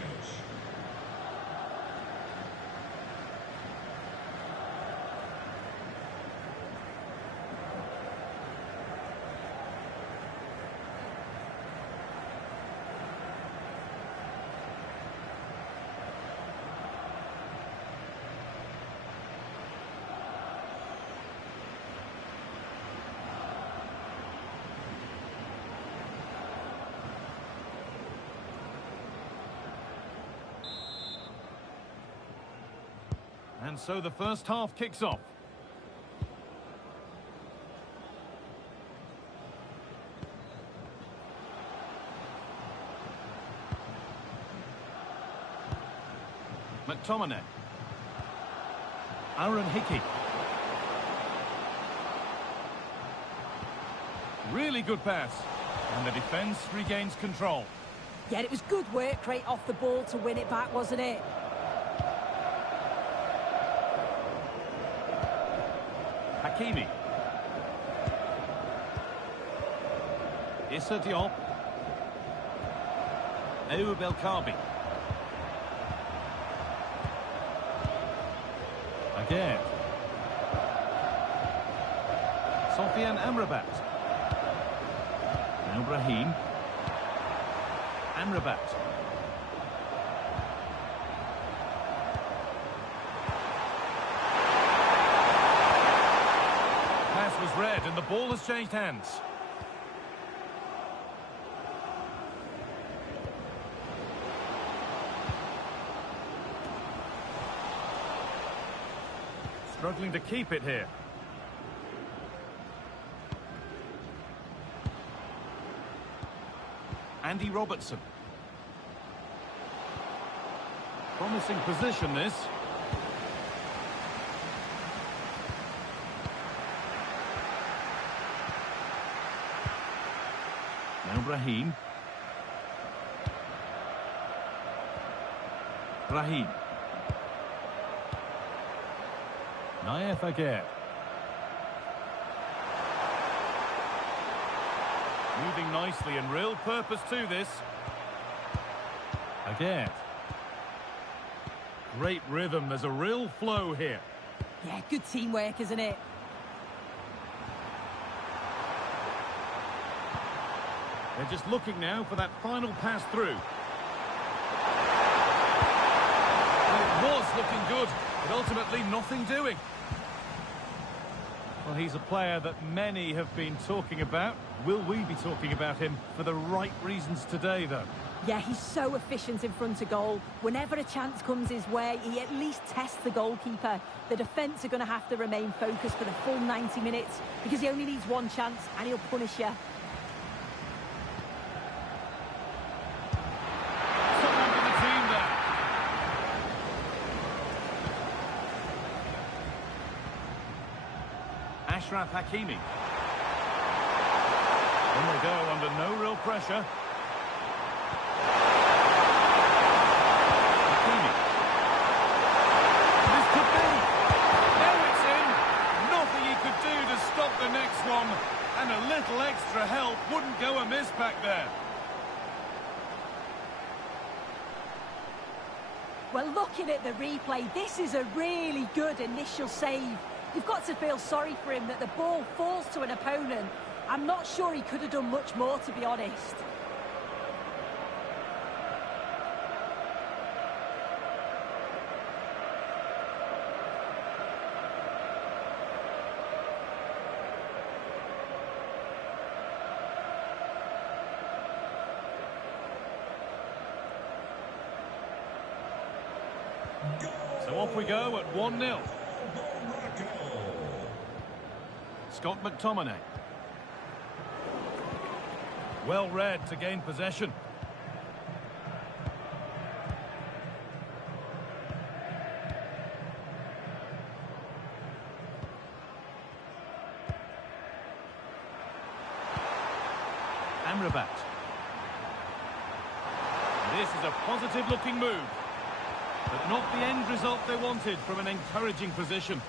And so the first half kicks off. McTominay. Aaron Hickey. Really good pass. And the defence regains control. Yeah, it was good work right off the ball to win it back, wasn't it? Hakimi. Issa Diop. Ayoub El Kaabi. Again. Sofiane Amrabat. Now Brahim. Amrabat. Pass was read and the ball has changed hands. Struggling to keep it here. Andy Robertson. Promising position, this. Now Brahim. Brahim. Naif again. Moving nicely and real purpose to this. Again. Great rhythm, there's a real flow here. Yeah, good teamwork, isn't it? They're just looking now for that final pass through. Well, it was looking good, but ultimately nothing doing. Well, he's a player that many have been talking about. Will we be talking about him for the right reasons today, though? Yeah, he's so efficient in front of goal. Whenever a chance comes his way, he at least tests the goalkeeper. The defence are going to have to remain focused for the full 90 minutes because he only needs one chance and he'll punish you. Someone for the team there. Ashraf Hakimi. In they go under no real pressure. Hakimi. This could be. Now it's in. Nothing he could do to stop the next one. And a little extra help wouldn't go amiss back there. Well, looking at the replay, this is a really good initial save. You've got to feel sorry for him that the ball falls to an opponent. I'm not sure he could have done much more, to be honest. So off we go at 1-0. Morocco. Scott McTominay. Well read to gain possession. Amrabat. This is a positive-looking move, but not the end result they wanted from an encouraging position.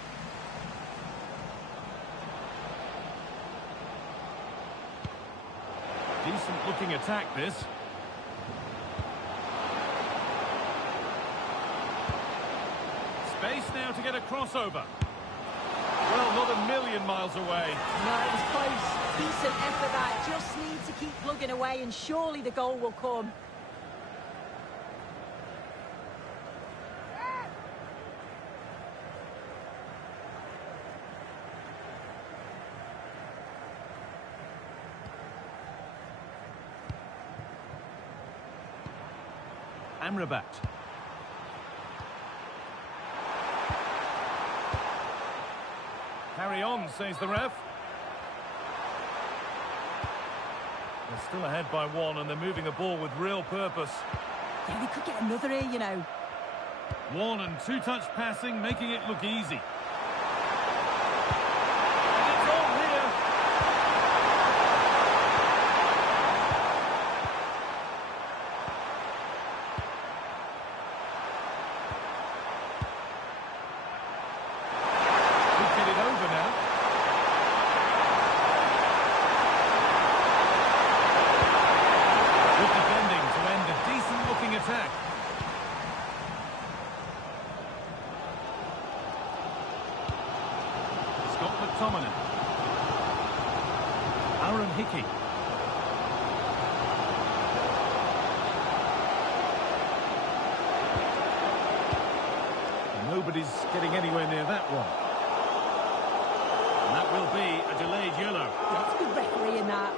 Decent-looking attack, this. Space now to get a crossover. Well, not a million miles away. No, it was close. Decent effort that. Just need to keep plugging away and surely the goal will come. Amrabat. Carry on, says the ref. They're still ahead by one and they're moving the ball with real purpose. Yeah, they could get another here, you know. One and two-touch passing, making it look easy. And it's all here. Could get it over now. Good defending to end a decent-looking attack. Scott McTominay. Aaron Hickey. Nobody's getting anywhere near that one. And that will be a delayed yellow. That's good refereeing that.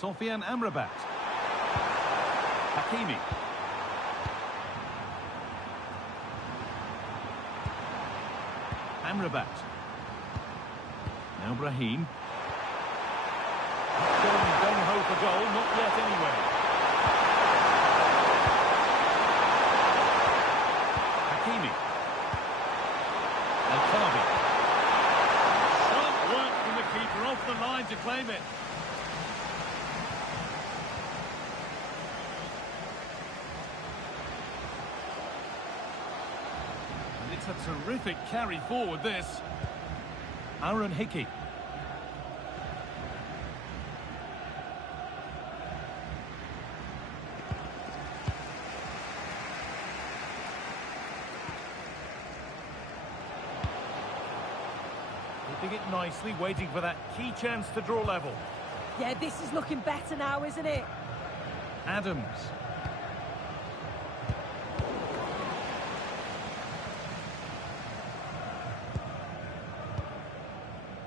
Sofiane Amrabat. Hakimi. Amrabat. Now Brahim. Going gung-ho for goal, not yet anyway. Hakimi. Al-Tabi. Sharp work from the keeper off the line to claim it. It's a terrific carry forward, this. Aaron Hickey. playing it nicely, waiting for that key chance to draw level. Yeah, this is looking better now, isn't it? Adams.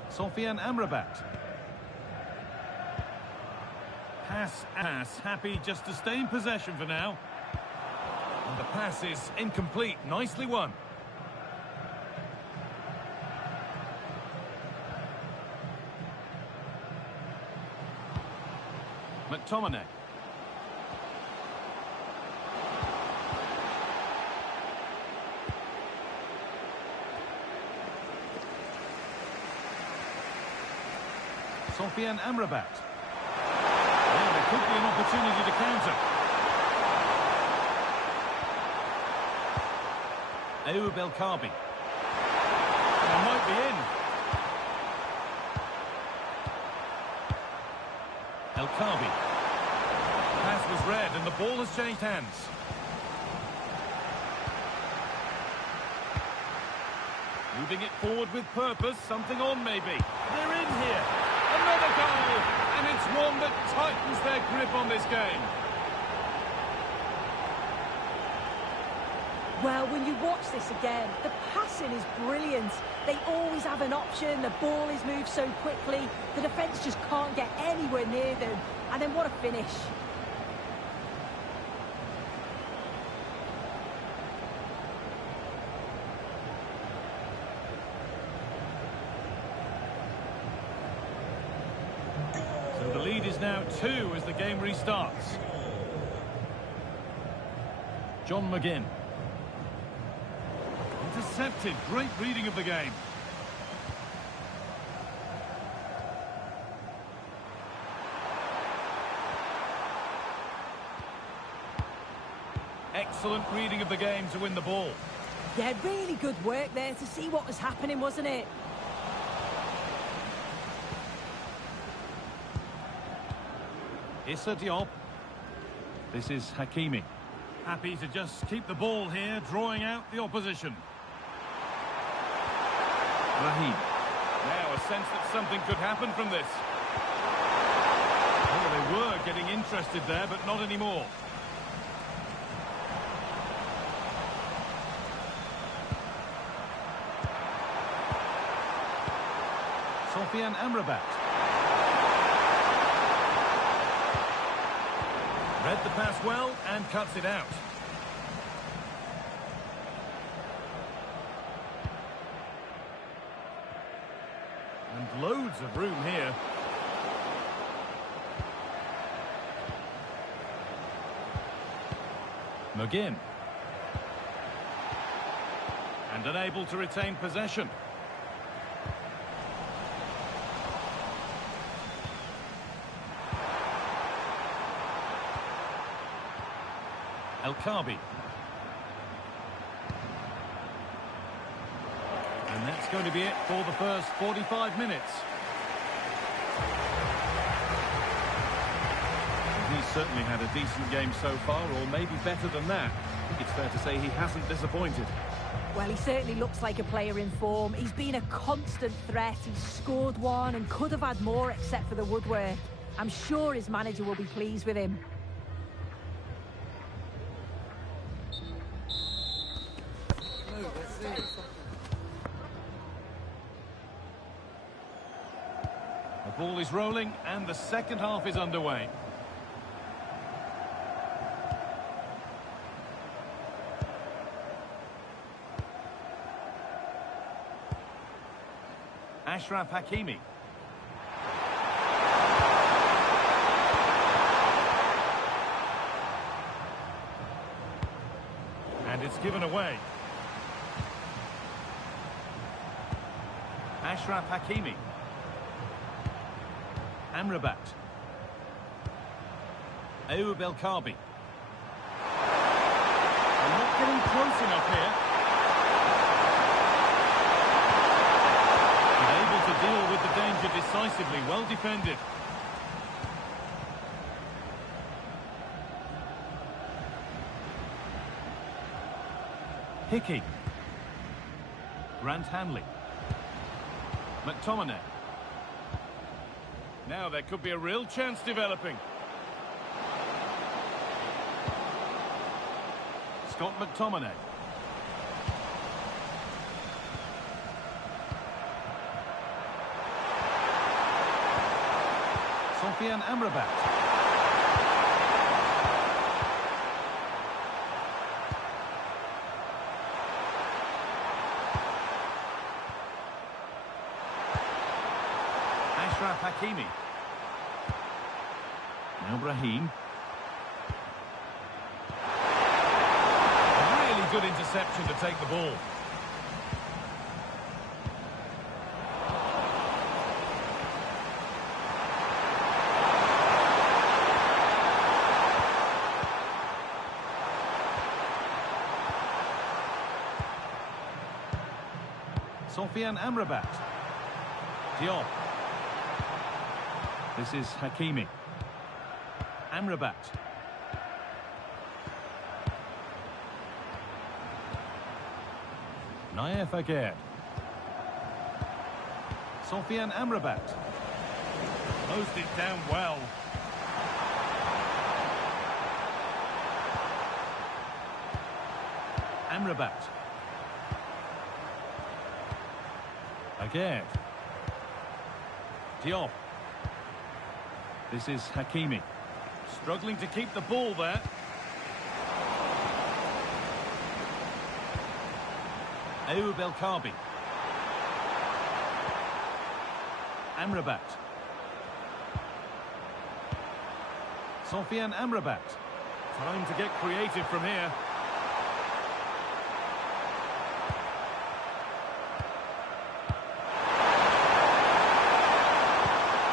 Sofian Amrabat. Pass, happy just to stay in possession for now. And the pass is incomplete, nicely won. McTominay. Sofian Amrabat. Well, there could be an opportunity to counter. Ayoub El Kaabi. It might be in. El Kaabi. Pass was read and the ball has changed hands. Moving it forward with purpose, something on maybe. They're in here. Another goal, and it's one that tightens their grip on this game. Well, when you watch this again, the passing is brilliant. They always have an option, the ball is moved so quickly, the defence just can't get anywhere near them. And then what a finish. So the lead is now 2 as the game restarts. John McGinn. Intercepted, great reading of the game. Excellent reading of the game to win the ball. Yeah, really good work there to see what was happening, wasn't it? Issa Diop. This is Hakimi. Happy to just keep the ball here, drawing out the opposition. Raheem. Now a sense that something could happen from this. Oh, they were getting interested there, but not anymore. Sofian Amrabat. Read the pass well and cuts it out. And loads of room here. McGinn. And unable to retain possession. El Kaabi. And that's going to be it for the first 45 minutes. And he's certainly had a decent game so far, or maybe better than that. I think it's fair to say he hasn't disappointed. Well, he certainly looks like a player in form. He's been a constant threat. He's scored one and could have had more except for the woodwork. I'm sure his manager will be pleased with him. The ball is rolling and the second half is underway. Achraf Hakimi. And it's given away. Achraf Hakimi. Amrabat. Ayoub El Kaabi. They're not getting close enough here. And able to deal with the danger decisively. Well defended. Hickey. Grant Hanley. McTominay. Now there could be a real chance developing. Scott McTominay. Sofian Amrabat. Ashraf Hakimi. Now Brahim. A really good interception to take the ball. Sofian Amrabat. Diop. This is Hakimi. Amrabat. Naif Aguerd. Sofian Amrabat. Closed it down well. Amrabat. Aguerd. Diop. This is Hakimi. Struggling to keep the ball there. Ayoub El Kaabi. Amrabat. Sofian Amrabat. Time to get creative from here.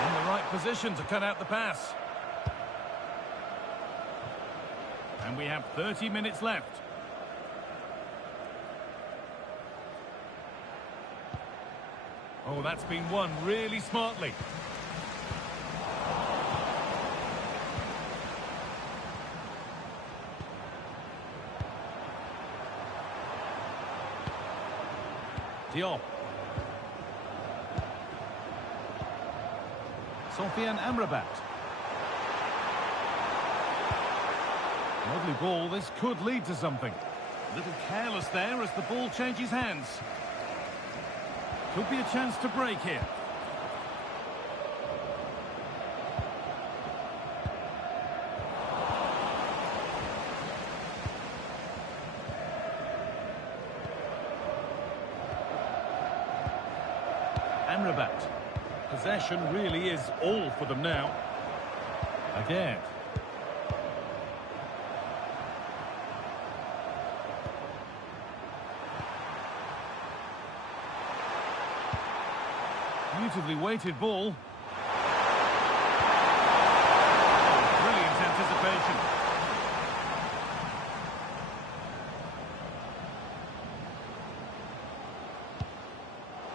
In the right position to cut out the pass. And we have 30 minutes left. Oh, that's been won really smartly. Diop. Sofian Amrabat. Lovely ball, this could lead to something. A little careless there as the ball changes hands. Could be a chance to break here. Amrabat. Possession really is all for them now. Again. Beautifully weighted ball. Brilliant anticipation.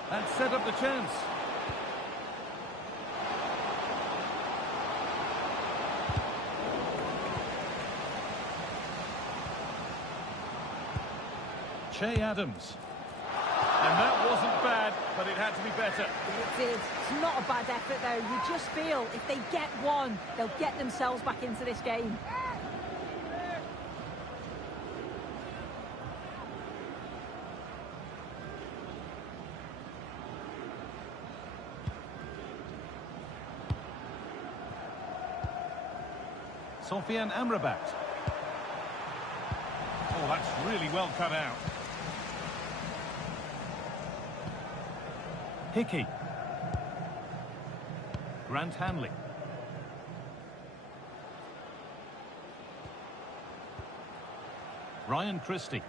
That set up the chance. Che Adams. And that wasn't bad, but it had to be better. It did. It's not a bad effort, though. You just feel if they get one, they'll get themselves back into this game. Sofian Amrabat. Oh, that's really well cut out. Hickey. Grant Hanley. Ryan Christie.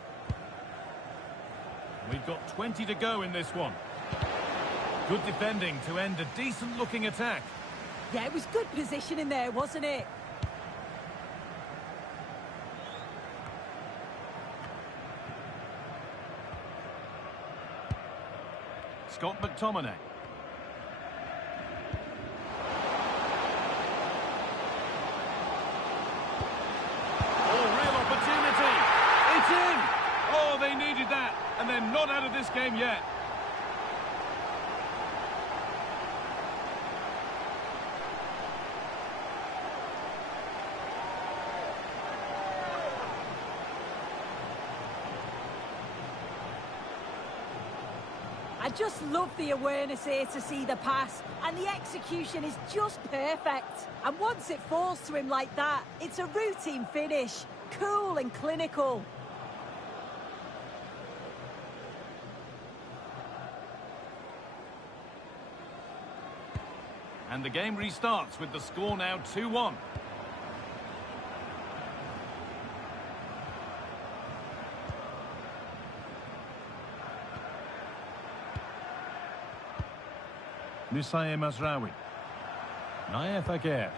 We've got 20 to go in this one. Good defending to end a decent-looking attack. Yeah, it was good positioning there, wasn't it? Scott McTominay. Oh, real opportunity. It's in. Oh, they needed that. And they're not out of this game yet. I just love the awareness here to see the pass, and the execution is just perfect. And once it falls to him like that, it's a routine finish, cool and clinical. And the game restarts with the score now 2-1. Nusayr Mazraoui. Naif Aguerd.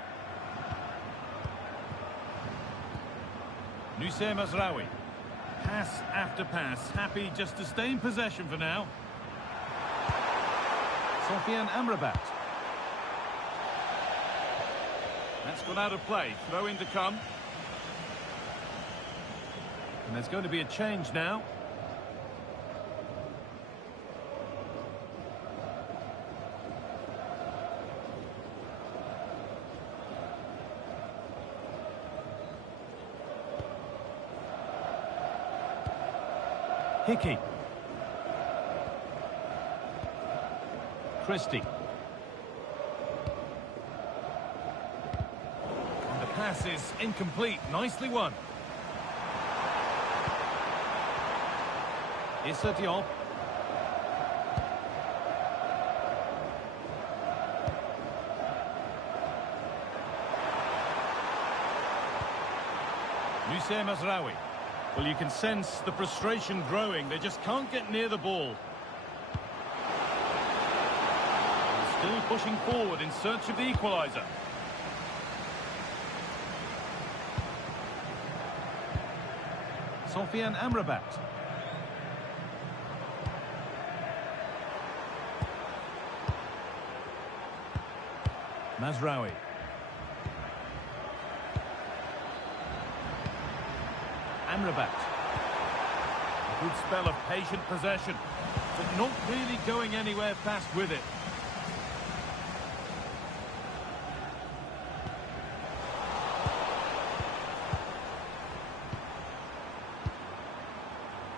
Nusayr Mazraoui. Pass after pass. Happy just to stay in possession for now. Sofiane Amrabat. That's gone out of play. Throw in to come. And there's going to be a change now. Hickey. Christie. And the pass is incomplete. Nicely won. Issa Diop. Nusayr Mazraoui. Well, you can sense the frustration growing. They just can't get near the ball. Still pushing forward in search of the equaliser. Sofiane Amrabat. Mazraoui. Amrabat. A good spell of patient possession, but not really going anywhere fast with it.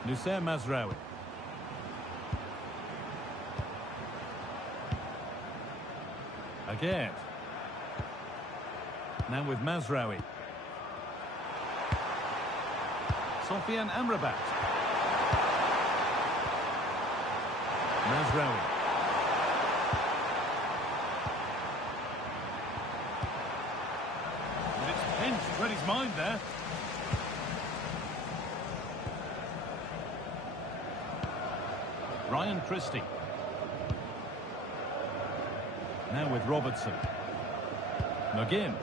Nusayr Mazraoui. Aguerd. Now with Mazraoui. Sofiane Amrabat. Mazraoui. And it's pinched, read his mind there. Ryan Christie. Now with Robertson. McGinn.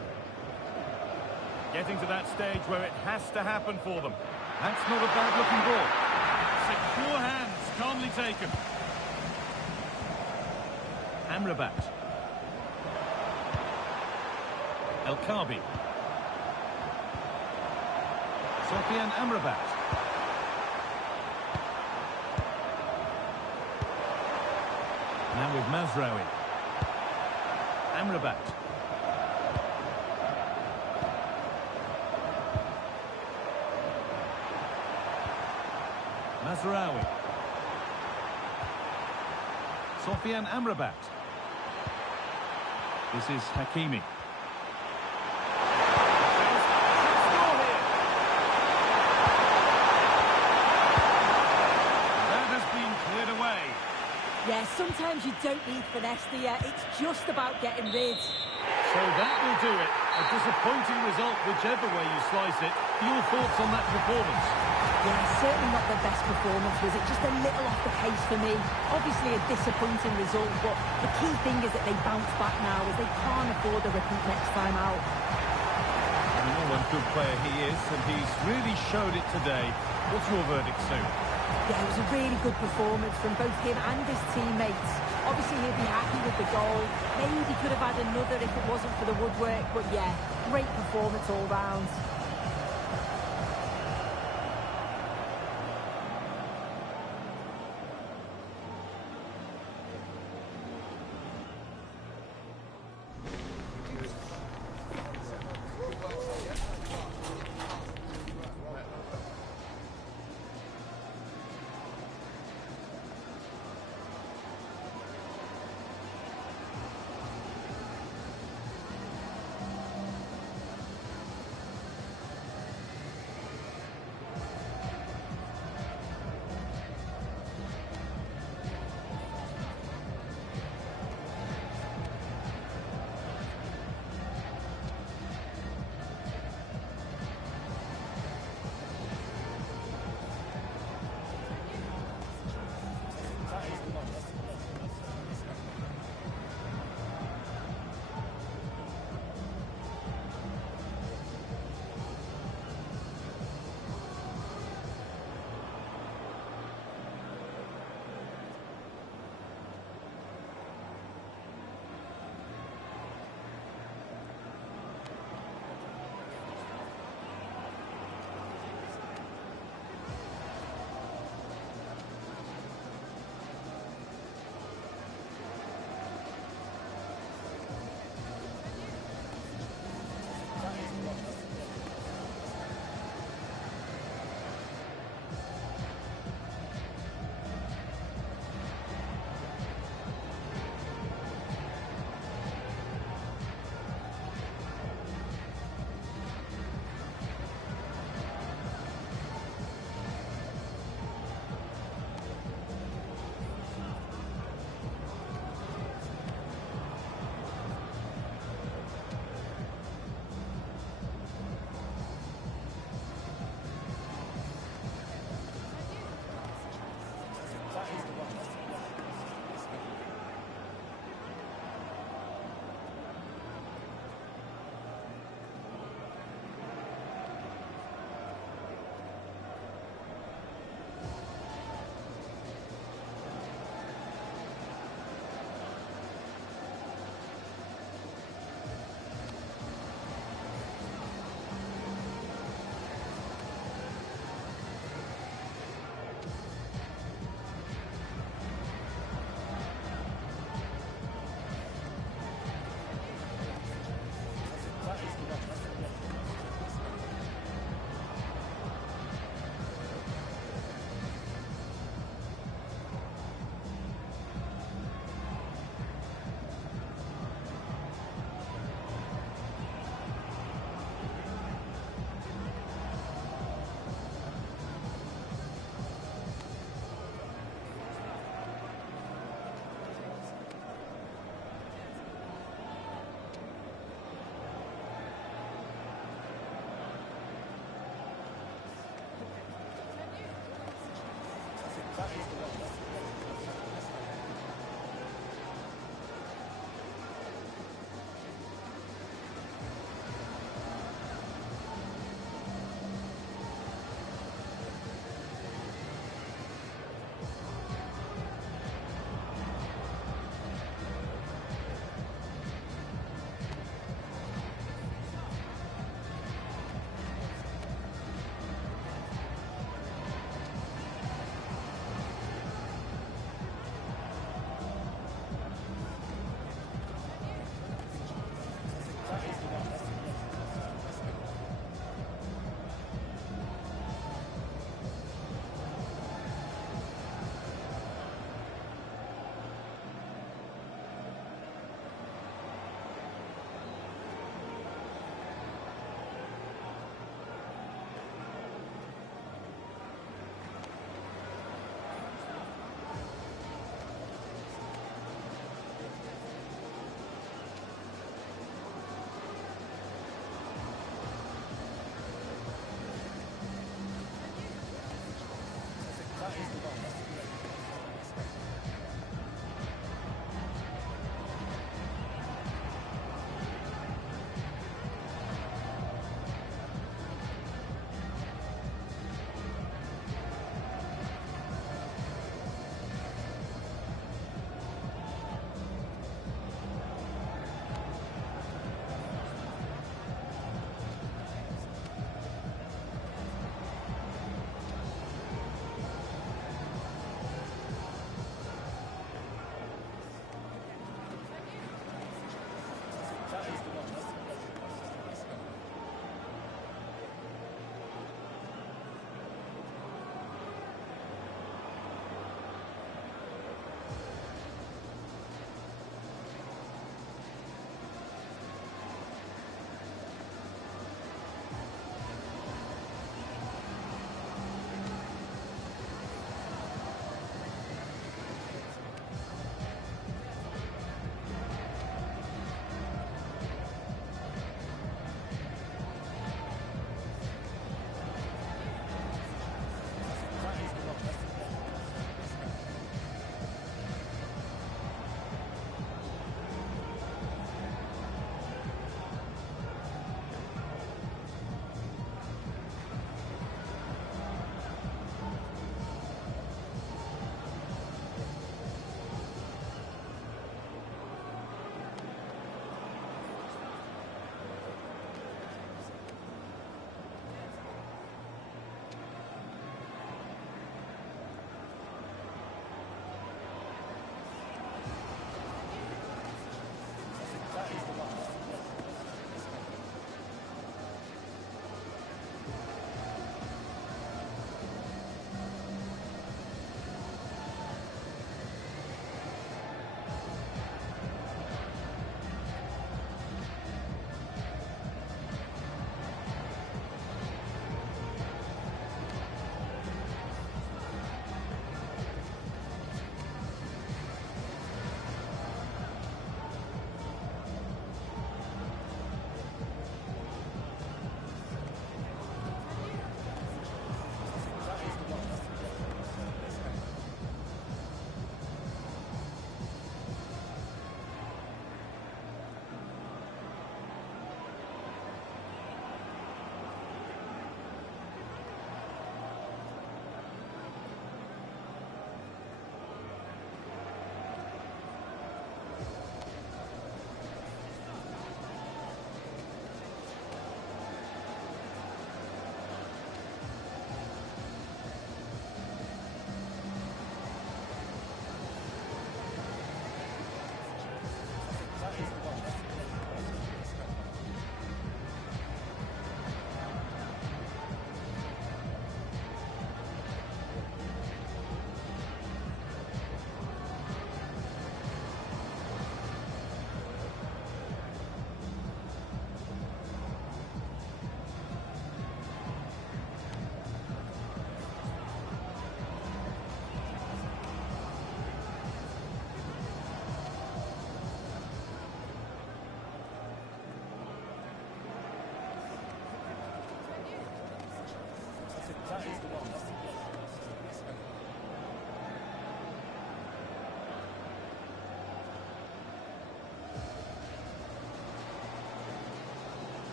Getting to that stage where it has to happen for them. That's not a bad-looking ball. Secure hands, calmly taken. Amrabat. El Kaabi. Sofiane Amrabat. Now with Mazraoui. Amrabat. Mazraoui. Sofiane Amrabat. This is Hakimi. That has been cleared away. Yeah, sometimes you don't need finesse, do you? It's just about getting rid. So that will do it. A disappointing result, whichever way you slice it. Your thoughts on that performance? Yeah, certainly not the best performance, was it? Just a little off the pace for me. Obviously a disappointing result, but the key thing is that they bounce back now, as they can't afford a repeat next time out. We know what a good player he is, and he's really showed it today. What's your verdict, Sue? Yeah, it was a really good performance from both him and his teammates. Obviously, he'll be happy with the goal. Maybe he could have had another if it wasn't for the woodwork, but yeah, great performance all round.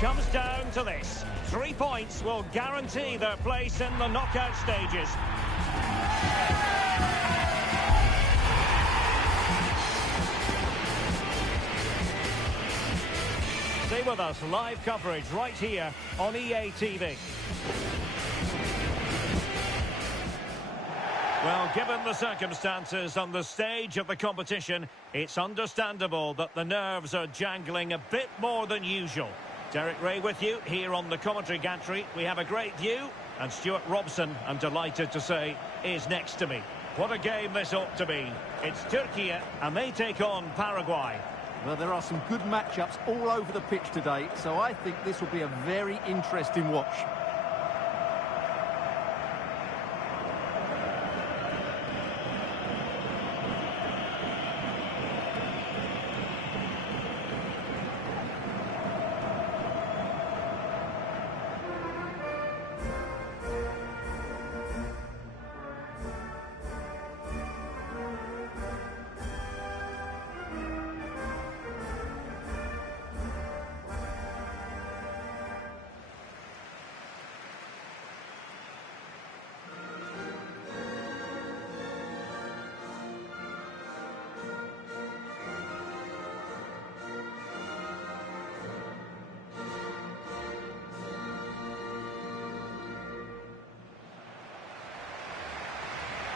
comes down to this. 3 points will guarantee their place in the knockout stages. Stay with us, live coverage right here on EA TV. Well, given the circumstances on the stage of the competition, it's understandable that the nerves are jangling a bit more than usual. Derek Ray with you here on the commentary gantry. We have a great view, and Stuart Robson, I'm delighted to say, is next to me. What a game this ought to be. It's Turkey, and they take on Paraguay. Well, there are some good matchups all over the pitch today, so I think this will be a very interesting watch.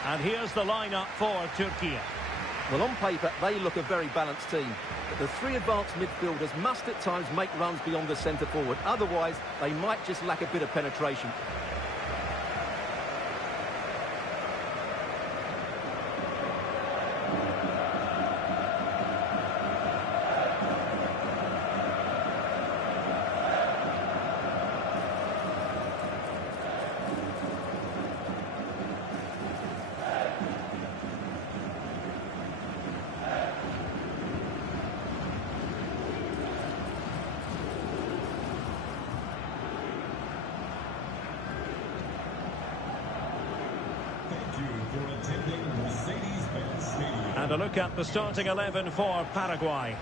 And here's the lineup for Turkey. Well, on paper, they look a very balanced team. But the three advanced midfielders must at times make runs beyond the centre-forward. Otherwise, they might just lack a bit of penetration. And a look at the starting 11 for Paraguay.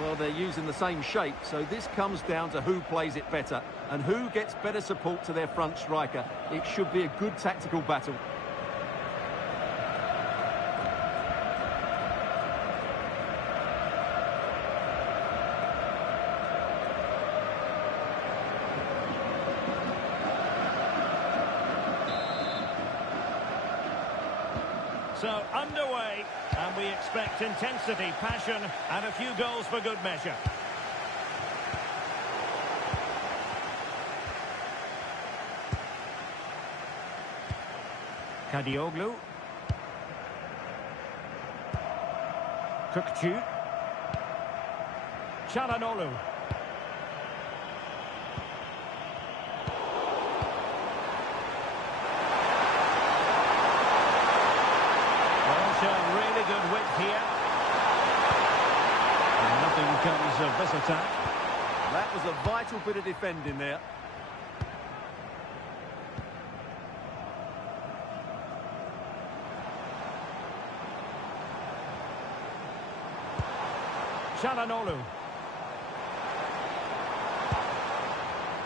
Well, they're using the same shape, so this comes down to who plays it better and who gets better support to their front striker. It should be a good tactical battle. So underway, and we expect intensity, passion, and a few goals for good measure. Kadioglu. Kukcu. Çalhanoğlu. Really good width here. And nothing comes of this attack. That was a vital bit of defending there. Çalhanoğlu.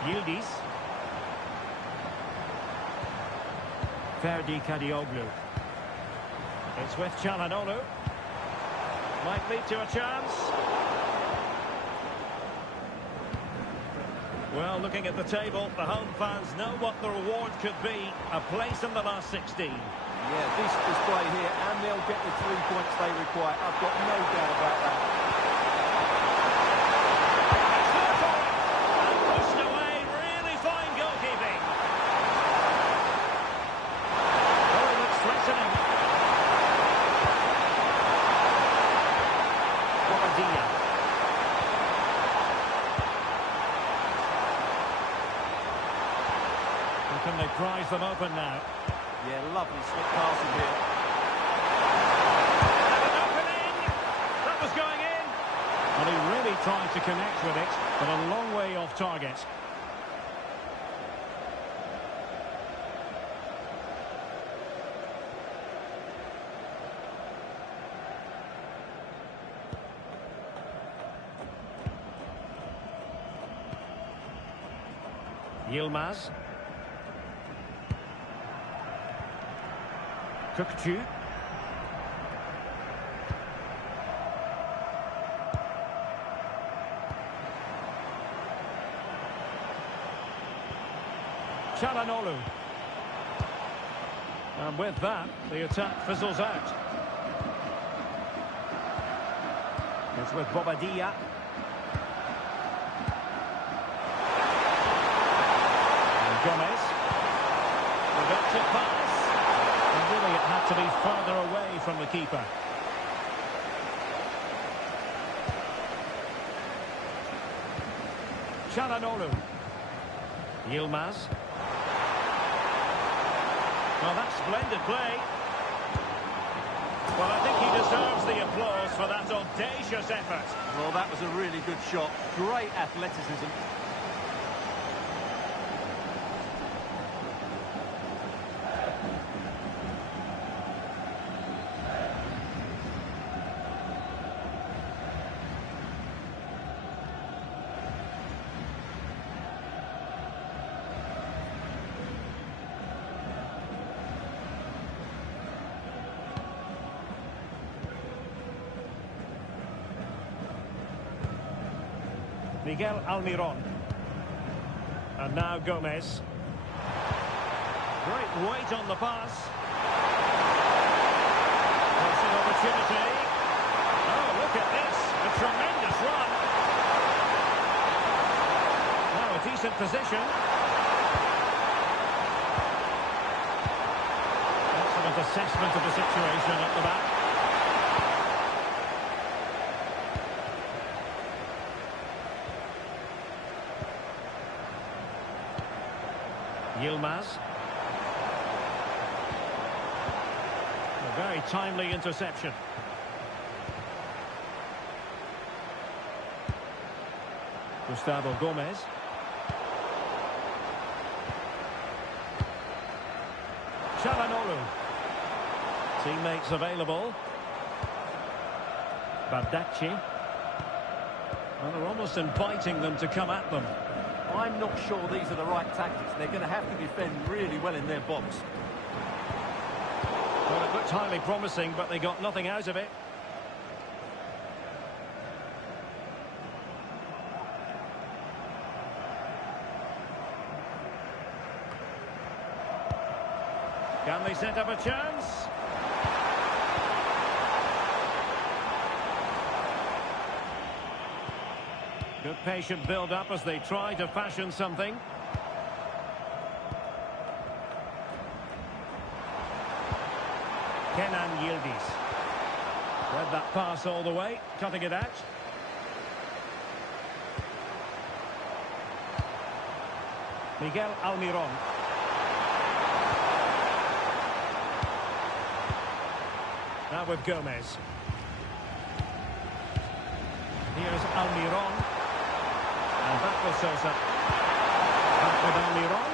Yildiz. Ferdi Kadioglu. It's with Çalhanoğlu. Might lead to a chance. Well, looking at the table, the home fans know what the reward could be. A place in the last 16. Yeah, decent display here, and they'll get the 3 points they require. I've got no doubt about that. And pushed away. Really fine goalkeeping. Oh, it looks threatening. Can they prize them open now? Yeah, lovely slick passing here. And an opening! That was going in! And he really tried to connect with it, but a long way off target. Yilmaz. Kukçu. Çalhanoğlu. And with that, the attack fizzles out. It's with Bobadilla. And Gomez. Productive pass. And really it had to be further away from the keeper. Çalhanoğlu. Yilmaz. Well, that's splendid play. Well, I think he deserves the applause for that audacious effort. Well, that was a really good shot. Great athleticism. Miguel Almiron. And now Gomez. Great weight on the pass. That's an opportunity. Oh, look at this. A tremendous run. Now a decent position. Excellent assessment of the situation at the back. Yilmaz. A very timely interception. Gustavo Gomez. Çalhanoğlu. Teammates available. Bardakci. Well, they're almost inviting them to come at them. I'm not sure these are the right tactics. They're going to have to defend really well in their box. Well, it looked highly promising, but they got nothing out of it. Can they set up a chance? Good patient build-up as they try to fashion something. Kenan Yildiz. Read that pass all the way, cutting it out. Miguel Almiron. Now with Gomez. Here's Almiron. And back with Sosa. Back with Almiron.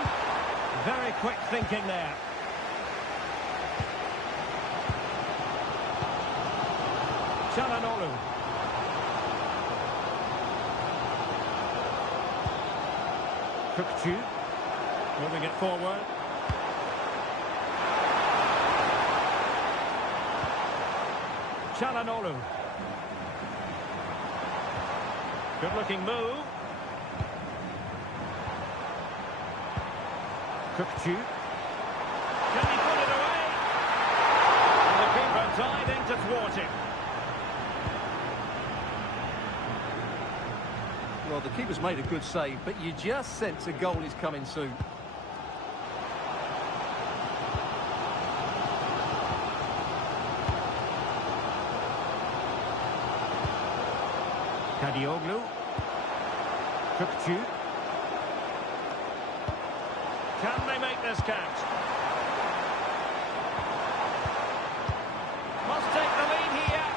Very quick thinking there. Çalhanoğlu. Kukçu. Moving it forward. Çalhanoğlu. Good looking move. Kukçu. Can he put it away? And the keeper diving to thwart him. Well, the keeper's made a good save, but you just sense a goal is coming soon. Kadioglu. Kukçu. Can they make this count? Must take the lead here.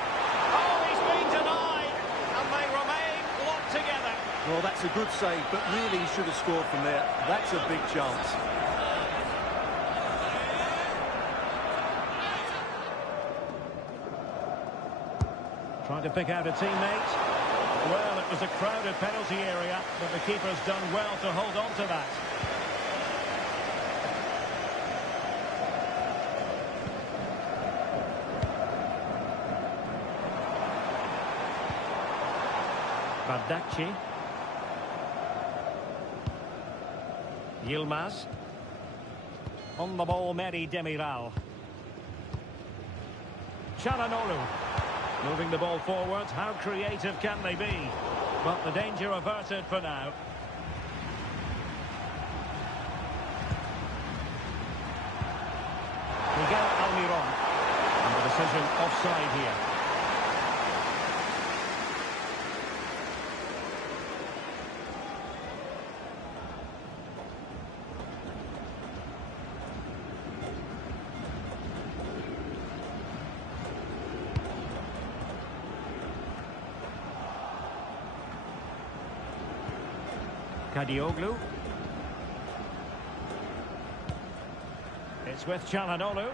Oh, he's been denied. And they remain locked together. Well, that's a good save, but really he should have scored from there. That's a big chance. Trying to pick out a teammate. Well, it was a crowded penalty area, but the keeper's done well to hold on to that. Bardacci. Yilmaz. On the ball, Meri Demiral. Çalhanoğlu. Moving the ball forward. How creative can they be? But the danger averted for now. Miguel Almiron. And the decision offside here. Kadioglu. It's with Çalhanoğlu.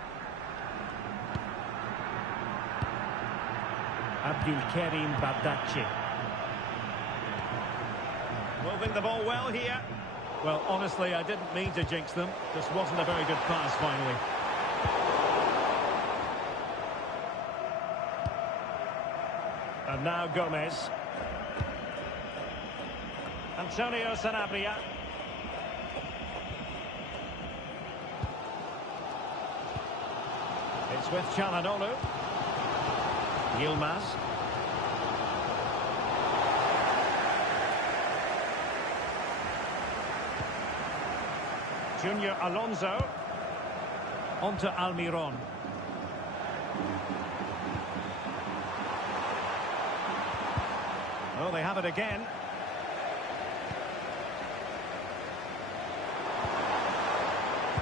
Abdülkerim Bardacci. Moving the ball well here. Well, honestly, I didn't mean to jinx them. Just wasn't a very good pass finally. And now Gomez. Antonio Sanabria. It's with Çalhanoğlu. Yilmaz. Junior Alonso. Onto Almiron. Oh, they have it again.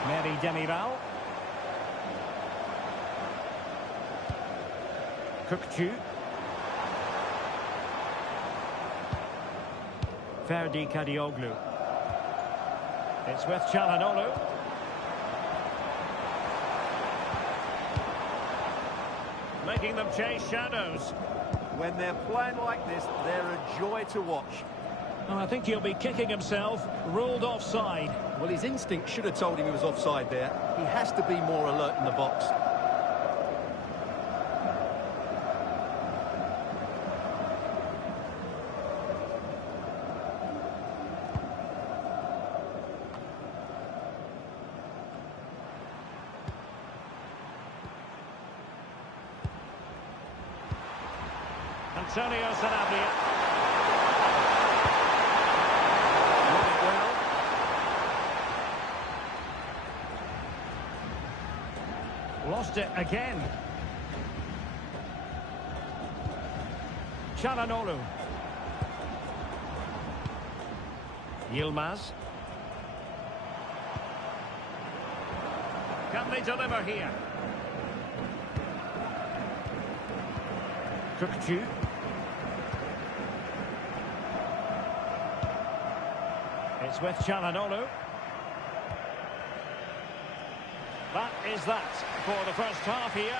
Meri Demiral. Kökçü. Ferdi Kadioglu. It's with Çalhanoğlu. Making them chase shadows. When they're playing like this, they're a joy to watch. Oh, I think he'll be kicking himself. Ruled offside. Well, his instinct should have told him he was offside there. He has to be more alert in the box. Antonio Sanabria. Lost it again. Çalhanoğlu. Yilmaz. Can they deliver here? Kökçü. It's with Çalhanoğlu. That is that for the first half here.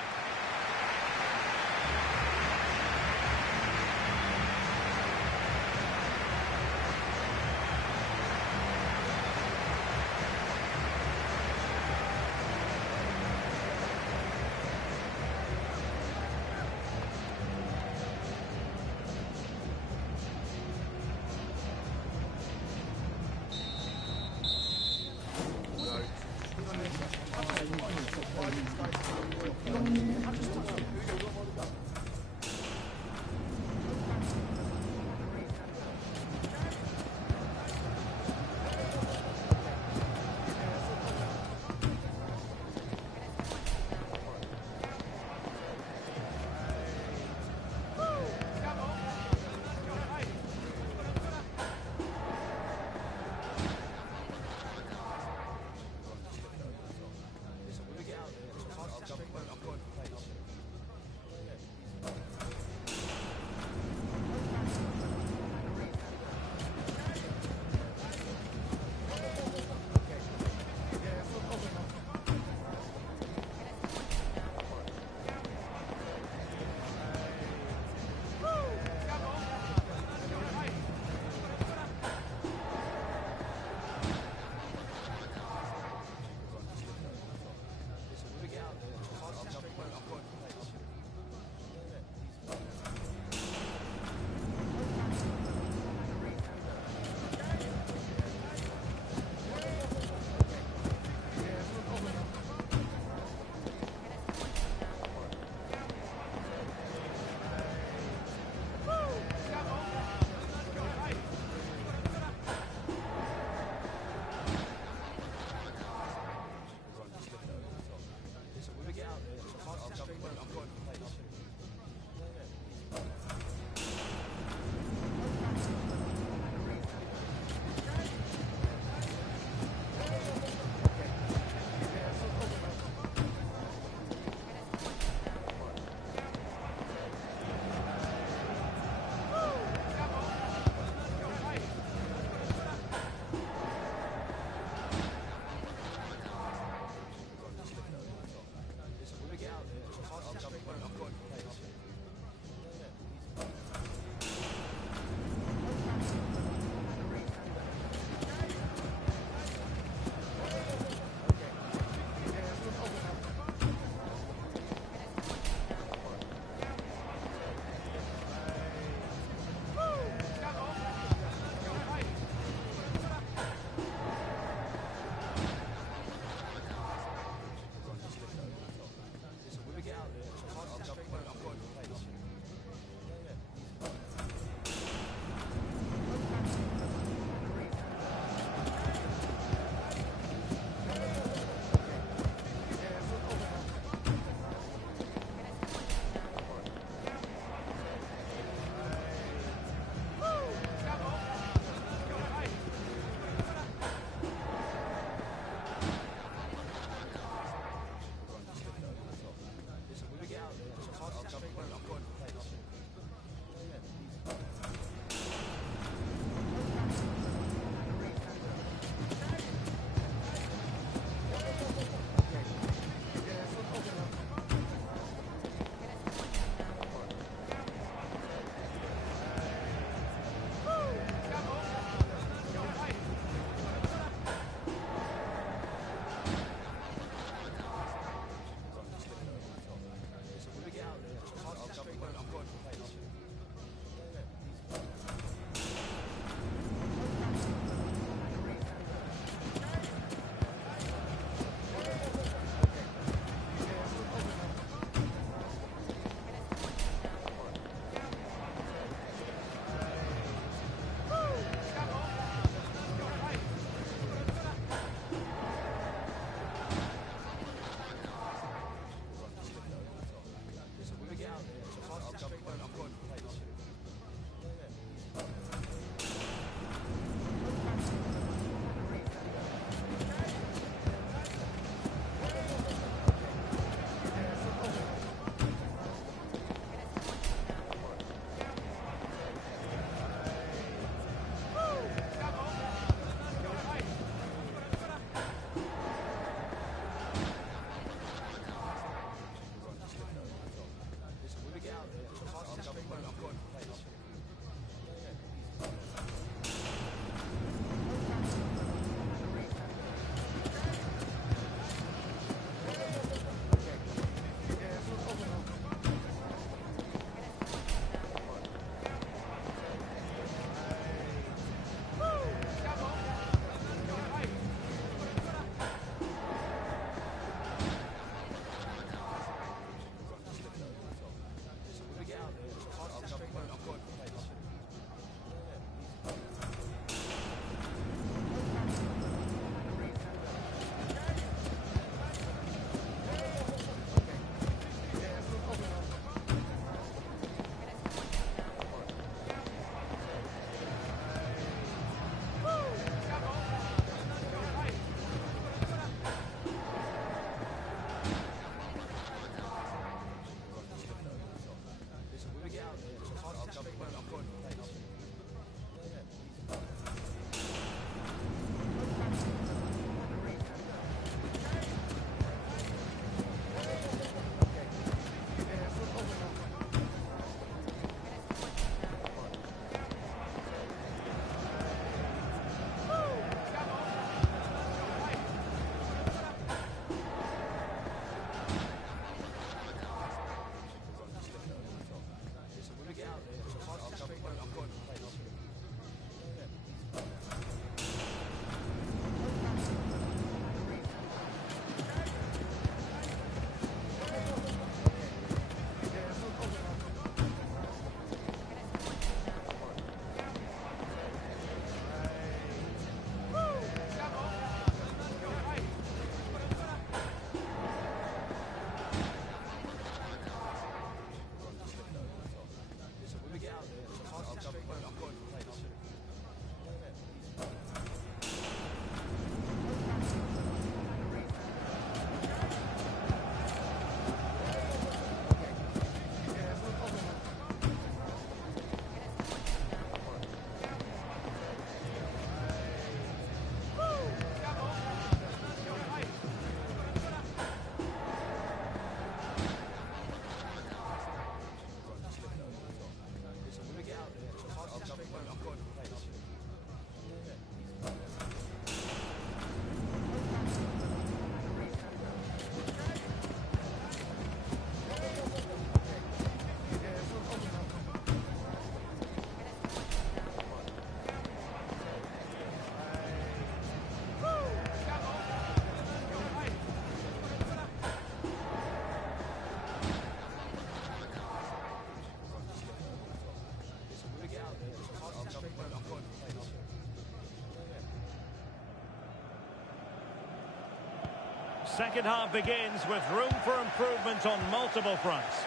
second half begins with room for improvement on multiple fronts.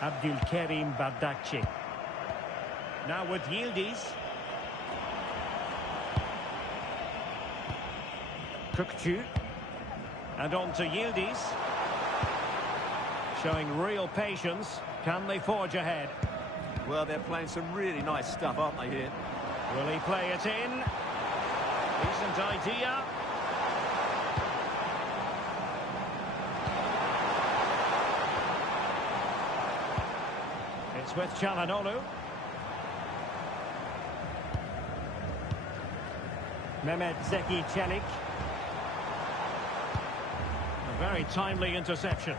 Abdulkarim Bardakci. Now with Yildiz. Kukçu. And on to Yildiz. Showing real patience. Can they forge ahead? Well, they're playing some really nice stuff, aren't they, here? Will he play it in? Decent idea. It's with Çalhanoğlu. Mehmet Zeki Çelik. A very timely interception.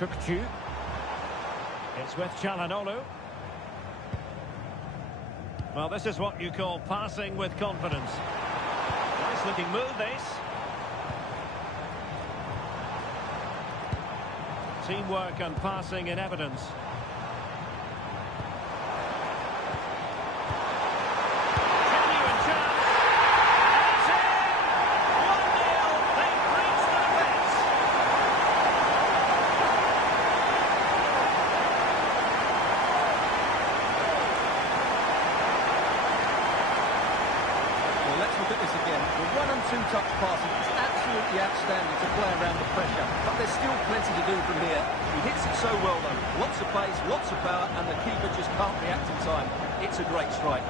Kukçu. It's with Çalhanoğlu. Well, this is what you call passing with confidence. Nice looking move, this. Teamwork and passing in evidence. Genuine chance. And it's in! 1-0. They've reached their best. Well, let's look at this again. The 1- and 2-touch passing is absolutely outstanding to play around the pressure, but there's still plenty to do from here. He hits it so well, though. Lots of pace, lots of power, and the keeper just can't react in time. It's a great strike.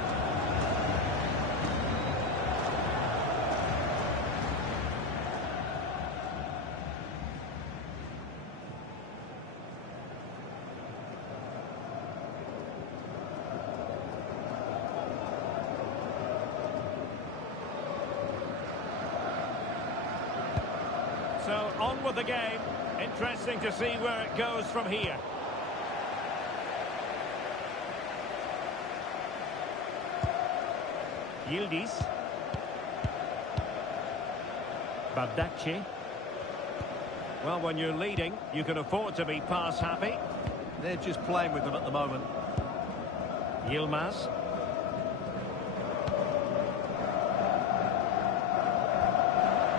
So, on with the game. Interesting to see where it goes from here. Yildiz. Bardakci. Well, when you're leading, you can afford to be pass happy. They're just playing with them at the moment. Yilmaz.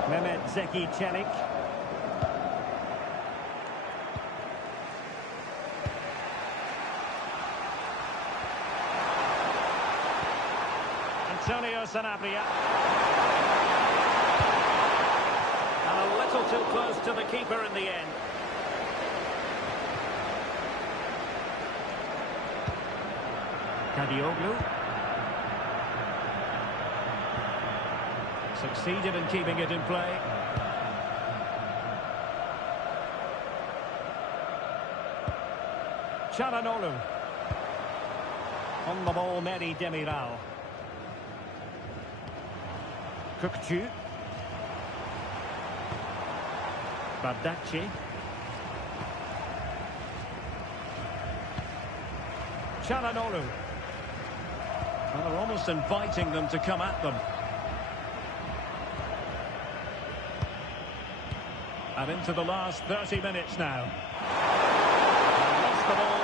Mehmet Zeki Çelik. Antonio Sanabria. And a little too close to the keeper in the end. Kadioglu. Succeeded in keeping it in play. Çalhanoğlu. On the ball, Mehdi Demiral. Kukçu. Bardakci. Çalhanoğlu. Well, they're almost inviting them to come at them. And into the last 30 minutes now. Lost the ball.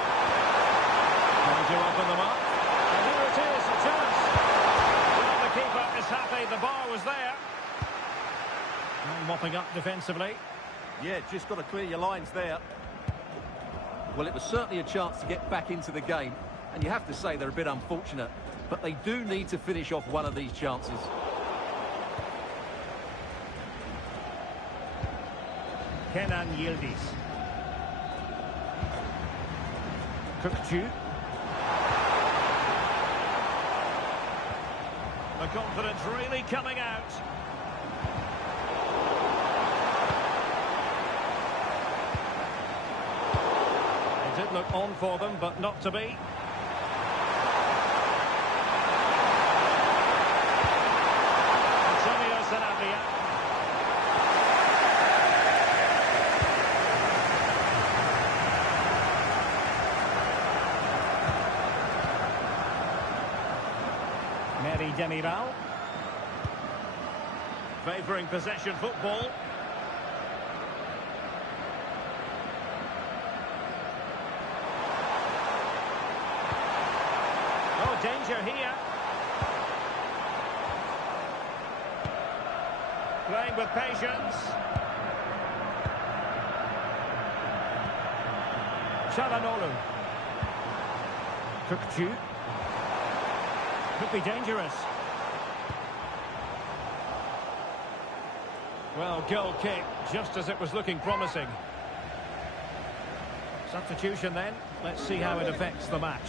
Trying to open them up. And here it is, a chance. Well, the keeper is happy the bar was there. And mopping up defensively. Yeah, just got to clear your lines there. Well, it was certainly a chance to get back into the game. And you have to say they're a bit unfortunate. But they do need to finish off one of these chances. Kenan Yildiz. Kukçu. The confidence really coming out. It did look on for them, but not to be. Antonio Sanabria. Mehdi Demiral. Favouring possession football. Oh, danger here. Playing with patience. Çalhanoğlu. Kökçü. Could be dangerous. Well, goal kick, just as it was looking promising. Substitution then. Let's see how it affects the match.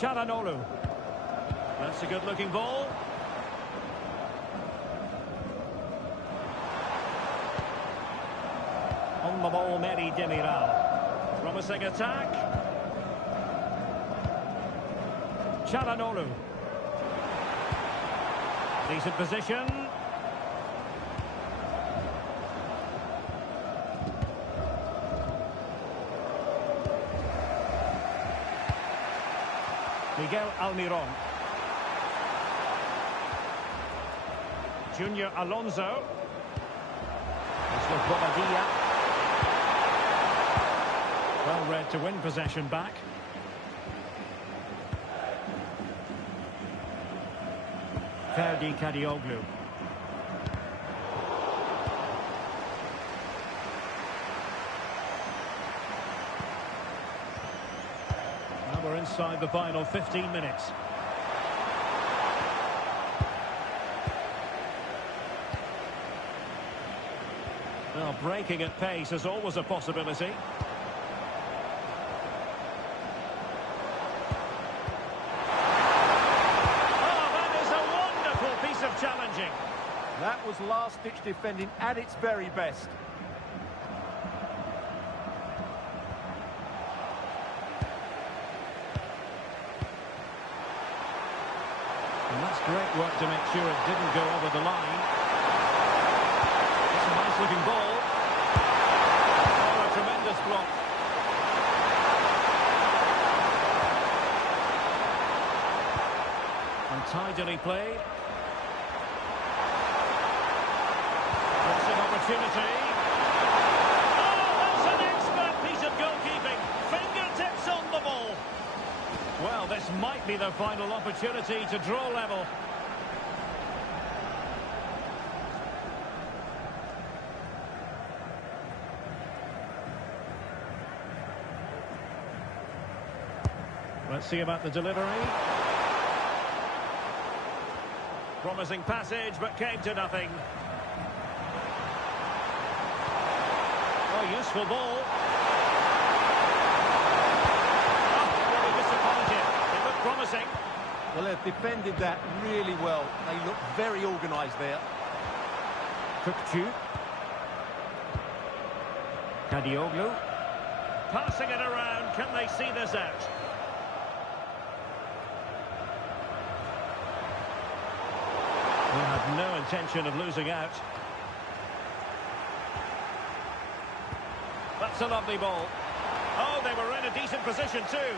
Çalhanoğlu. That's a good-looking ball. On the ball, Meri Demiral. Promising attack. Çalhanoğlu. Decent position. Miguel Almiron. Junior Alonso. This was Bobadilla. Well read to win possession back. Ferdi Kadioglu. Now we're inside the final 15 minutes. Well, breaking at pace is always a possibility. Oh, that is a wonderful piece of challenging. That was last-ditch defending at its very best. And that's great work to make sure it didn't go over the line. It's a nice-looking ball. Oh, a tremendous block. And tidily played. That's an opportunity. Oh, that's an expert piece of goalkeeping. Fingertips on the ball. Well, this might be the final opportunity to draw level. Let's see about the delivery. Promising passage, but came to nothing. Oh, useful ball. Oh, really disappointed. It looked promising. Well, they've defended that really well. They look very organised there. Kökçü. Kadioglu. Passing it around. Can they see this out? They had no intention of losing out. That's a lovely ball. Oh, they were in a decent position too.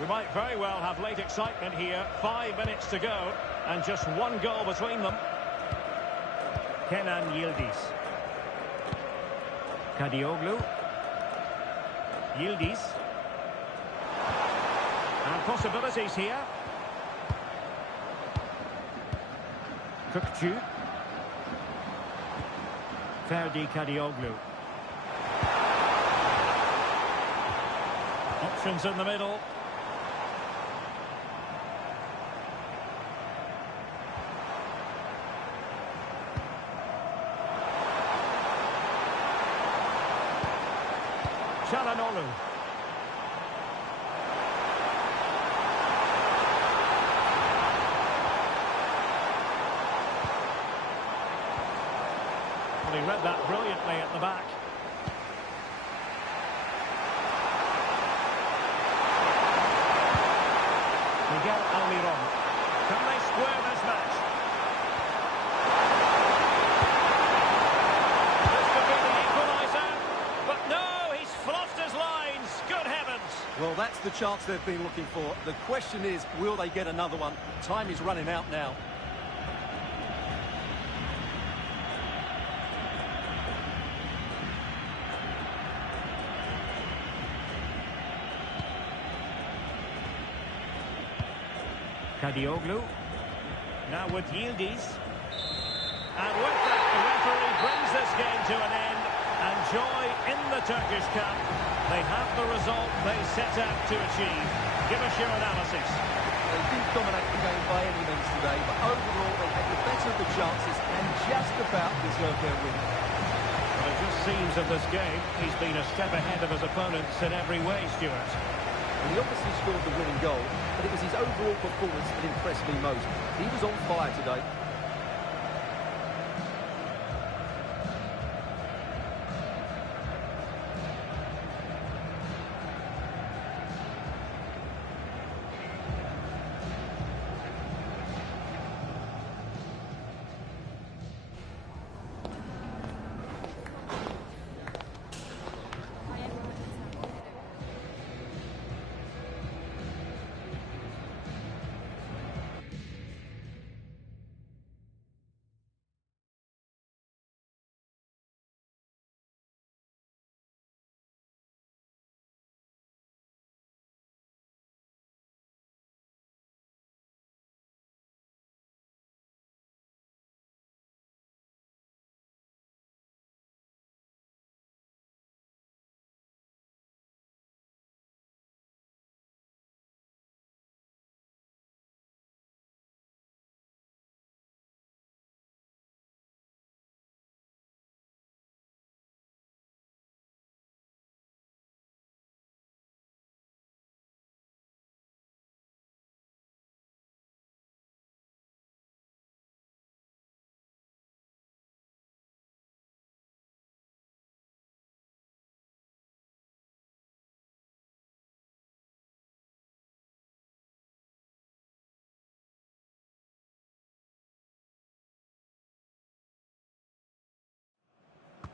We might very well have late excitement here. 5 minutes to go and just one goal between them. Kenan Yildiz. Kadioglu. Yildiz. And possibilities here. Kökçü. Ferdi Kadioglu. Options in the middle. Çalhanoğlu. Well, he read that brilliantly at the back. Miguel Almiron. Can they square this match? This could be the equaliser. But no, he's fluffed his lines. Good heavens. Well, that's the chance they've been looking for. The question is, will they get another one? Time is running out now. Kadioglu. Now with Yildiz. And with that, the referee brings this game to an end. And joy in the Turkish camp. They have the result they set out to achieve. Give us your analysis. They didn't dominate the game by any means today, but overall they had the better of the chances and just about deserved their win. Well, it just seems in this game he's been a step ahead of his opponents in every way, Stuart. And he obviously scored the winning goal, but it was his overall performance that impressed me most. He was on fire today.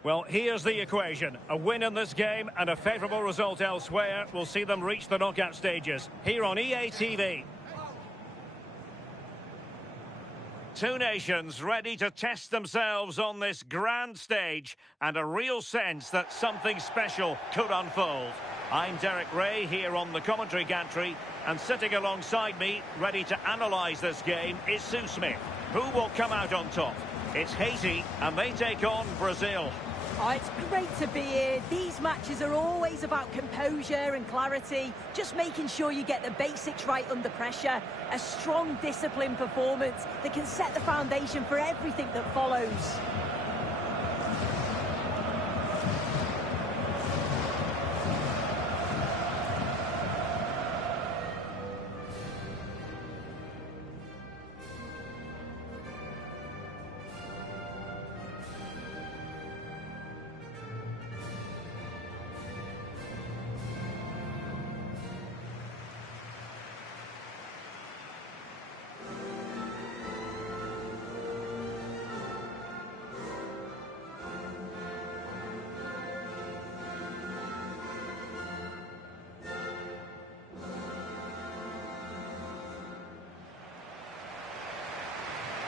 Well, here's the equation. A win in this game and a favourable result elsewhere will see them reach the knockout stages. Here on EA TV. Two nations ready to test themselves on this grand stage, and a real sense that something special could unfold. I'm Derek Ray here on the commentary gantry, and sitting alongside me, ready to analyse this game, is Sue Smith. Who will come out on top? It's Haiti, and they take on Brazil. Oh, it's great to be here. These matches are always about composure and clarity, just making sure you get the basics right under pressure. A strong, disciplined performance that can set the foundation for everything that follows.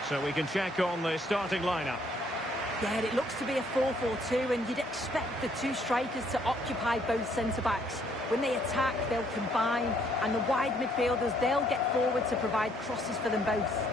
So we can check on the starting lineup. Yeah, it looks to be a 4-4-2, and you'd expect the two strikers to occupy both centre-backs. When they attack, they'll combine, and the wide midfielders, they'll get forward to provide crosses for them both.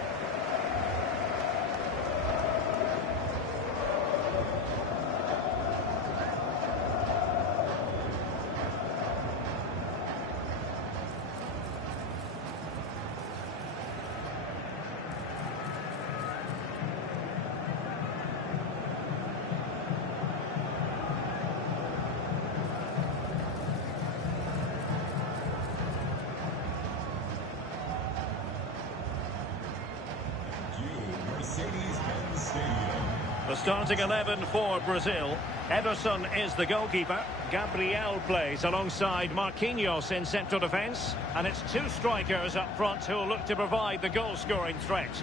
The starting 11 for Brazil. Ederson is the goalkeeper. Gabriel plays alongside Marquinhos in central defence. And it's two strikers up front who will look to provide the goal-scoring threat.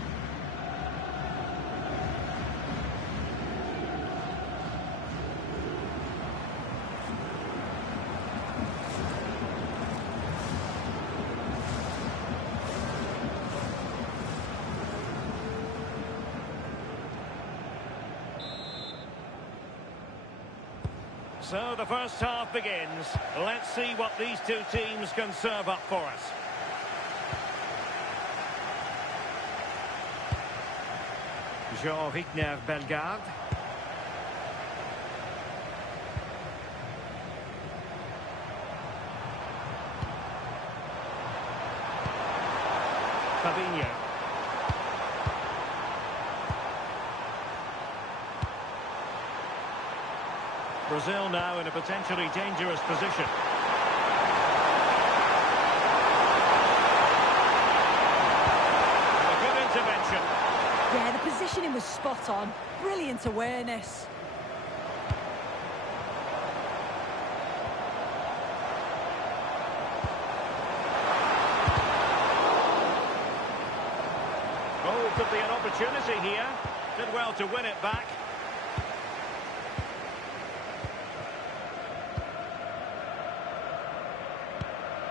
So the first half begins. Let's see what these two teams can serve up for us. Jean-Victor Bellegarde. Fabinho. Brazil now in a potentially dangerous position. A good intervention. Yeah, the positioning was spot on. Brilliant awareness. Oh, could be an opportunity here. Did well to win it back.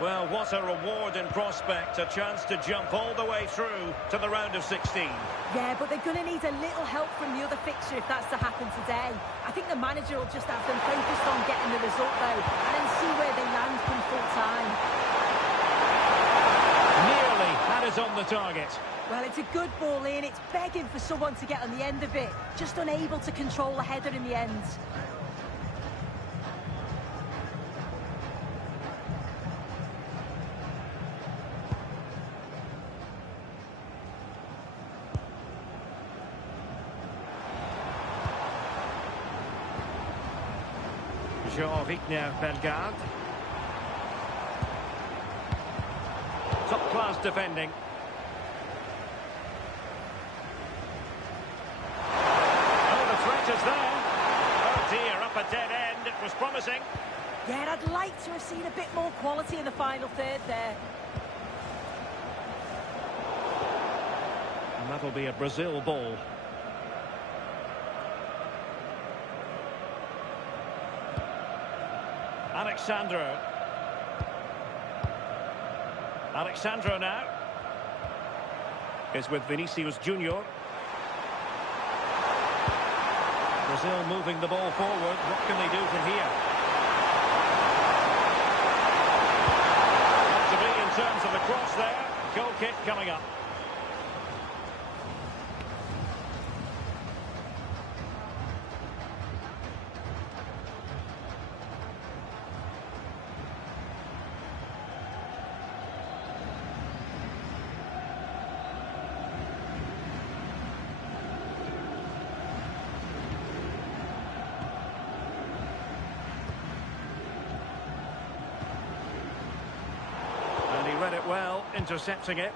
Well, what a reward in prospect, a chance to jump all the way through to the round of 16. Yeah, but they're going to need a little help from the other fixture if that's to happen today. I think the manager will just have them focused on getting the result, though, and then see where they land come full time. Nearly had it on the target. Well, it's a good ball in. It's begging for someone to get on the end of it. Just unable to control the header in the end. Jean-Victor Bellegarde. Top-class defending. Oh, the threat is there. Oh dear, up a dead end. It was promising. Yeah, I'd like to have seen a bit more quality in the final third there. And that'll be a Brazil ball. Alexandro now is with Vinicius Junior. Brazil moving the ball forward. What can they do from here? Not to be in terms of the cross there. Goal kick coming up. Read it well, intercepting it.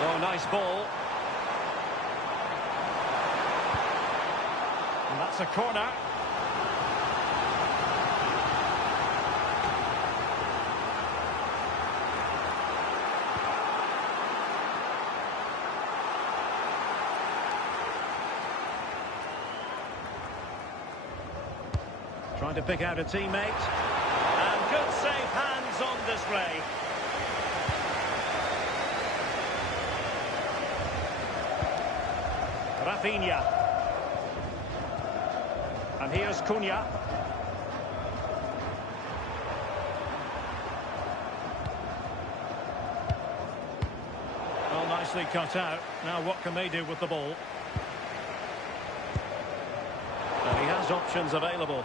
Oh, nice ball. And that's a corner. Trying to pick out a teammate. And good safe hands on display. Rafinha. And here's Cunha. Well, nicely cut out. Now what can they do with the ball? And he has options available.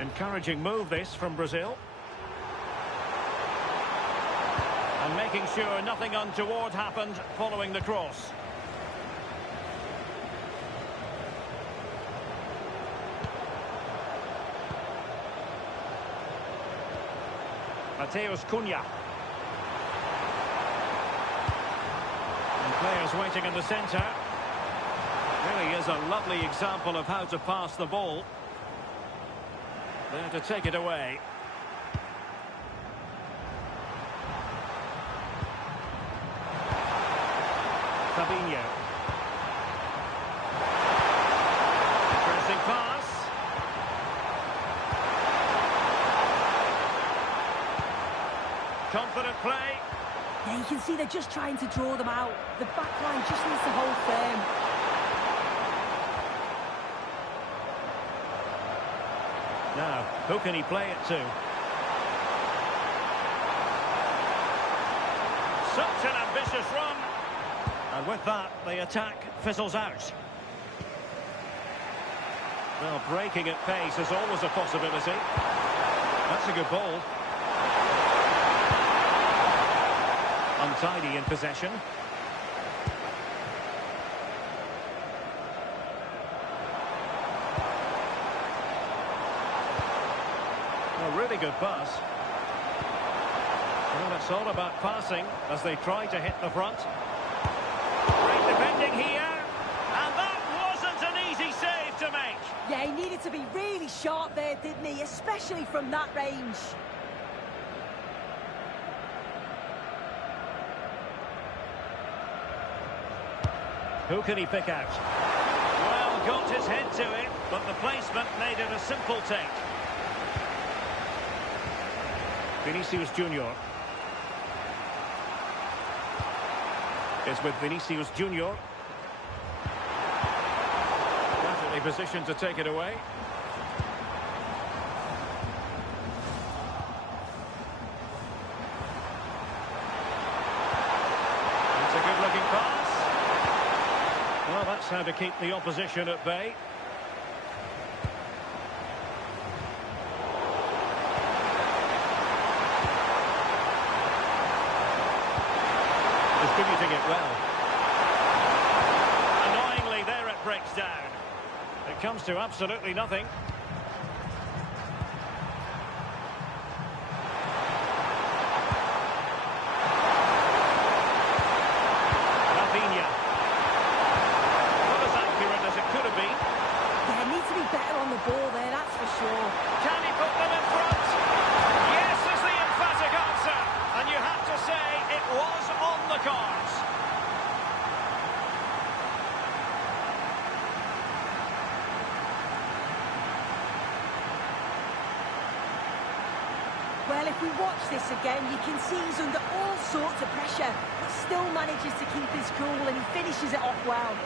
Encouraging move this from Brazil. And making sure nothing untoward happened following the cross. Mateus Cunha. And players waiting in the centre. Really is a lovely example of how to pass the ball. There to take it away. Fabinho. Pressing pass. Confident play. Yeah, you can see they're just trying to draw them out. The back line just needs to hold firm. Now, who can he play it to? Such an ambitious run. And with that, the attack fizzles out. Well, breaking at pace is always a possibility. That's a good ball. Untidy in possession. A really good pass. Well, it's all about passing as they try to hit the front. Great defending here. And that wasn't an easy save to make. Yeah, he needed to be really sharp there, didn't he? Especially from that range. Who can he pick out? Well, got his head to it, but the placement made it a simple take. Vinicius Junior. Is with Vinicius Junior. Definitely positioned to take it away. It's a good-looking pass. Well, that's how to keep the opposition at bay. Distributing it well. Annoyingly, there it breaks down. It comes to absolutely nothing. Rafinha. Not as accurate as it could have been. Yeah, needs to be better on the ball there, that's for sure. Can he put them in front? Yes is the emphatic answer. And you have to say it was on the cards. Well, if we watch this again, you can see he's under all sorts of pressure, but still manages to keep his cool and he finishes it off well.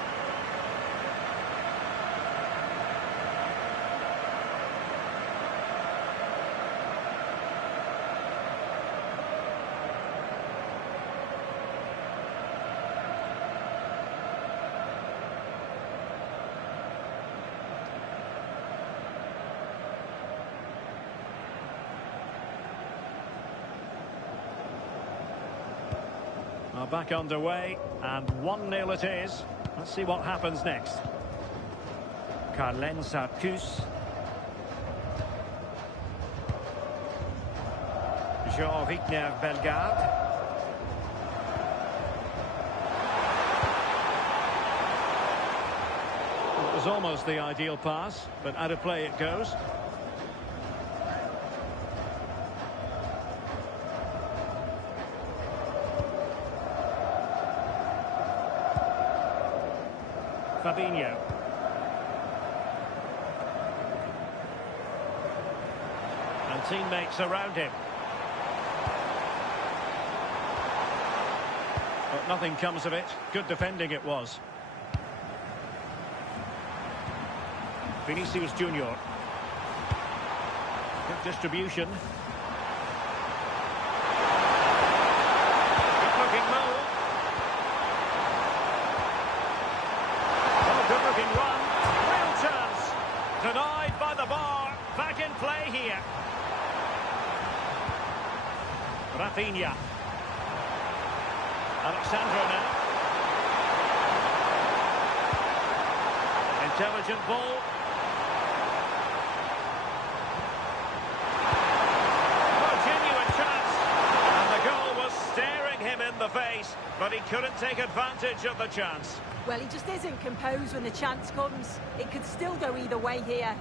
Back underway, and 1-0 it is. Let's see what happens next. Carlen Sarkus. Jean-Victor Bellegarde. It was almost the ideal pass, but out of play it goes. Fabinho. And teammates around him. But nothing comes of it. Good defending it was. Vinicius Junior. Good distribution. Good looking move. Good-looking run, real chance, denied by the bar, back in play here. Rafinha. Alexandro now. Intelligent ball. Oh, genuine chance. And the goal was staring him in the face, but he couldn't take advantage of the chance. Well, he just isn't composed when the chance comes. It could still go either way here.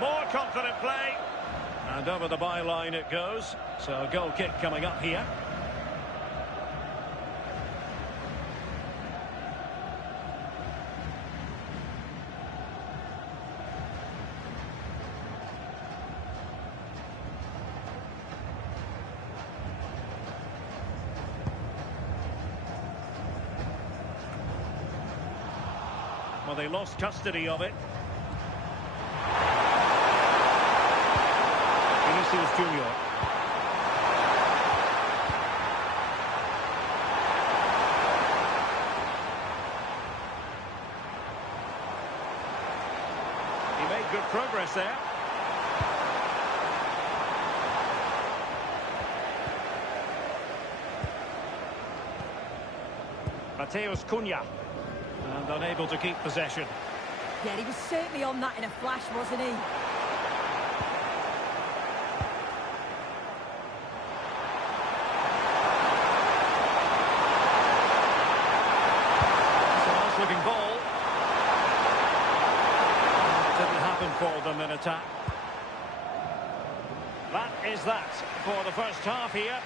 More confident play. And over the byline it goes. So a goal kick coming up here. Well, they lost custody of it. Vinicius Junior. He made good progress there. Mateus Cunha. And unable to keep possession. Yeah, he was certainly on that in a flash, wasn't he? Looking ball. Didn't happen for them in attack. That is that for the first half here.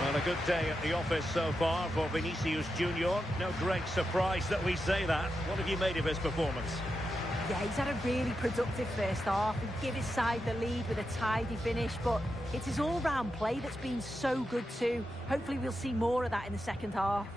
Well, a good day at the office so far for Vinicius Junior. No great surprise that we say that. What have you made of his performance? Yeah, he's had a really productive first half and give his side the lead with a tidy finish, but it's his all-round play that's been so good too. Hopefully we'll see more of that in the second half.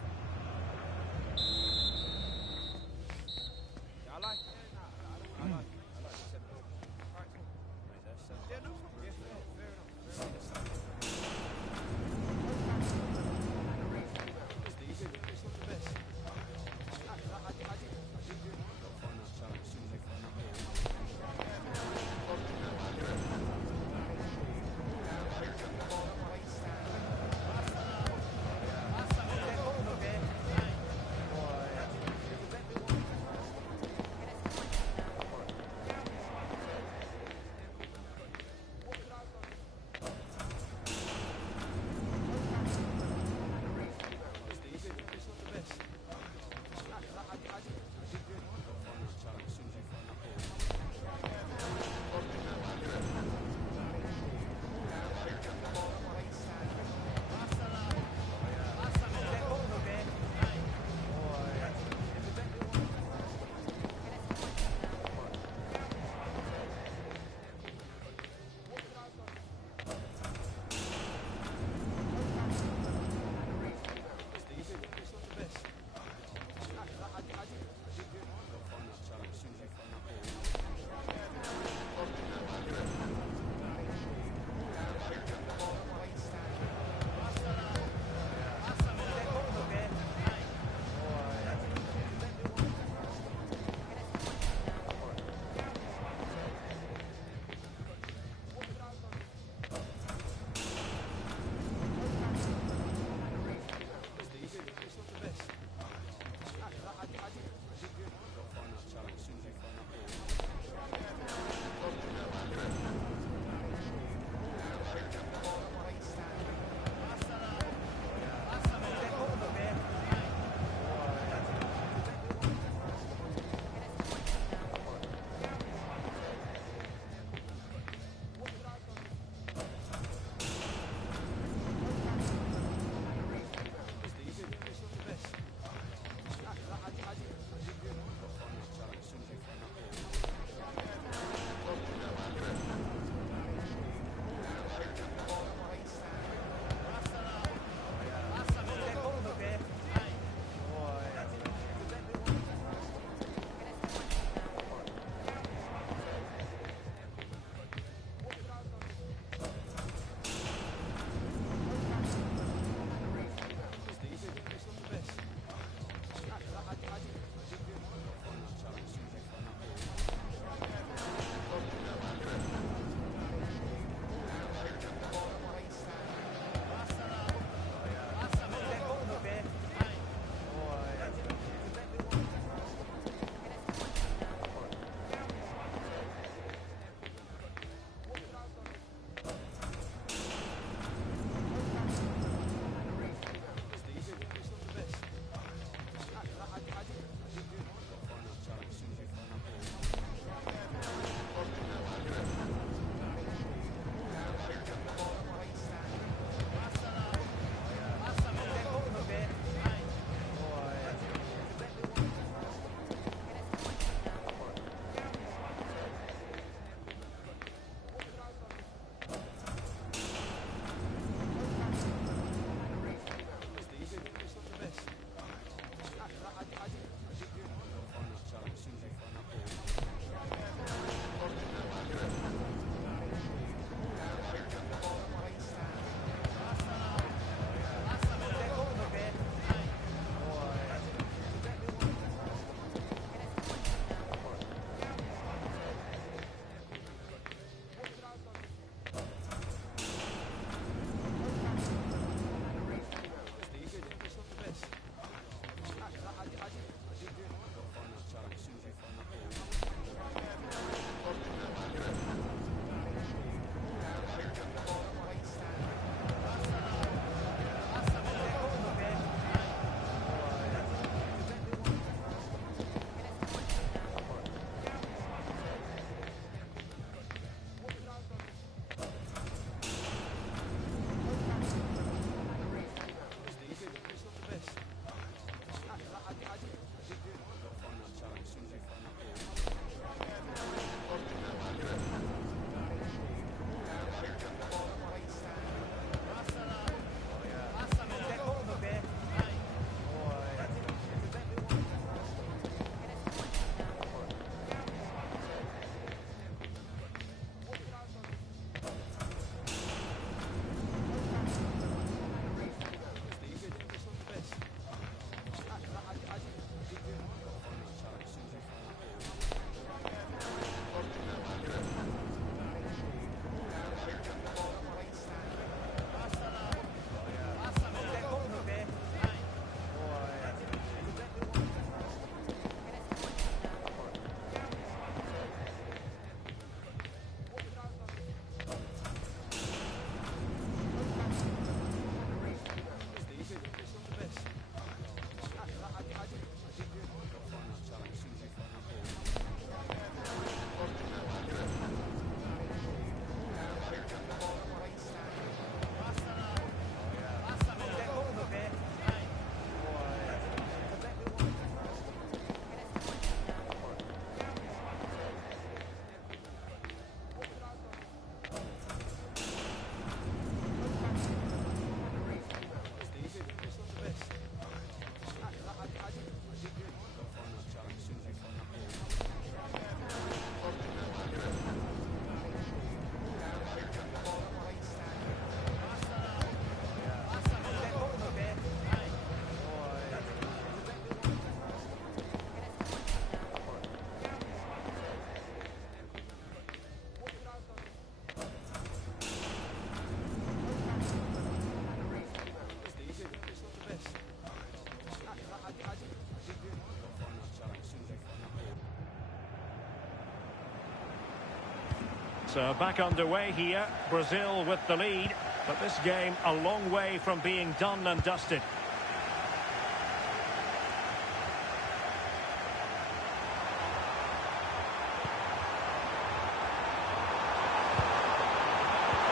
So back underway here, Brazil with the lead, but this game a long way from being done and dusted.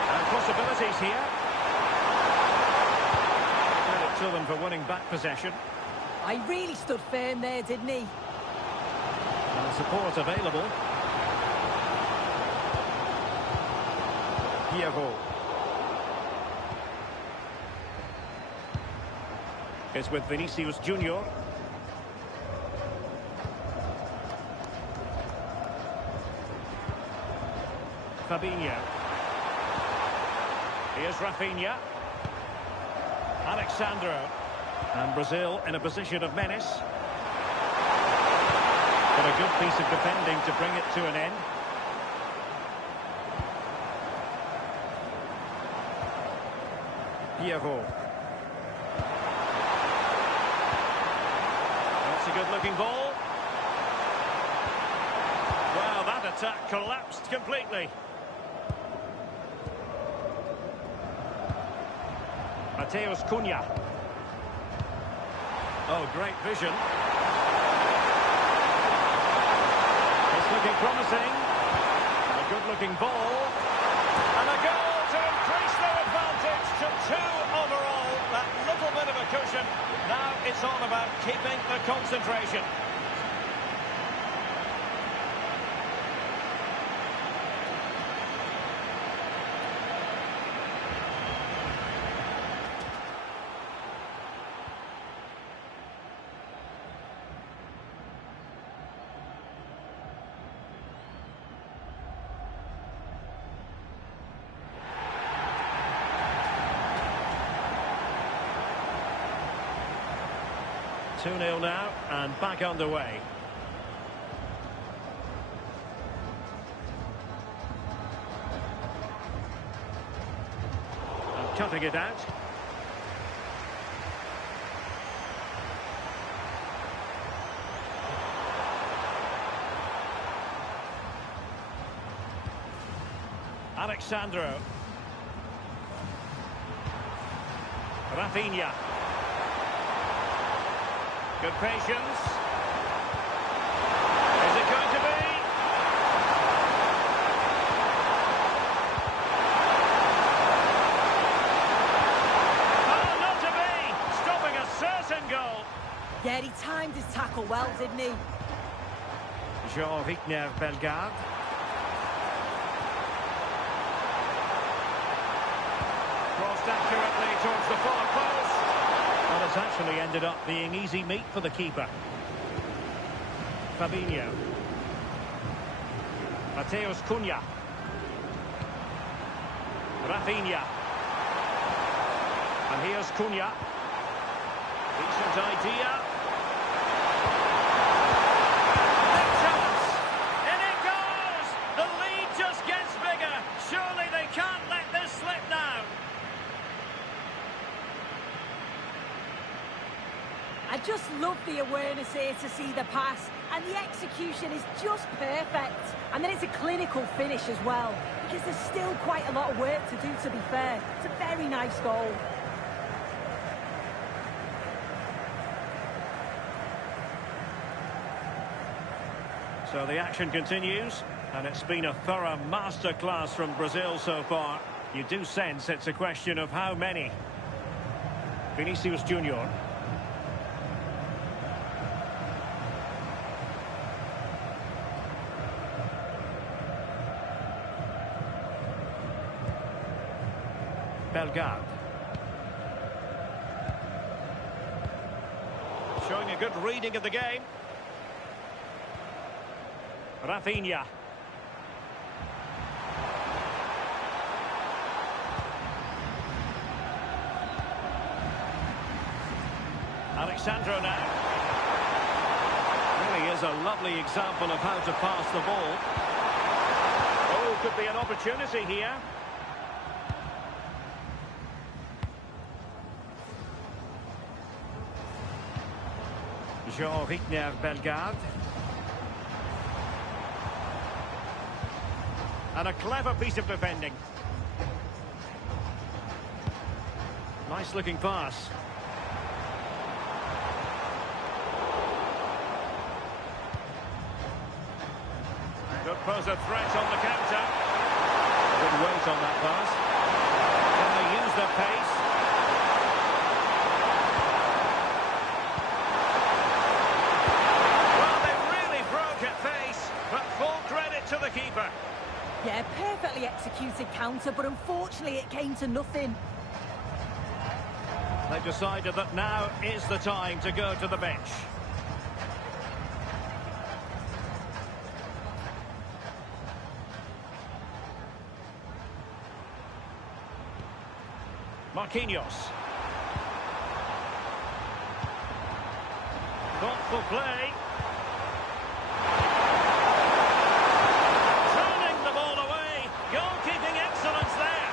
And possibilities here. Credit to them for winning back possession. I really stood firm there, didn't he? And support available. It's with Vinicius Junior. Fabinho. Here's Rafinha. Alexandro. And Brazil in a position of menace. But a good piece of defending to bring it to an end. That's a good-looking ball. Wow, that attack collapsed completely. Mateus Cunha. Oh, great vision. It's looking promising. A good-looking ball. And a goal to increase their advantage to 2 overall. That little bit of a cushion. Now it's all about keeping the concentration. Two-nil now, and back underway. And cutting it out. Alexandro. Rafinha. Good patience. Is it going to be? Oh, not to be! Stopping a certain goal. Yeah, he timed his tackle well, didn't he? Jean-Victor Bellegarde. Crossed accurately towards the far post. Well, it's actually ended up being easy meat for the keeper. Fabinho. Mateus Cunha. Rafinha. And here's Cunha. Decent idea. Big chance. In it goes! The lead just gets bigger. Surely they can't let this slip now. I just love the awareness here to see the pass, and the execution is just perfect. And then it's a clinical finish as well, because there's still quite a lot of work to do, to be fair. It's a very nice goal. So the action continues, and it's been a thorough masterclass from Brazil so far. You do sense it's a question of how many. Vinicius Junior. Bellegarde. Showing a good reading of the game. Rafinha. Alexandro now. Really is a lovely example of how to pass the ball. Oh, could be an opportunity here. Jean-Victor Bellegarde. And a clever piece of defending. Nice looking pass. Could pose a threat on the counter. Good weight on that pass. Can they use their pace? Well, they really broke at pace, but full credit to the keeper. Yeah, perfectly executed counter, but unfortunately it came to nothing. They've decided that now is the time to go to the bench. Marquinhos. Thoughtful play. Turning the ball away. Goalkeeping excellence there.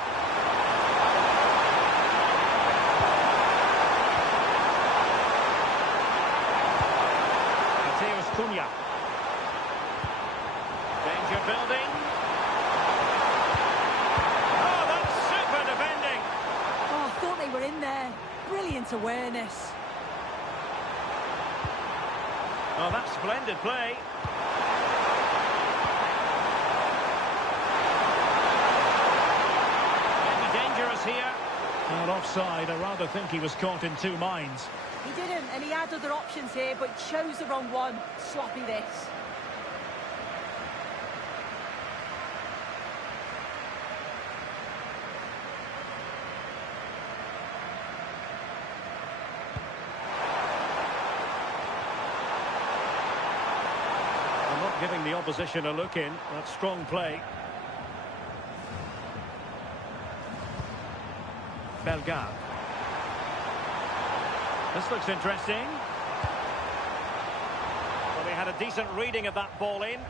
Mateus Cunha. Danger building. Oh, that's super defending. Oh, I thought they were in there. Brilliant awareness. Oh, that's splendid play. Maybe dangerous here. Well, offside. I rather think he was caught in two minds. He didn't, and he had other options here, but chose the wrong one. Sloppy this. Not giving the opposition a look in. That's strong play. Bellegarde. This looks interesting. Well, he had a decent reading of that ball in.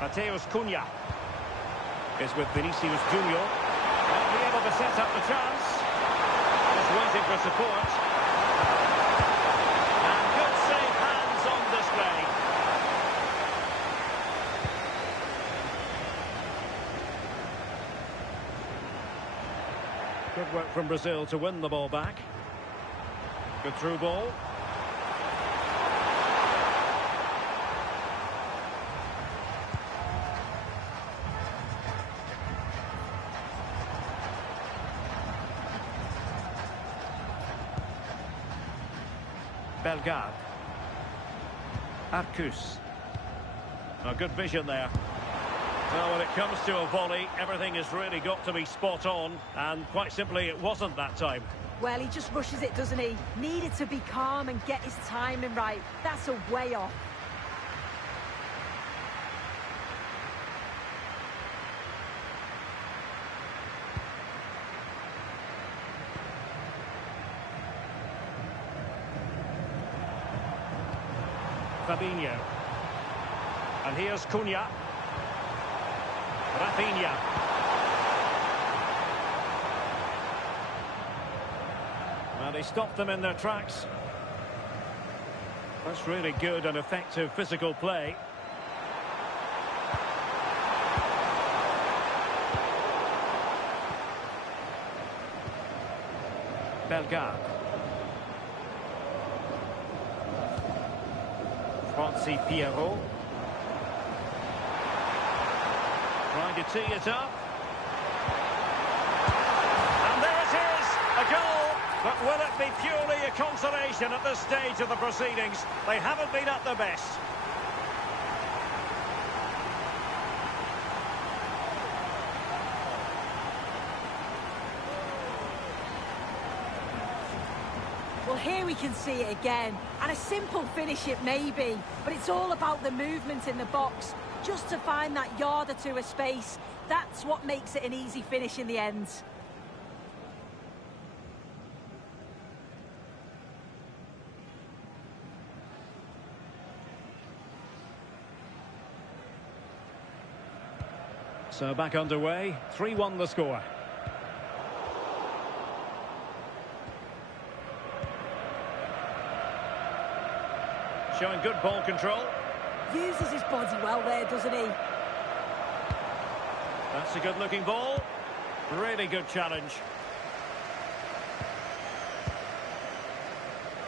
Mateus Cunha is with Vinicius Junior. Won't be able to set up the chance. Waiting for support. And good safe hands on display. Good work from Brazil to win the ball back. Good through ball. Bellegarde. Arcus. Oh, good vision there. Well, when it comes to a volley, everything has really got to be spot on, and quite simply, it wasn't that time. Well, he just rushes it, doesn't he? Needed to be calm and get his timing right. That's a way off. Fabinho. And here's Cunha. Rafinha. Well, he stopped them in their tracks. That's really good and effective physical play. Bellegarde. Francis Pierrot. Trying to tee it up. And there it is, a goal. But will it be purely a consolation at this stage of the proceedings? They haven't been at their best. Well, here we can see it again. And a simple finish it may be, but it's all about the movement in the box. Just to find that yard or two of space, that's what makes it an easy finish in the end. So back underway, 3-1 the score. Showing good ball control. Uses his body well there, doesn't he? That's a good-looking ball. Really good challenge.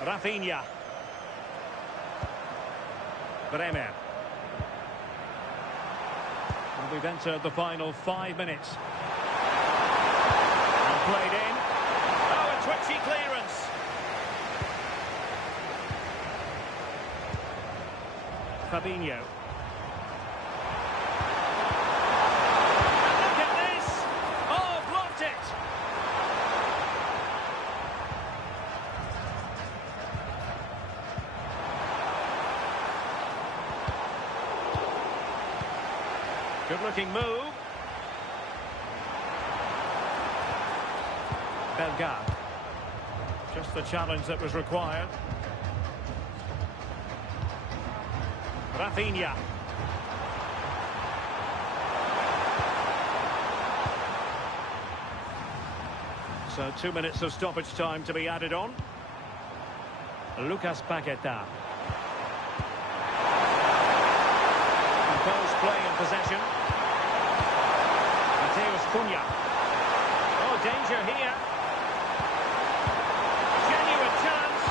Rafinha. Bremer. And we've entered the final 5 minutes. And played in. Oh, a twitchy clearance. Fabinho. And look at this! Oh, blocked it! Good-looking move. Bellegarde. Just the challenge that was required. Rafinha. So 2 minutes of stoppage time to be added on. Lucas Paqueta. Composed play in possession. Mateus Cunha. Oh, danger here. Genuine chance.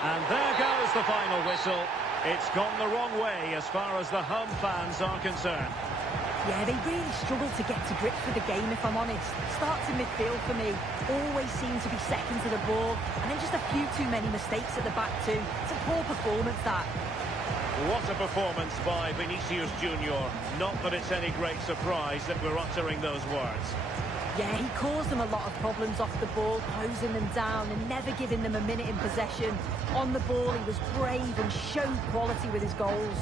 And there goes the final whistle. It's gone the wrong way as far as the home fans are concerned. Yeah, they really struggle to get to grips with the game, if I'm honest. Starts in midfield for me. Always seem to be second to the ball. And then just a few too many mistakes at the back too. It's a poor performance, that. What a performance by Vinicius Junior. Not that it's any great surprise that we're uttering those words. Yeah, he caused them a lot of problems off the ball, closing them down and never giving them a minute in possession. On the ball, he was brave and showed quality with his goals.